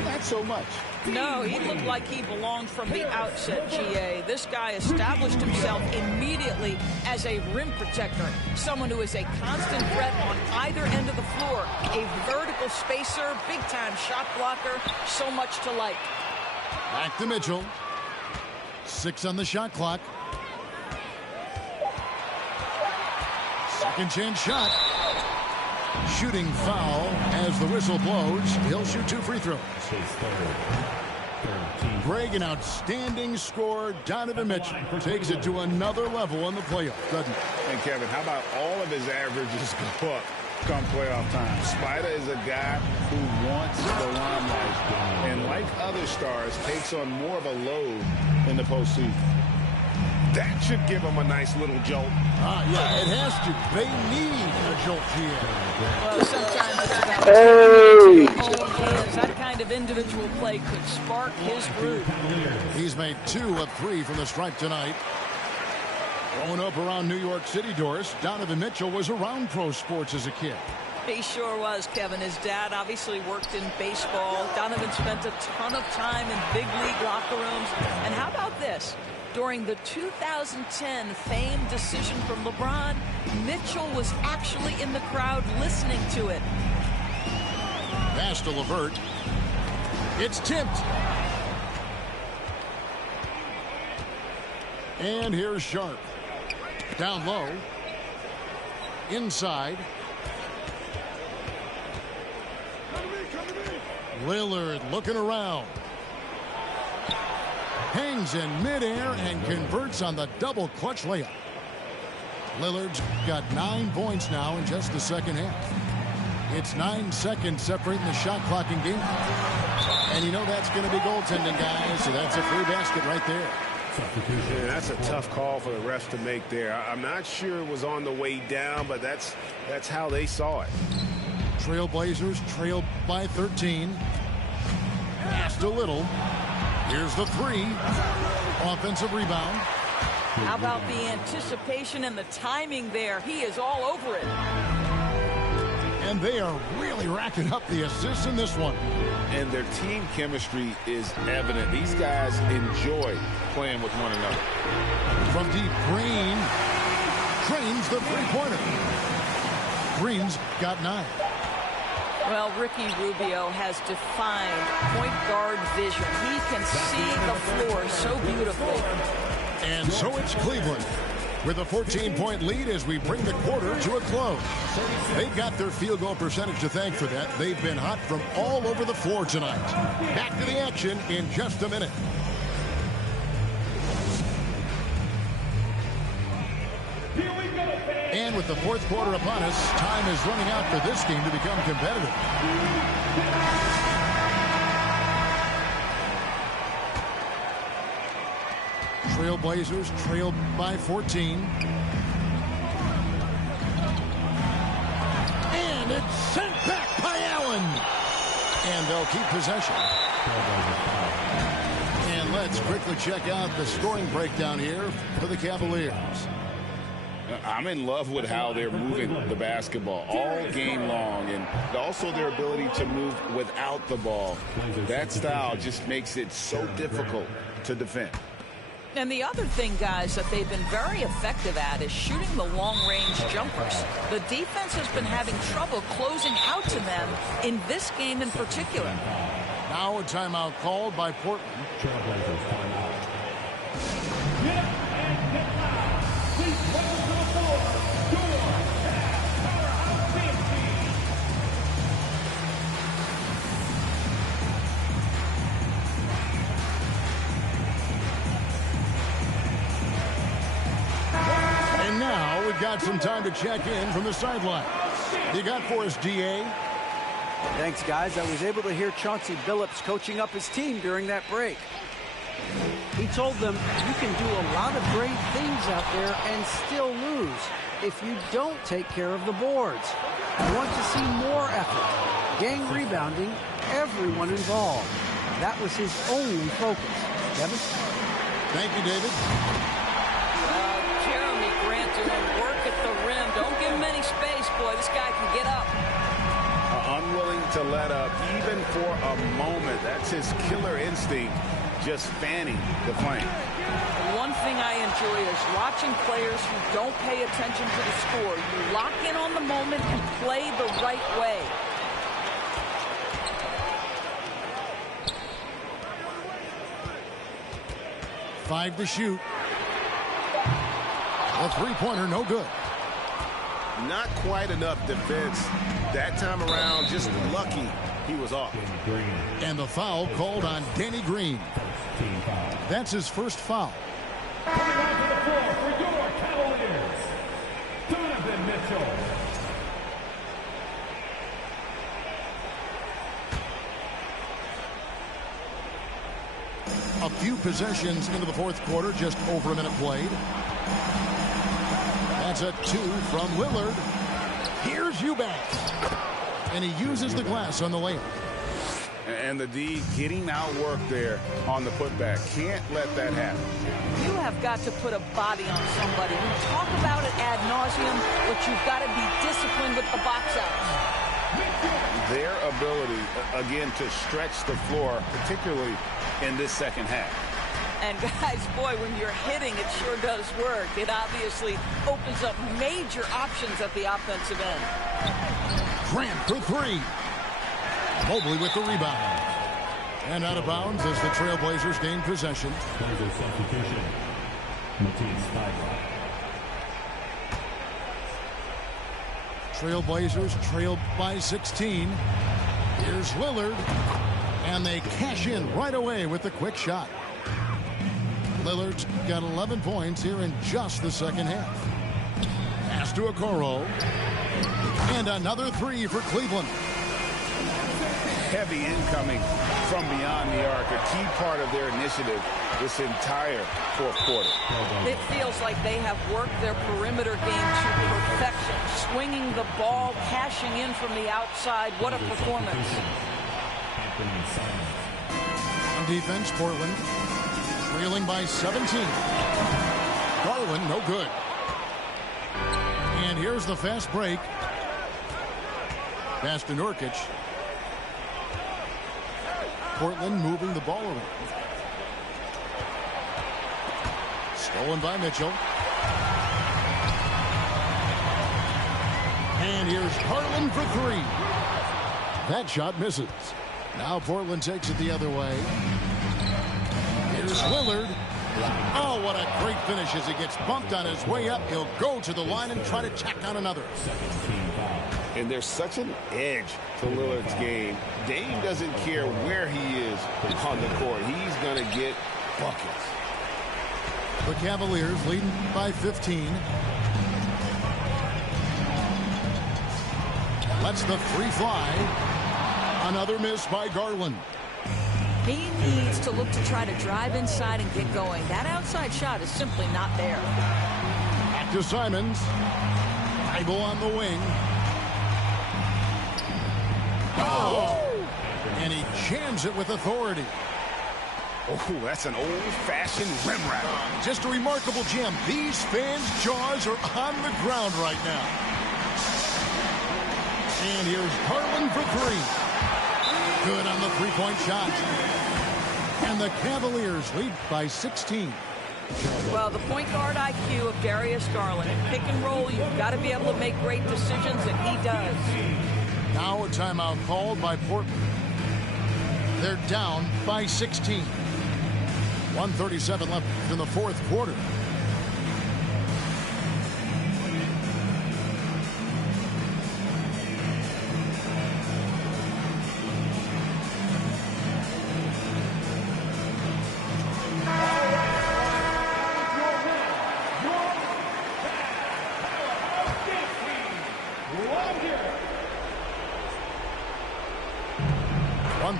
not so much. No, he looked like he belonged from the outset, GA. This guy established himself immediately as a rim protector, someone who is a constant threat on either end of the floor, a vertical spacer, big-time shot blocker, so much to like. Back to Mitchell. 6 on the shot clock. Second chance shot. Shooting foul as the whistle blows. He'll shoot 2 free throws. Greg, an outstanding scorer. Donovan Mitchell takes it to another level in the playoffs, doesn't he? And Kevin, how about all of his averages go up come playoff time? Spider is a guy who wants the limelight, and like other stars, takes on more of a load in the postseason. That should give him a nice little jolt. Yeah, it has to. They need a jolt here. Well, sometimes it's about that kind of individual play could spark his groove. He's made 2 of 3 from the stripe tonight. Growing up around New York City, Doris, Donovan Mitchell was around pro sports as a kid. He sure was, Kevin. His dad obviously worked in baseball. Donovan spent a ton of time in big league locker rooms. And how about this? During the 2010 famed decision from LeBron, Mitchell was actually in the crowd listening to it. Pass to LeVert. It's tipped. And here's Sharp. Down low. Inside. Lillard looking around. Hangs in midair and converts on the double clutch layup. Lillard's got 9 points now in just the second half. It's 9 seconds separating the shot clock in game. And you know that's going to be goaltending, guys, so that's a free basket right there. Yeah, that's a tough call for the refs to make there. I'm not sure it was on the way down, but that's how they saw it. Trailblazers trailed by 13. Passed a little. Here's the 3. Offensive rebound. How about the anticipation and the timing there? He is all over it. And they are really racking up the assists in this one. And their team chemistry is evident. These guys enjoy playing with one another. From deep, Green trains the three-pointer. Green's got 9. Well, Ricky Rubio has defined point guard vision. He can see the floor so beautifully. And so it's Cleveland with a 14-point lead as we bring the quarter to a close. They've got their field goal percentage to thank for that. They've been hot from all over the floor tonight. Back to the action in just a minute. And with the fourth quarter upon us, time is running out for this game to become competitive. Trailblazers trailed by 14. And it's sent back by Allen. And they'll keep possession. And let's quickly check out the scoring breakdown here for the Cavaliers. I'm in love with how they're moving the basketball all game long, and also their ability to move without the ball. That style just makes it so difficult to defend. And the other thing, guys, that they've been very effective at is shooting the long-range jumpers. The defense has been having trouble closing out to them in this game in particular. Now a timeout called by Portland. And now we've got some time to check in from the sideline. You got for us, DA? Thanks, guys. I was able to hear Chauncey Billups coaching up his team during that break. He told them, you can do a lot of great things out there and still lose if you don't take care of the boards. I want to see more effort, gang rebounding, everyone involved. That was his only focus. Kevin? Thank you, David. Jeremy Grant doing work at the rim. Don't give him any space, boy. This guy can get up. Unwilling to let up even for a moment. That's his killer instinct, just fanning the flame. One thing I enjoy is watching players who don't pay attention to the score. You lock in on the moment and play the right way. Five to shoot. A three-pointer, no good. Not quite enough defense that time around. Just lucky he was off. And the foul called on Danny Green. That's his first foul. Coming onto the floor for your Cavaliers, Donovan Mitchell. A few possessions into the fourth quarter, just over a minute played. That's a 2 from Lillard. Here's Eubanks. And he uses the glass on the layup. And the D getting outworked there on the putback. Can't let that happen. You have got to put a body on somebody. We talk about it ad nauseum, but you've got to be disciplined with the box outs. Their ability, again, to stretch the floor, particularly in this second half. And guys, boy, when you're hitting, it sure does work. It obviously opens up major options at the offensive end. Grant for 3. Mobley with the rebound. And out of bounds as the Trailblazers gain possession. Ps5. Trailblazers trailed by 16. Here's Lillard. And they cash in right away with the quick shot. Lillard's got 11 points here in just the second half. Pass to Okoro. And another three for Cleveland. Heavy incoming from beyond the arc, a key part of their initiative this entire fourth quarter. It feels like they have worked their perimeter game to perfection, swinging the ball, cashing in from the outside. What a performance. On defense, Portland trailing by 17. Garland, no good. And here's the fast break. Pass to Nurkic. Portland moving the ball around. Stolen by Mitchell. And here's Garland for three. That shot misses. Now Portland takes it the other way. Here's Lillard. Oh, what a great finish as he gets bumped on his way up. He'll go to the line and try to tack on another. And there's such an edge to Lillard's game. Dame doesn't care where he is on the court. He's going to get buckets. The Cavaliers leading by 15. Lets the three fly. Another miss by Garland. He needs to look to try to drive inside and get going. That outside shot is simply not there. Back to Simons. Bible on the wing. Oh! And he jams it with authority. Oh, that's an old-fashioned rim wrap. Just a remarkable jam. These fans' jaws are on the ground right now. And here's Garland for three. Good on the three-point shot. And the Cavaliers lead by 16. Well, the point guard IQ of Darius Garland. Pick and roll, you've got to be able to make great decisions, and he does. Now a timeout called by Portland. They're down by 16. 1:37 left in the fourth quarter.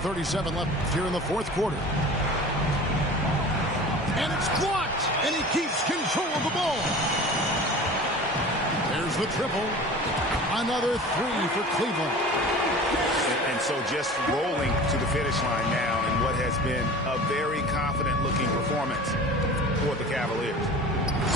.37 left here in the fourth quarter. And it's blocked, and he keeps control of the ball. There's the triple. Another three for Cleveland. And so just rolling to the finish line now in what has been a very confident-looking performance for the Cavaliers.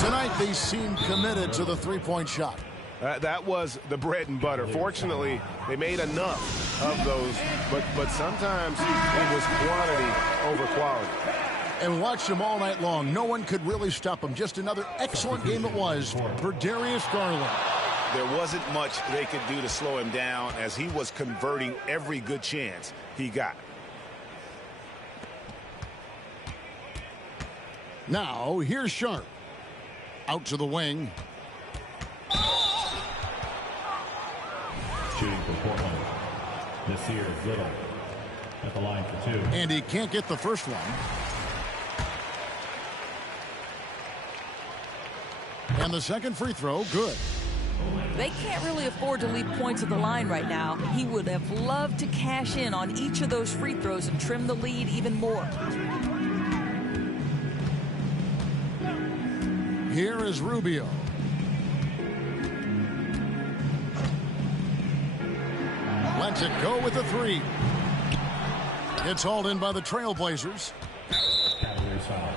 Tonight, they seem committed to the three-point shot. That was the bread and butter. Fortunately, they made enough of those, but sometimes it was quantity over quality. And watched them all night long. No one could really stop them. Just another excellent game it was for Darius Garland. There wasn't much they could do to slow him down as he was converting every good chance he got. Now, here's Sharp. Out to the wing. Shooting for Portland. This year is Little at the line for two. And he can't get the first one. And the second free throw, good. They can't really afford to leave points at the line right now. He would have loved to cash in on each of those free throws and trim the lead even more. Here is Rubio. Lets it go with the three. It's hauled in by the Trailblazers. Cavaliers foul.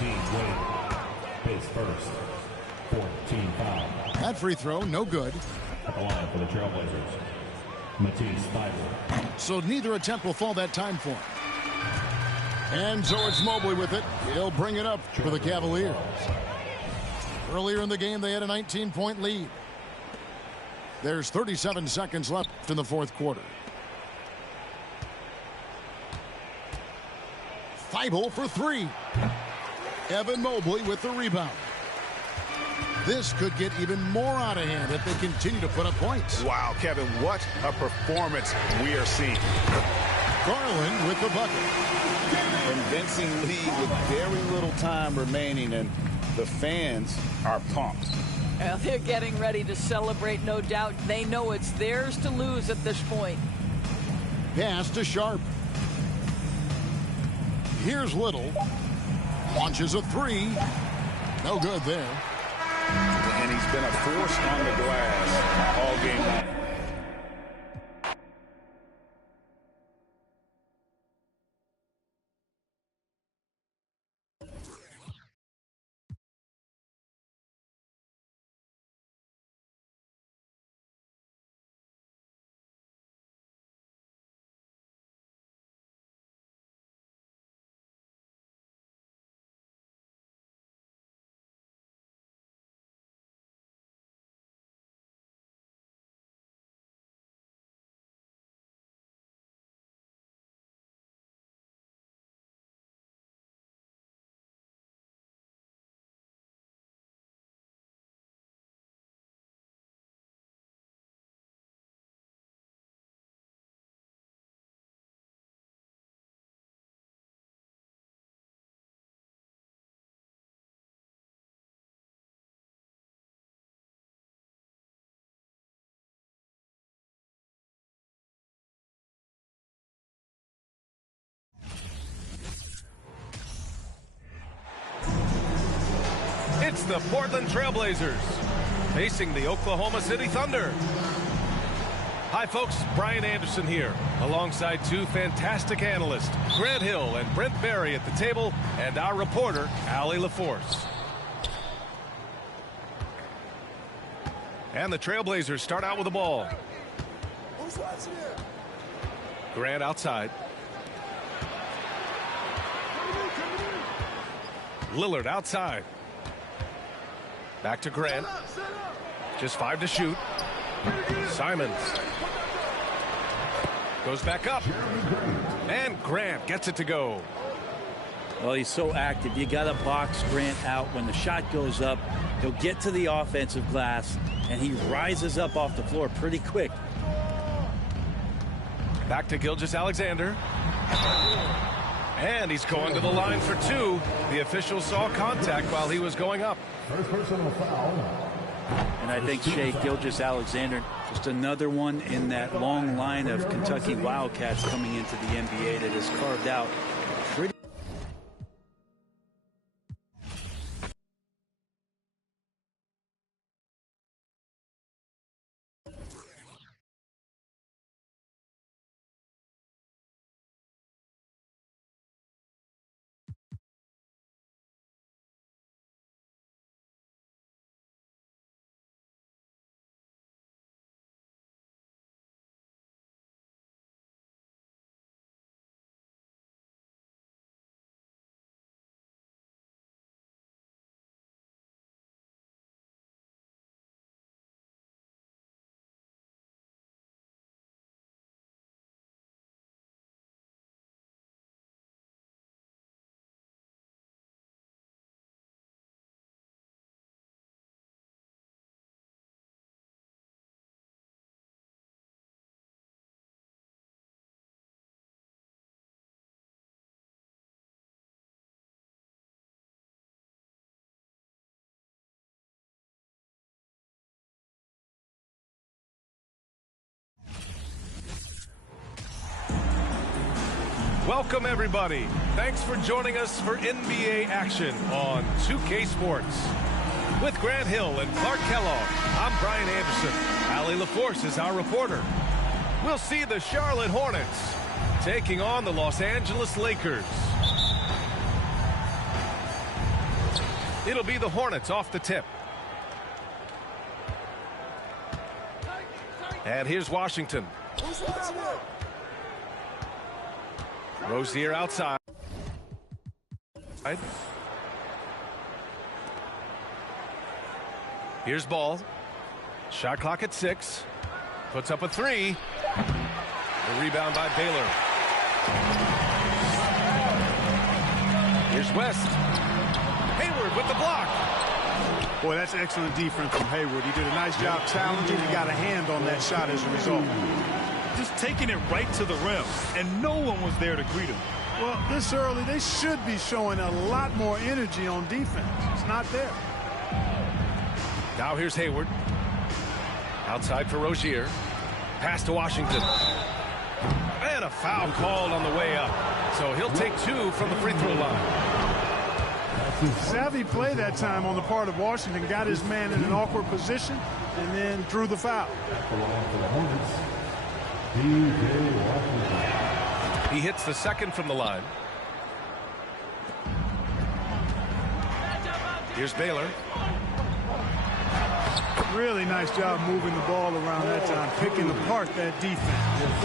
Dean Wade. His first. 14 foul. That free throw, no good. At the line for the Trailblazers. Ps5. So neither attempt will fall that time for him. And so it's Mobley with it. He'll bring it up for the Cavaliers. Earlier in the game, they had a 19-point lead. There's 37 seconds left in the fourth quarter. Thibault for three. Evan Mobley with the rebound. This could get even more out of hand if they continue to put up points. Wow, Kevin, what a performance we are seeing. Garland with the bucket. Convincing lead with very little time remaining, and the fans are pumped. Well, they're getting ready to celebrate, no doubt. They know it's theirs to lose at this point. Pass to Sharp. Here's Little. Launches a three. No good there. And he's been a force on the glass all game long. It's the Portland Trailblazers facing the Oklahoma City Thunder. Hi, folks. Brian Anderson here, alongside two fantastic analysts, Grant Hill and Brent Barry at the table, and our reporter, Allie LaForce. And the Trailblazers start out with the ball. Who's watching here? Grant outside. Lillard outside. Back to Grant. Just 5 to shoot. Simons goes back up. And Grant gets it to go. Well, he's so active. You got to box Grant out. When the shot goes up, he'll get to the offensive glass, and he rises up off the floor pretty quick. Back to Gilgeous-Alexander. And he's going to the line for two. The official saw contact while he was going up. First personal foul. And I think Shea Gilgeous-Alexander, just another one in that long line of Kentucky Wildcats coming into the NBA that has carved out pretty. Welcome, everybody. Thanks for joining us for NBA action on 2K Sports. With Grant Hill and Clark Kellogg, I'm Brian Anderson. Allie LaForce is our reporter. We'll see the Charlotte Hornets taking on the Los Angeles Lakers. It'll be the Hornets off the tip. And here's Washington. Rozier outside. Here's Ball. Shot clock at 6. Puts up a 3. The rebound by Baylor. Here's West. Hayward with the block. Boy, that's excellent defense from Hayward. He did a nice job challenging and got a hand on that shot as a result. Just taking it right to the rim, and no one was there to greet him. Well, this early, they should be showing a lot more energy on defense. It's not there. Now here's Hayward. Outside for Rozier. Pass to Washington. And a foul called on the way up. So he'll take 2 from the free throw line. Savvy play that time on the part of Washington. Got his man in an awkward position and then drew the foul. He hits the second from the line. Here's Baylor. Really nice job moving the ball around that time, picking apart that defense.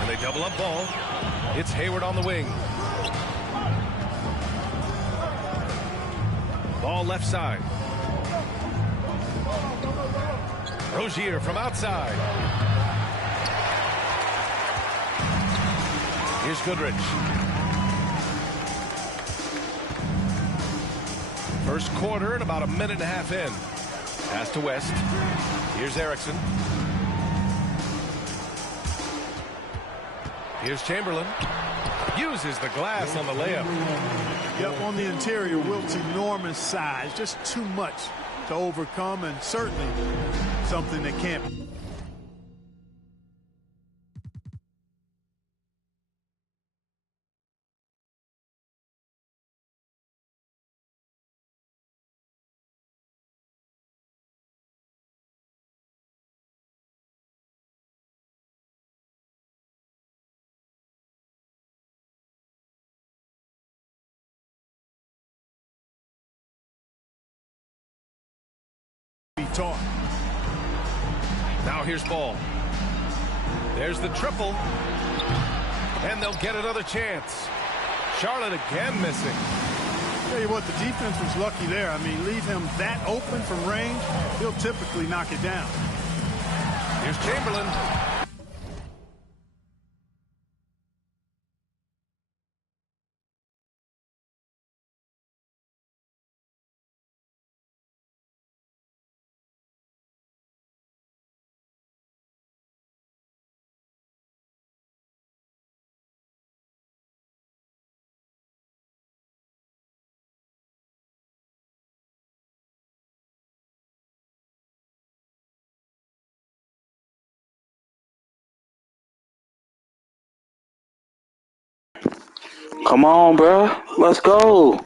And they double up ball. It's Hayward on the wing. Ball left side. Rozier from outside. Here's Goodrich. First quarter and about a minute and a half in. Pass to West. Here's Erickson. Here's Chamberlain. Uses the glass on the layup. Yep, on the interior, Wilt's enormous size. Just too much to overcome, and certainly something that can't. Taught. Now here's Ball. There's the triple. And they'll get another chance. Charlotte again missing. Tell you what, the defense was lucky there. I mean, leave him that open from range, he'll typically knock it down. Here's Chamberlain. Come on, bro. Let's go.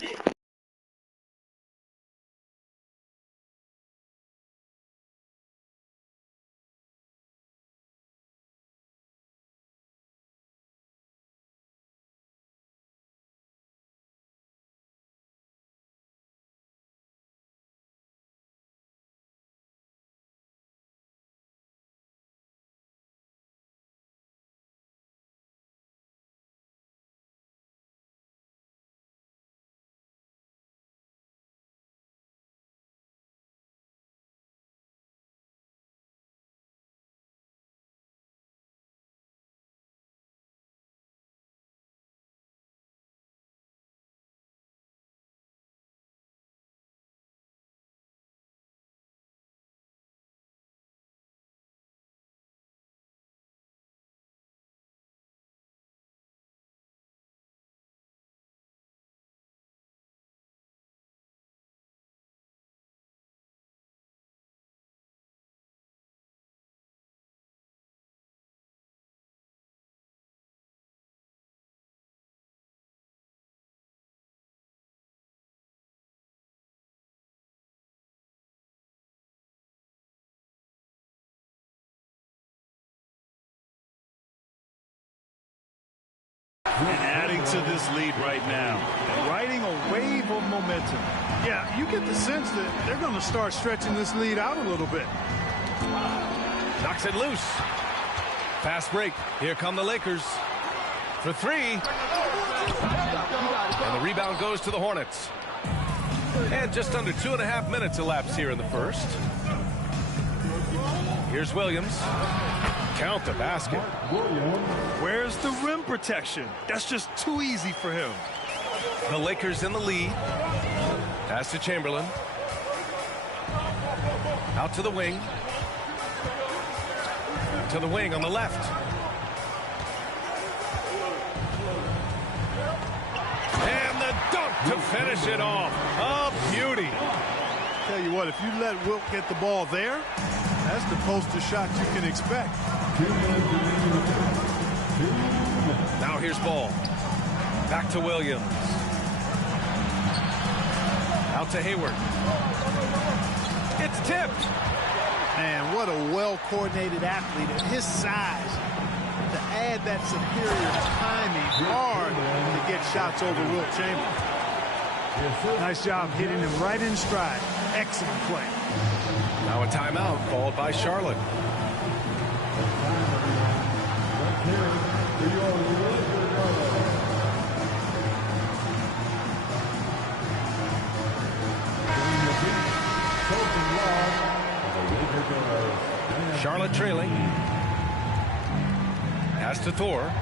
And adding to this lead right now, riding a wave of momentum. Yeah, you get the sense that they're going to start stretching this lead out a little bit. Knocks it loose. Fast break. Here come the Lakers. For 3. And the rebound goes to the Hornets. And just under 2.5 minutes elapsed here in the first. Here's Williams. Count the basket. Where's the rim protection? That's just too easy for him. The Lakers in the lead. Pass to Chamberlain. Out to the wing. To the wing on the left. And the dunk to finish it off. A beauty. Tell you what, if you let Wilt get the ball there, that's the poster shot you can expect. Now here's Ball. Back to Williams. Out to Hayward. It's tipped. Man, what a well-coordinated athlete at his size to add that superior timing. Hard to get shots over Wilt Chamberlain. Nice job hitting him right in stride. Excellent play. Now a timeout called by Charlotte. Charlotte trailing. Pass to Thor.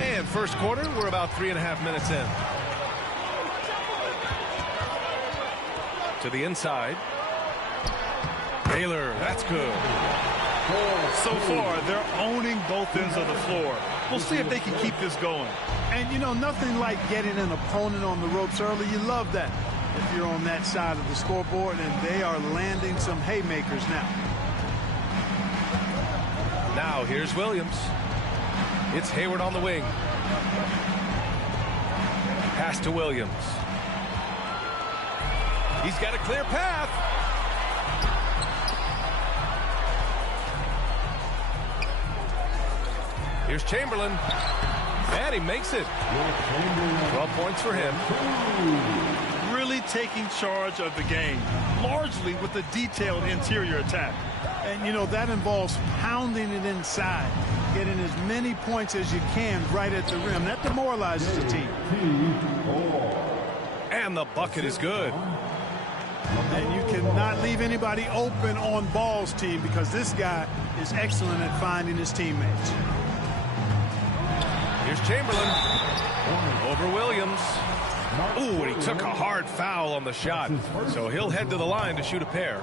And first quarter, we're about 3.5 minutes in. To the inside. Taylor, that's good. So far, they're owning both ends of the floor. We'll see if they can keep this going. And, you know, nothing like getting an opponent on the ropes early. You love that if you're on that side of the scoreboard, and they are landing some haymakers now. Now here's Williams. It's Hayward on the wing. Pass to Williams. He's got a clear path. Here's Chamberlain. And he makes it. 12 points for him. Really taking charge of the game, largely with a detailed interior attack. And, you know, that involves pounding it inside, getting as many points as you can right at the rim. That demoralizes the team. And the bucket is good. And you cannot leave anybody open on Ball's team because this guy is excellent at finding his teammates. Here's Chamberlain. Over Williams. Ooh, and he took a hard foul on the shot. So he'll head to the line to shoot a pair.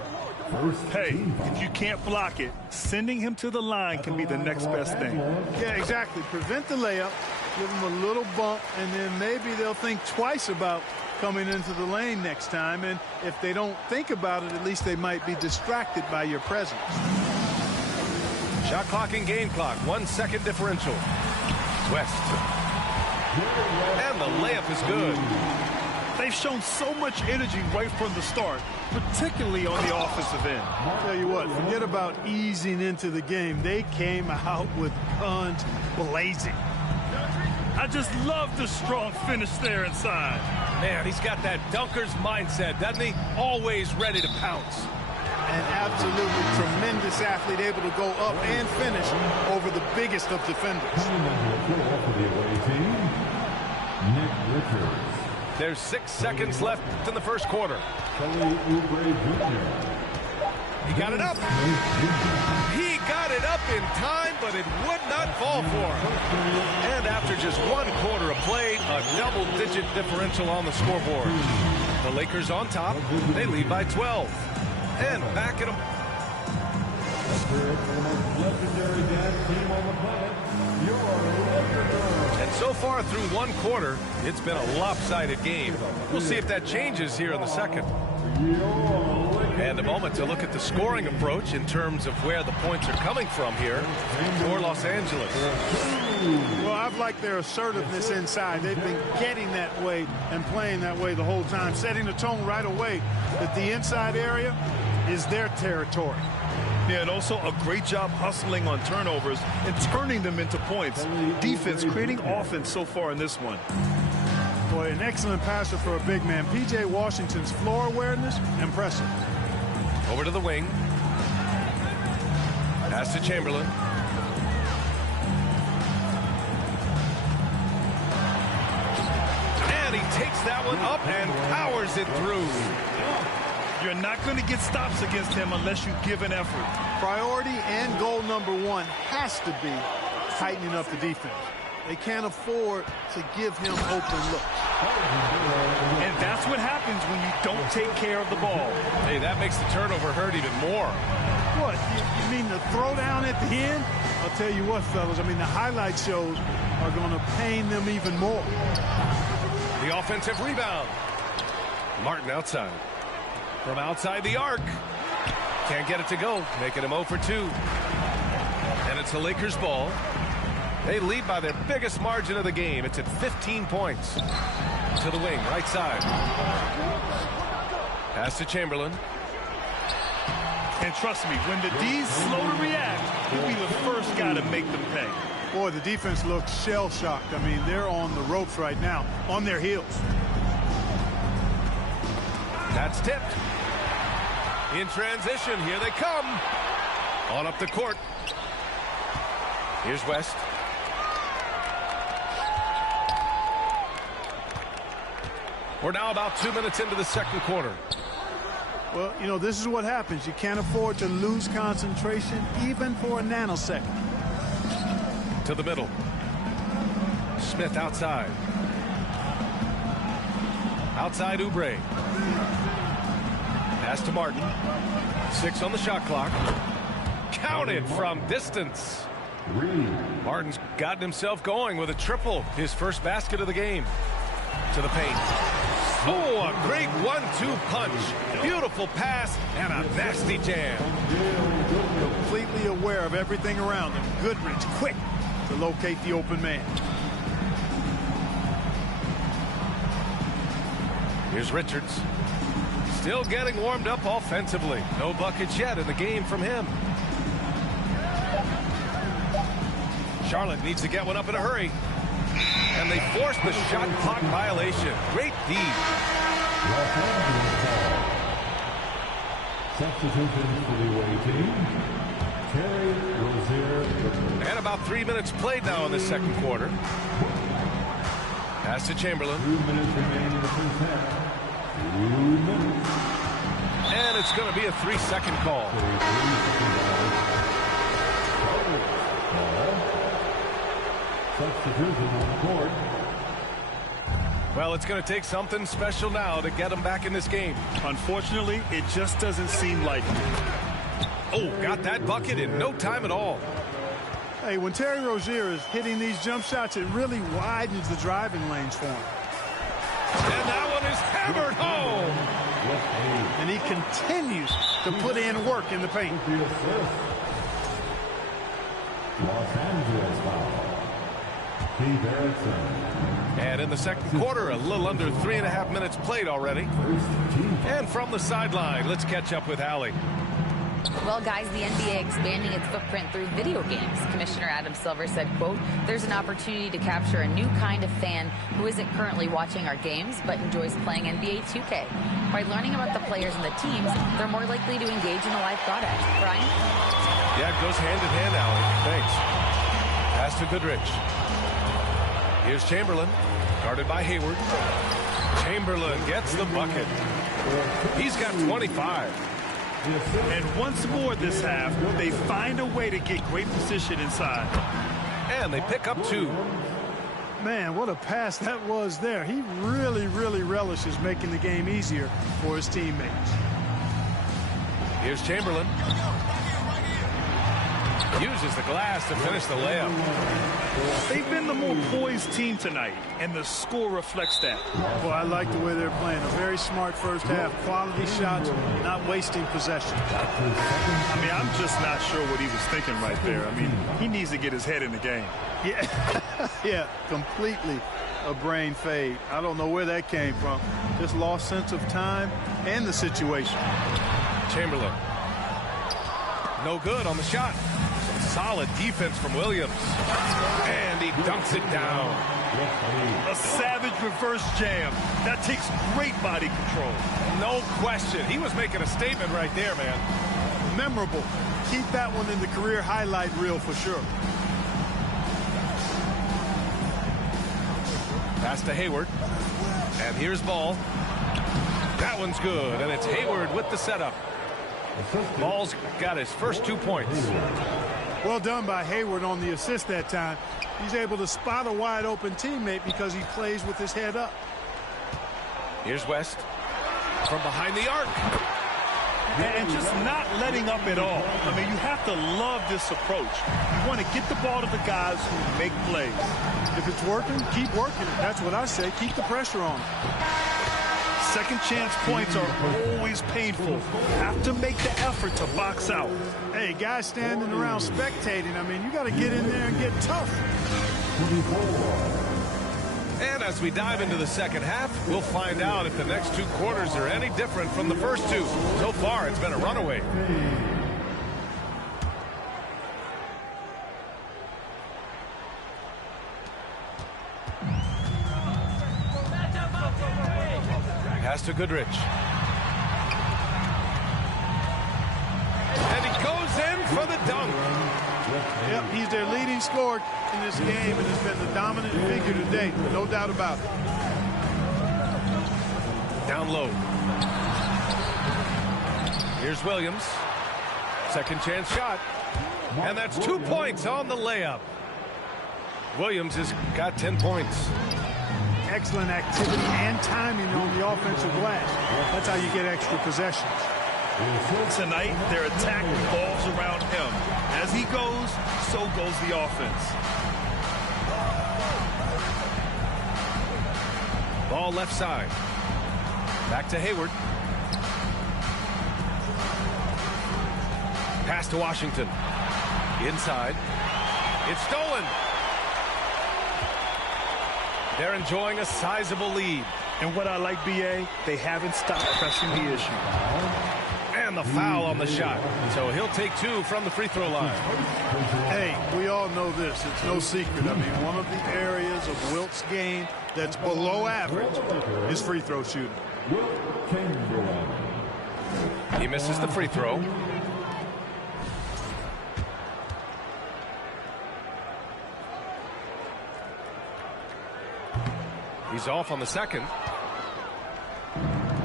Hey, if you can't block it, sending him to the line can be the next best thing. Yeah, exactly. Prevent the layup, give him a little bump, and then maybe they'll think twice about coming into the lane next time. And if they don't think about it, at least they might be distracted by your presence. Shot clock and game clock. 1 second differential. West. And the layup is good. They've shown so much energy right from the start, particularly on the offensive end. I'll tell you what, forget about easing into the game. They came out with guns blazing. I just love the strong finish there inside. Man, he's got that dunker's mindset, doesn't he? Always ready to pounce. An absolutely tremendous athlete, able to go up and finish over the biggest of defenders. There's 6 seconds left in the first quarter. He got it up. He got it up in time, but it would not fall for him. And after just 1 quarter of play, a double-digit differential on the scoreboard. The Lakers on top. They lead by 12. And back at him. And so far through 1 quarter, it's been a lopsided game. We'll see if that changes here in the second. And a moment to look at the scoring approach in terms of where the points are coming from here for Los Angeles. Well, I've liked their assertiveness inside. They've been getting that way and playing that way the whole time, setting the tone right away that the inside area is their territory. Yeah, and also a great job hustling on turnovers and turning them into points. Defense creating offense so far in this one. Boy, an excellent passer for a big man. P.J. Washington's floor awareness, impressive. Over to the wing. Pass to Chamberlain. And he takes that one up and powers it through. You're not going to get stops against him unless you give an effort. Priority and goal number 1 has to be tightening up the defense. They can't afford to give him open looks. And that's what happens when you don't take care of the ball. Hey, that makes the turnover hurt even more. What, you mean the throwdown at the end? I'll tell you what, fellas, I mean, the highlight shows are going to pain them even more. The offensive rebound. Martin outside. From outside the arc. Can't get it to go, making him 0 for 2. And it's the Lakers' ball. They lead by their biggest margin of the game. It's at 15 points. To the wing, right side. Pass to Chamberlain. And trust me, when the D's slow to react, he'll be the first guy to make them pay. Boy, the defense looks shell-shocked. I mean, they're on the ropes right now, on their heels. That's tipped. In transition, here they come. On up the court. Here's West. We're now about 2 minutes into the second quarter. Well, you know, this is what happens. You can't afford to lose concentration even for a nanosecond. To the middle. Smith outside. Outside Oubre. Pass to Martin. 6 on the shot clock. Counted from distance. Martin's gotten himself going with a triple. His first basket of the game. To the paint. Oh, a great 1-2 punch. Beautiful pass and a nasty jam. Completely aware of everything around him. Goodrich quick to locate the open man. Here's Richards. Still getting warmed up offensively. No buckets yet in the game from him. Charlotte needs to get one up in a hurry. And they force the shot clock violation. Great D. Substitution for the away team. Terry Rozier. And about 3 minutes played now in the second quarter. Pass to Chamberlain. 2 minutes remaining in the first half. 2 minutes. And it's going to be a 3-second call. Substitution on the court. Well, it's going to take something special now to get them back in this game. Unfortunately, it just doesn't seem like it. Oh, got that bucket in no time at all. Hey, when Terry Rozier is hitting these jump shots, it really widens the driving lanes for him. And that one is hammered home. And he continues to put in work in the paint. Los Angeles foul. Steve Erickson. And in the second quarter, a little under 3.5 minutes played already. And from the sideline, let's catch up with Allie. Well, guys, the NBA expanding its footprint through video games. Commissioner Adam Silver said, quote, there's an opportunity to capture a new kind of fan who isn't currently watching our games but enjoys playing NBA 2K. By learning about the players and the teams, they're more likely to engage in a live product. Brian? Yeah, it goes hand in hand, Allie. Thanks. Pass to Goodrich. Here's Chamberlain, guarded by Hayward. Chamberlain gets the bucket. He's got 25. And once more this half, they find a way to get great position inside. And they pick up 2. Man, what a pass that was there. He really, really relishes making the game easier for his teammates. Here's Chamberlain. Uses the glass to finish the layup. They've been the more poised team tonight, and the score reflects that. Well, I like the way they're playing. A very smart first half. Quality shots, not wasting possession. I mean, I'm just not sure what he was thinking right there. I mean, he needs to get his head in the game. Yeah, yeah, completely a brain fade. I don't know where that came from. Just lost sense of time and the situation. Chamberlain. No good on the shot. Solid defense from Williams. And he dunks it down. A savage reverse jam. That takes great body control. No question. He was making a statement right there, man. Memorable. Keep that one in the career highlight reel for sure. Pass to Hayward. And here's ball. That one's good. And it's Hayward with the setup. Ball's got his first 2 points. Well done by Hayward on the assist that time. He's able to spot a wide open teammate because he plays with his head up. Here's West from behind the arc. And just not letting up at all. I mean, you have to love this approach. You want to get the ball to the guys who make plays. If it's working, keep working it. That's what I say. Keep the pressure on. Second chance points are always painful. You have to make the effort to box out. Hey, guys standing around spectating, I mean, you got to get in there and get tough. And as we dive into the second half, we'll find out if the next 2 quarters are any different from the first 2. So far, it's been a runaway. Pass to Goodrich. And he goes in for the dunk. Yep, he's their leading scorer in this game and has been the dominant figure today. No doubt about it. Down low. Here's Williams. Second chance shot. And that's 2 points on the layup. Williams has got 10 points. Excellent activity and timing on the offensive glass. That's how you get extra possessions. Tonight, their attack revolves around him. As he goes, so goes the offense. Ball left side. Back to Hayward. Pass to Washington. Inside. It's stolen. They're enjoying a sizable lead. And what I like, BA, they haven't stopped pressing the issue. And the foul on the shot. So he'll take 2 from the free throw line. Hey, we all know this. It's no secret. I mean, one of the areas of Wilt's game that's below average is free throw shooting. He misses the free throw. He's off on the second.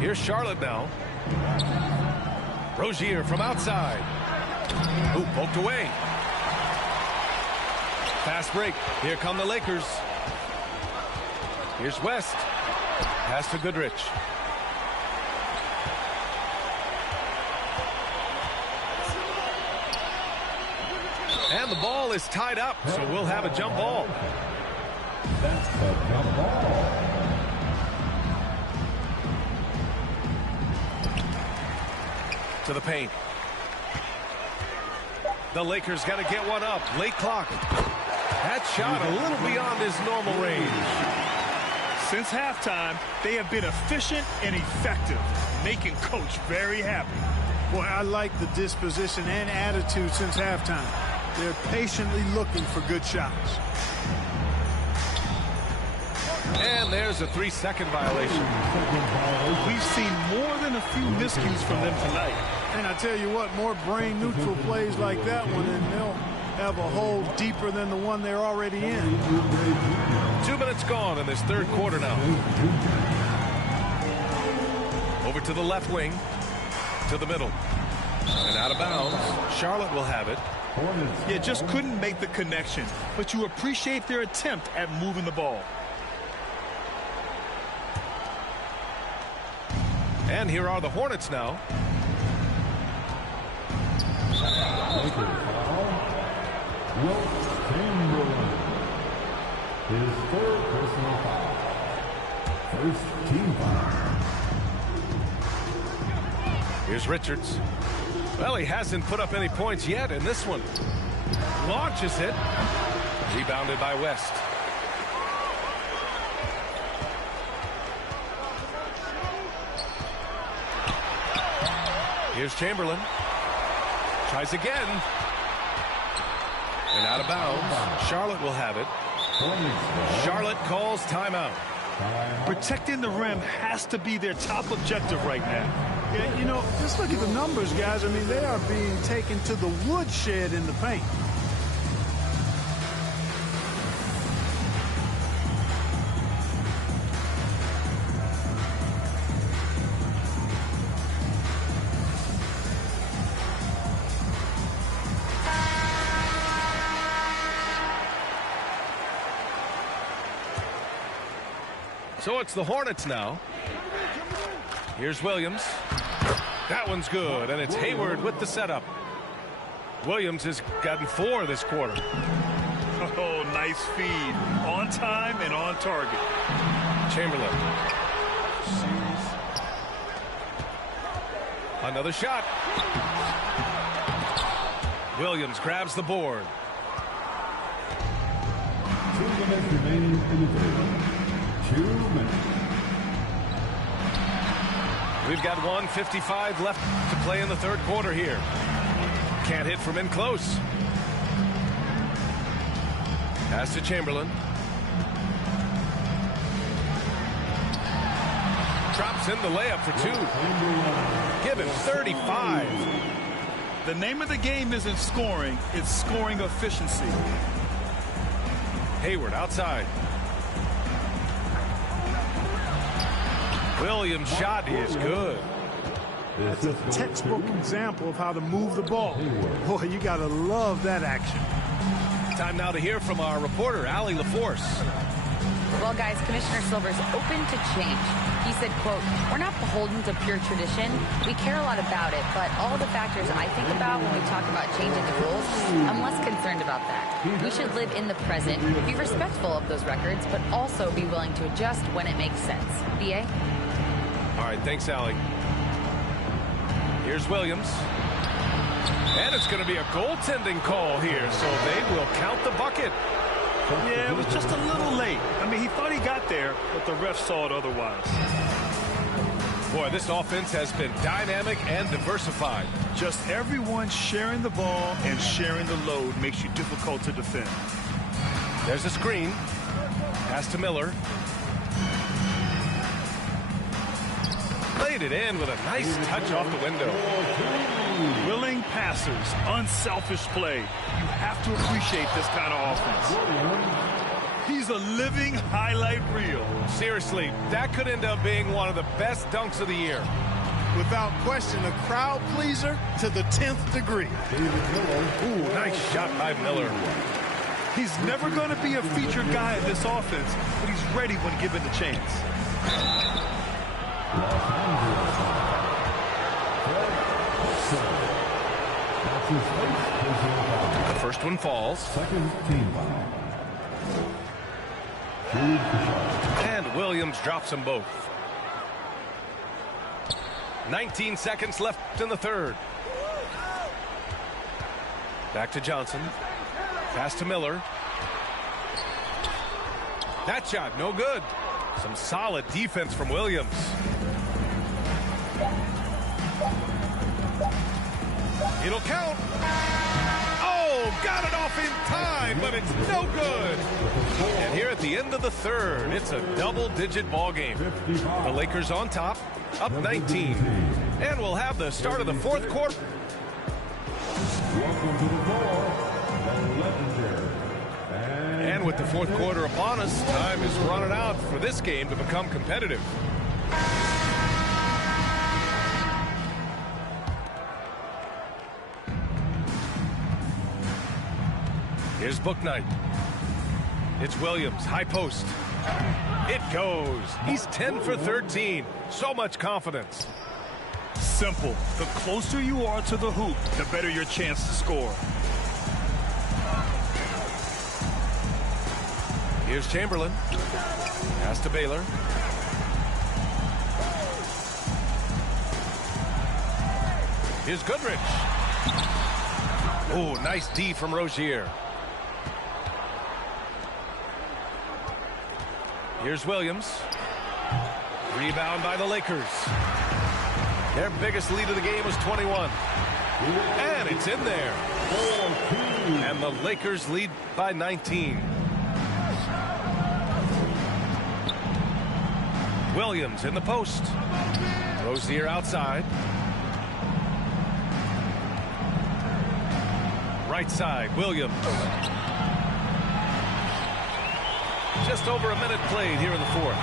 Here's Charlotte now. Rozier from outside. Ooh, poked away. Fast break. Here come the Lakers. Here's West. Pass to Goodrich. And the ball is tied up, so we'll have a jump ball. That's the jump ball. To the paint. The Lakers got to get one up. Late clock. That shot a little beyond his normal range. Since halftime, they have been efficient and effective, making Coach very happy. Boy, I like the disposition and attitude since halftime. They're patiently looking for good shots. And there's a 3-second violation. We've seen more than a few miscues from them tonight. And I tell you what, more brain-neutral plays like that one, and they'll have a hole deeper than the one they're already in. 2 minutes gone in this third quarter now. Over to the left wing. To the middle. And out of bounds. Charlotte will have it. Yeah, just couldn't make the connection. But you appreciate their attempt at moving the ball. And here are the Hornets now. Wilt Chamberlain. His 3rd personal foul. First team foul. Here's Richards. Well, he hasn't put up any points yet in this one. Launches it. Rebounded by West. Here's Chamberlain. Tries again. And out of bounds. Charlotte will have it. Charlotte calls timeout. Protecting the rim has to be their top objective right now. Yeah, you know, just look at the numbers, guys. I mean, they are being taken to the woodshed in the paint. So it's the Hornets now. Here's Williams. That one's good, and it's Hayward with the setup. Williams has gotten 4 this quarter. Oh, nice feed. On time and on target. Chamberlain. Another shot. Williams grabs the board. 2 minutes remaining in the third. 2 minutes. We've got 1:55 left to play in the third quarter here. Can't hit from in close. Pass to Chamberlain. Drops in the layup for 2. Give him 35. The name of the game isn't scoring, it's scoring efficiency. Hayward outside. Williams' shot is good. That's a textbook example of how to move the ball. Boy, you got to love that action. Time now to hear from our reporter, Allie LaForce. Well, guys, Commissioner Silver's open to change. He said, quote, "We're not beholden to pure tradition. We care a lot about it, but all the factors I think about when we talk about changing the rules, I'm less concerned about that. We should live in the present, be respectful of those records, but also be willing to adjust when it makes sense." B.A.? All right, thanks, Allie. Here's Williams. And it's going to be a goaltending call here, so they will count the bucket. Yeah, it was just a little late. I mean, he thought he got there, but the ref saw it otherwise. Boy, this offense has been dynamic and diversified. Just everyone sharing the ball and sharing the load makes you difficult to defend. There's a screen. Pass to Miller. Laid it in with a nice touch off the window. Willing passers, unselfish play. You have to appreciate this kind of offense. He's a living highlight reel. Seriously, that could end up being one of the best dunks of the year. Without question, a crowd pleaser to the 10th degree. Ooh, nice shot by Miller. He's never going to be a featured guy in this offense, but he's ready when given the chance. The first one falls. Second team foul. And Williams drops them both. 19 seconds left in the third. Back to Johnson. Pass to Miller. That shot, no good. Some solid defense from Williams. It'll count. Oh, got it off in time, but it's no good. And here at the end of the third, it's a double-digit ball game. The Lakers on top, up 19. And we'll have the start of the fourth quarter. Welcome to the floor, the legendary. And with the fourth quarter upon us, time is running out for this game to become competitive. Here's Bouknight. It's Williams, high post. It goes. He's 10 for 13. So much confidence. Simple. The closer you are to the hoop, the better your chance to score. Here's Chamberlain. Pass to Baylor. Here's Goodrich. Oh, nice D from Rozier. Here's Williams. Rebound by the Lakers. Their biggest lead of the game was 21. And it's in there. And the Lakers lead by 19. Williams in the post. Rozier outside. Right side, Williams. Just over a minute played here in the fourth.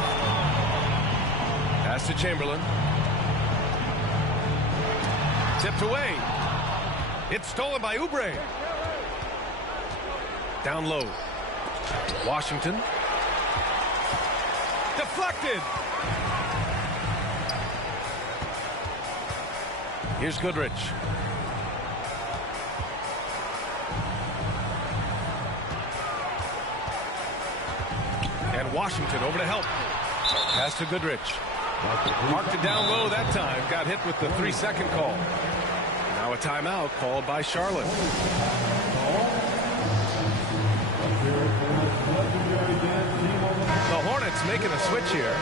Pass to Chamberlain. Tipped away. It's stolen by Oubre. Down low. Washington. Deflected. deflected. Here's Goodrich. And Washington over to help. Pass to Goodrich. Marked it down low that time. Got hit with the 3-second call. Now a timeout called by Charlotte. The Hornets making a switch here.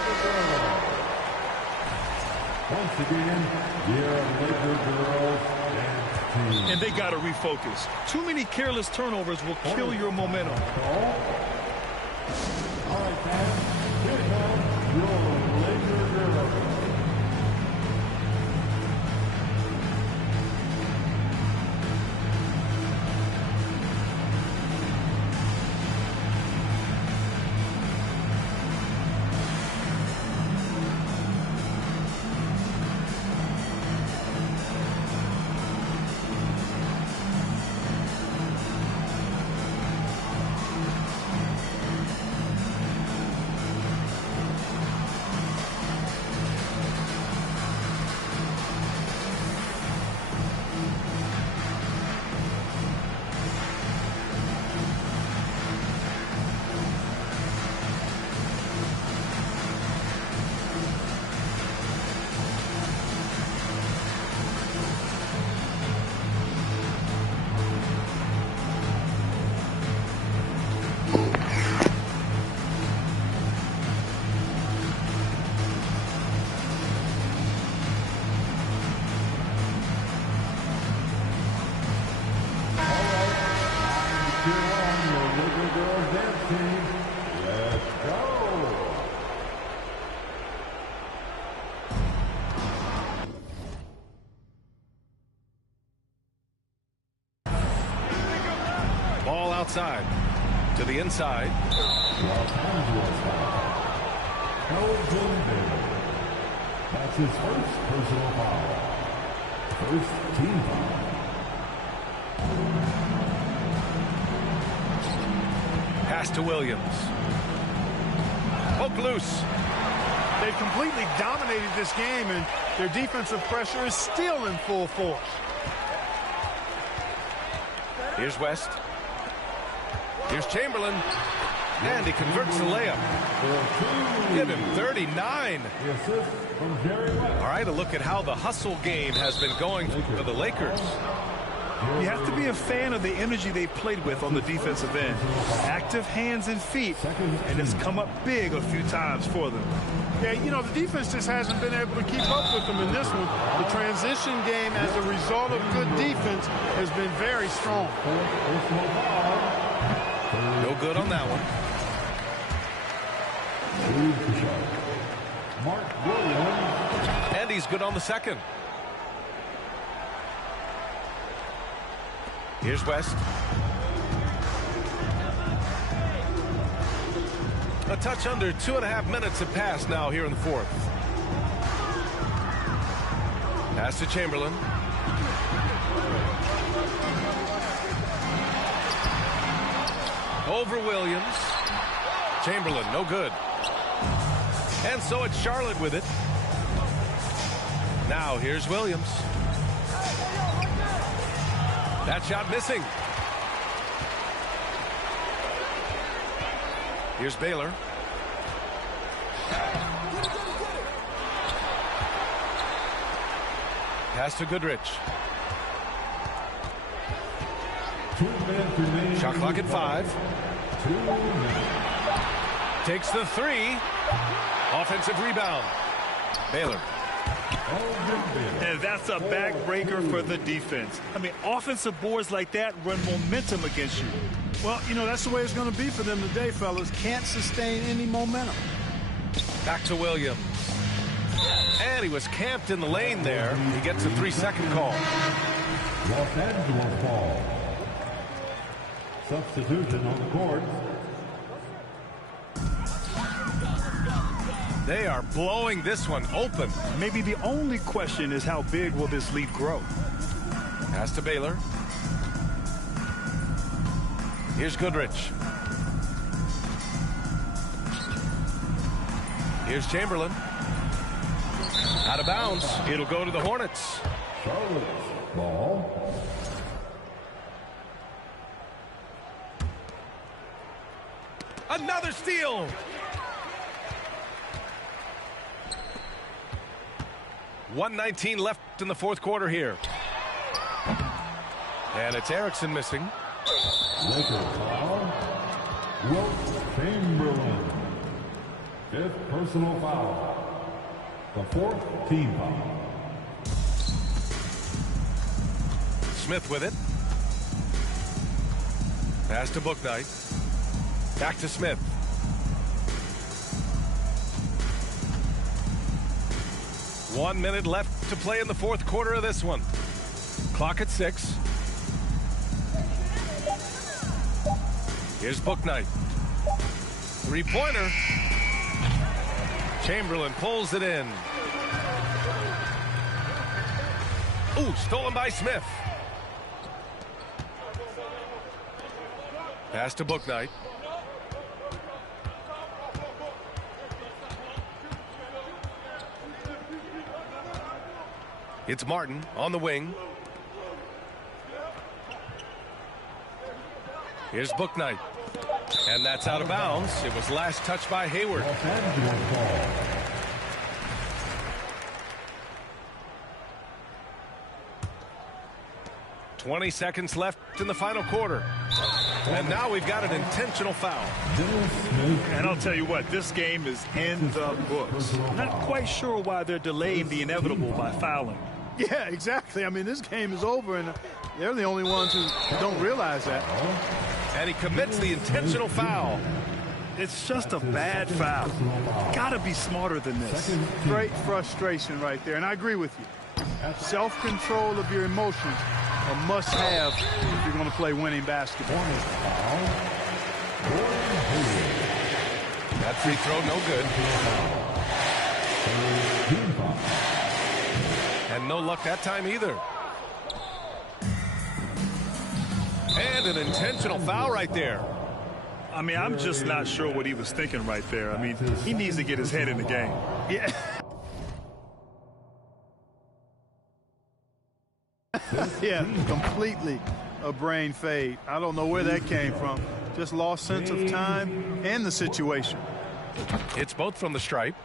Once again, your Laker girls and team. And they got to refocus. Too many careless turnovers will kill your momentum. All right, fans, here comes your Laker girls. Ball outside to the inside. That's his first personal foul. First team foul. Pass to Williams. Poke loose. They've completely dominated this game, and their defensive pressure is still in full force. Here's West. Here's Chamberlain. And he converts the layup. Give him 39. All right, a look at how the hustle game has been going for the Lakers. You have to be a fan of the energy they played with on the defensive end. Active hands and feet, and it's come up big a few times for them. Yeah, you know, the defense just hasn't been able to keep up with them in this one. The transition game, as a result of good defense, has been very strong. No good on that one. Mark Williams. And he's good on the second. Here's West. A touch under 2.5 minutes have passed now here in the fourth. Pass to Chamberlain. Over Williams. Chamberlain, no good. And so it's Charlotte with it. Now here's Williams. That shot missing. Here's Baylor. Pass to Goodrich. Shot clock at 5. Takes the 3. Offensive rebound. Baylor. And that's a backbreaker for the defense. I mean, offensive boards like that run momentum against you. Well, you know, that's the way it's going to be for them today, fellas. Can't sustain any momentum. Back to Williams. And he was camped in the lane there. He gets a 3-second call. Los Angeles ball. Substitution on the court. They are blowing this one open. Maybe the only question is how big will this lead grow? Pass to Baylor. Here's Goodrich. Here's Chamberlain. Out of bounds. It'll go to the Hornets. Charlotte ball. Another steal. .119 left in the fourth quarter here. And it's Erickson missing. Lakers foul. Wilt Chamberlain. Fifth personal foul. The fourth team foul. Smith with it. Pass to Bouknight. Back to Smith. One minute left to play in the fourth quarter of this one. Clock at 6. Here's Bouknight. Three-pointer. Chamberlain pulls it in. Ooh, stolen by Smith. Pass to Bouknight. It's Martin on the wing. Here's Bouknight. And that's out of bounds. It was last touched by Hayward. 20 seconds left in the final quarter. And now we've got an intentional foul. And I'll tell you what, this game is in the books. Not quite sure why they're delaying the inevitable by fouling. Yeah, exactly. I mean, this game is over, and they're the only ones who don't realize that. And he commits the intentional foul. It's just a bad foul. Gotta be smarter than this. Great frustration right there, and I agree with you. Self-control of your emotions a must-have if you're going to play winning basketball. That free throw, no good. And no luck that time either. And an intentional foul right there. I mean, I'm just not sure what he was thinking right there. I mean, he needs to get his head in the game. Yeah. Yeah, completely a brain fade. I don't know where that came from. Just lost sense of time and the situation. It's both from the stripe.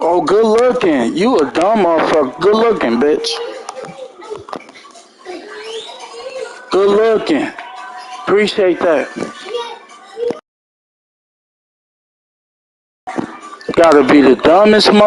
Oh, good looking. You a dumb motherfucker. Good looking, bitch. Good looking. Appreciate that. Gotta be the dumbest motherfucker.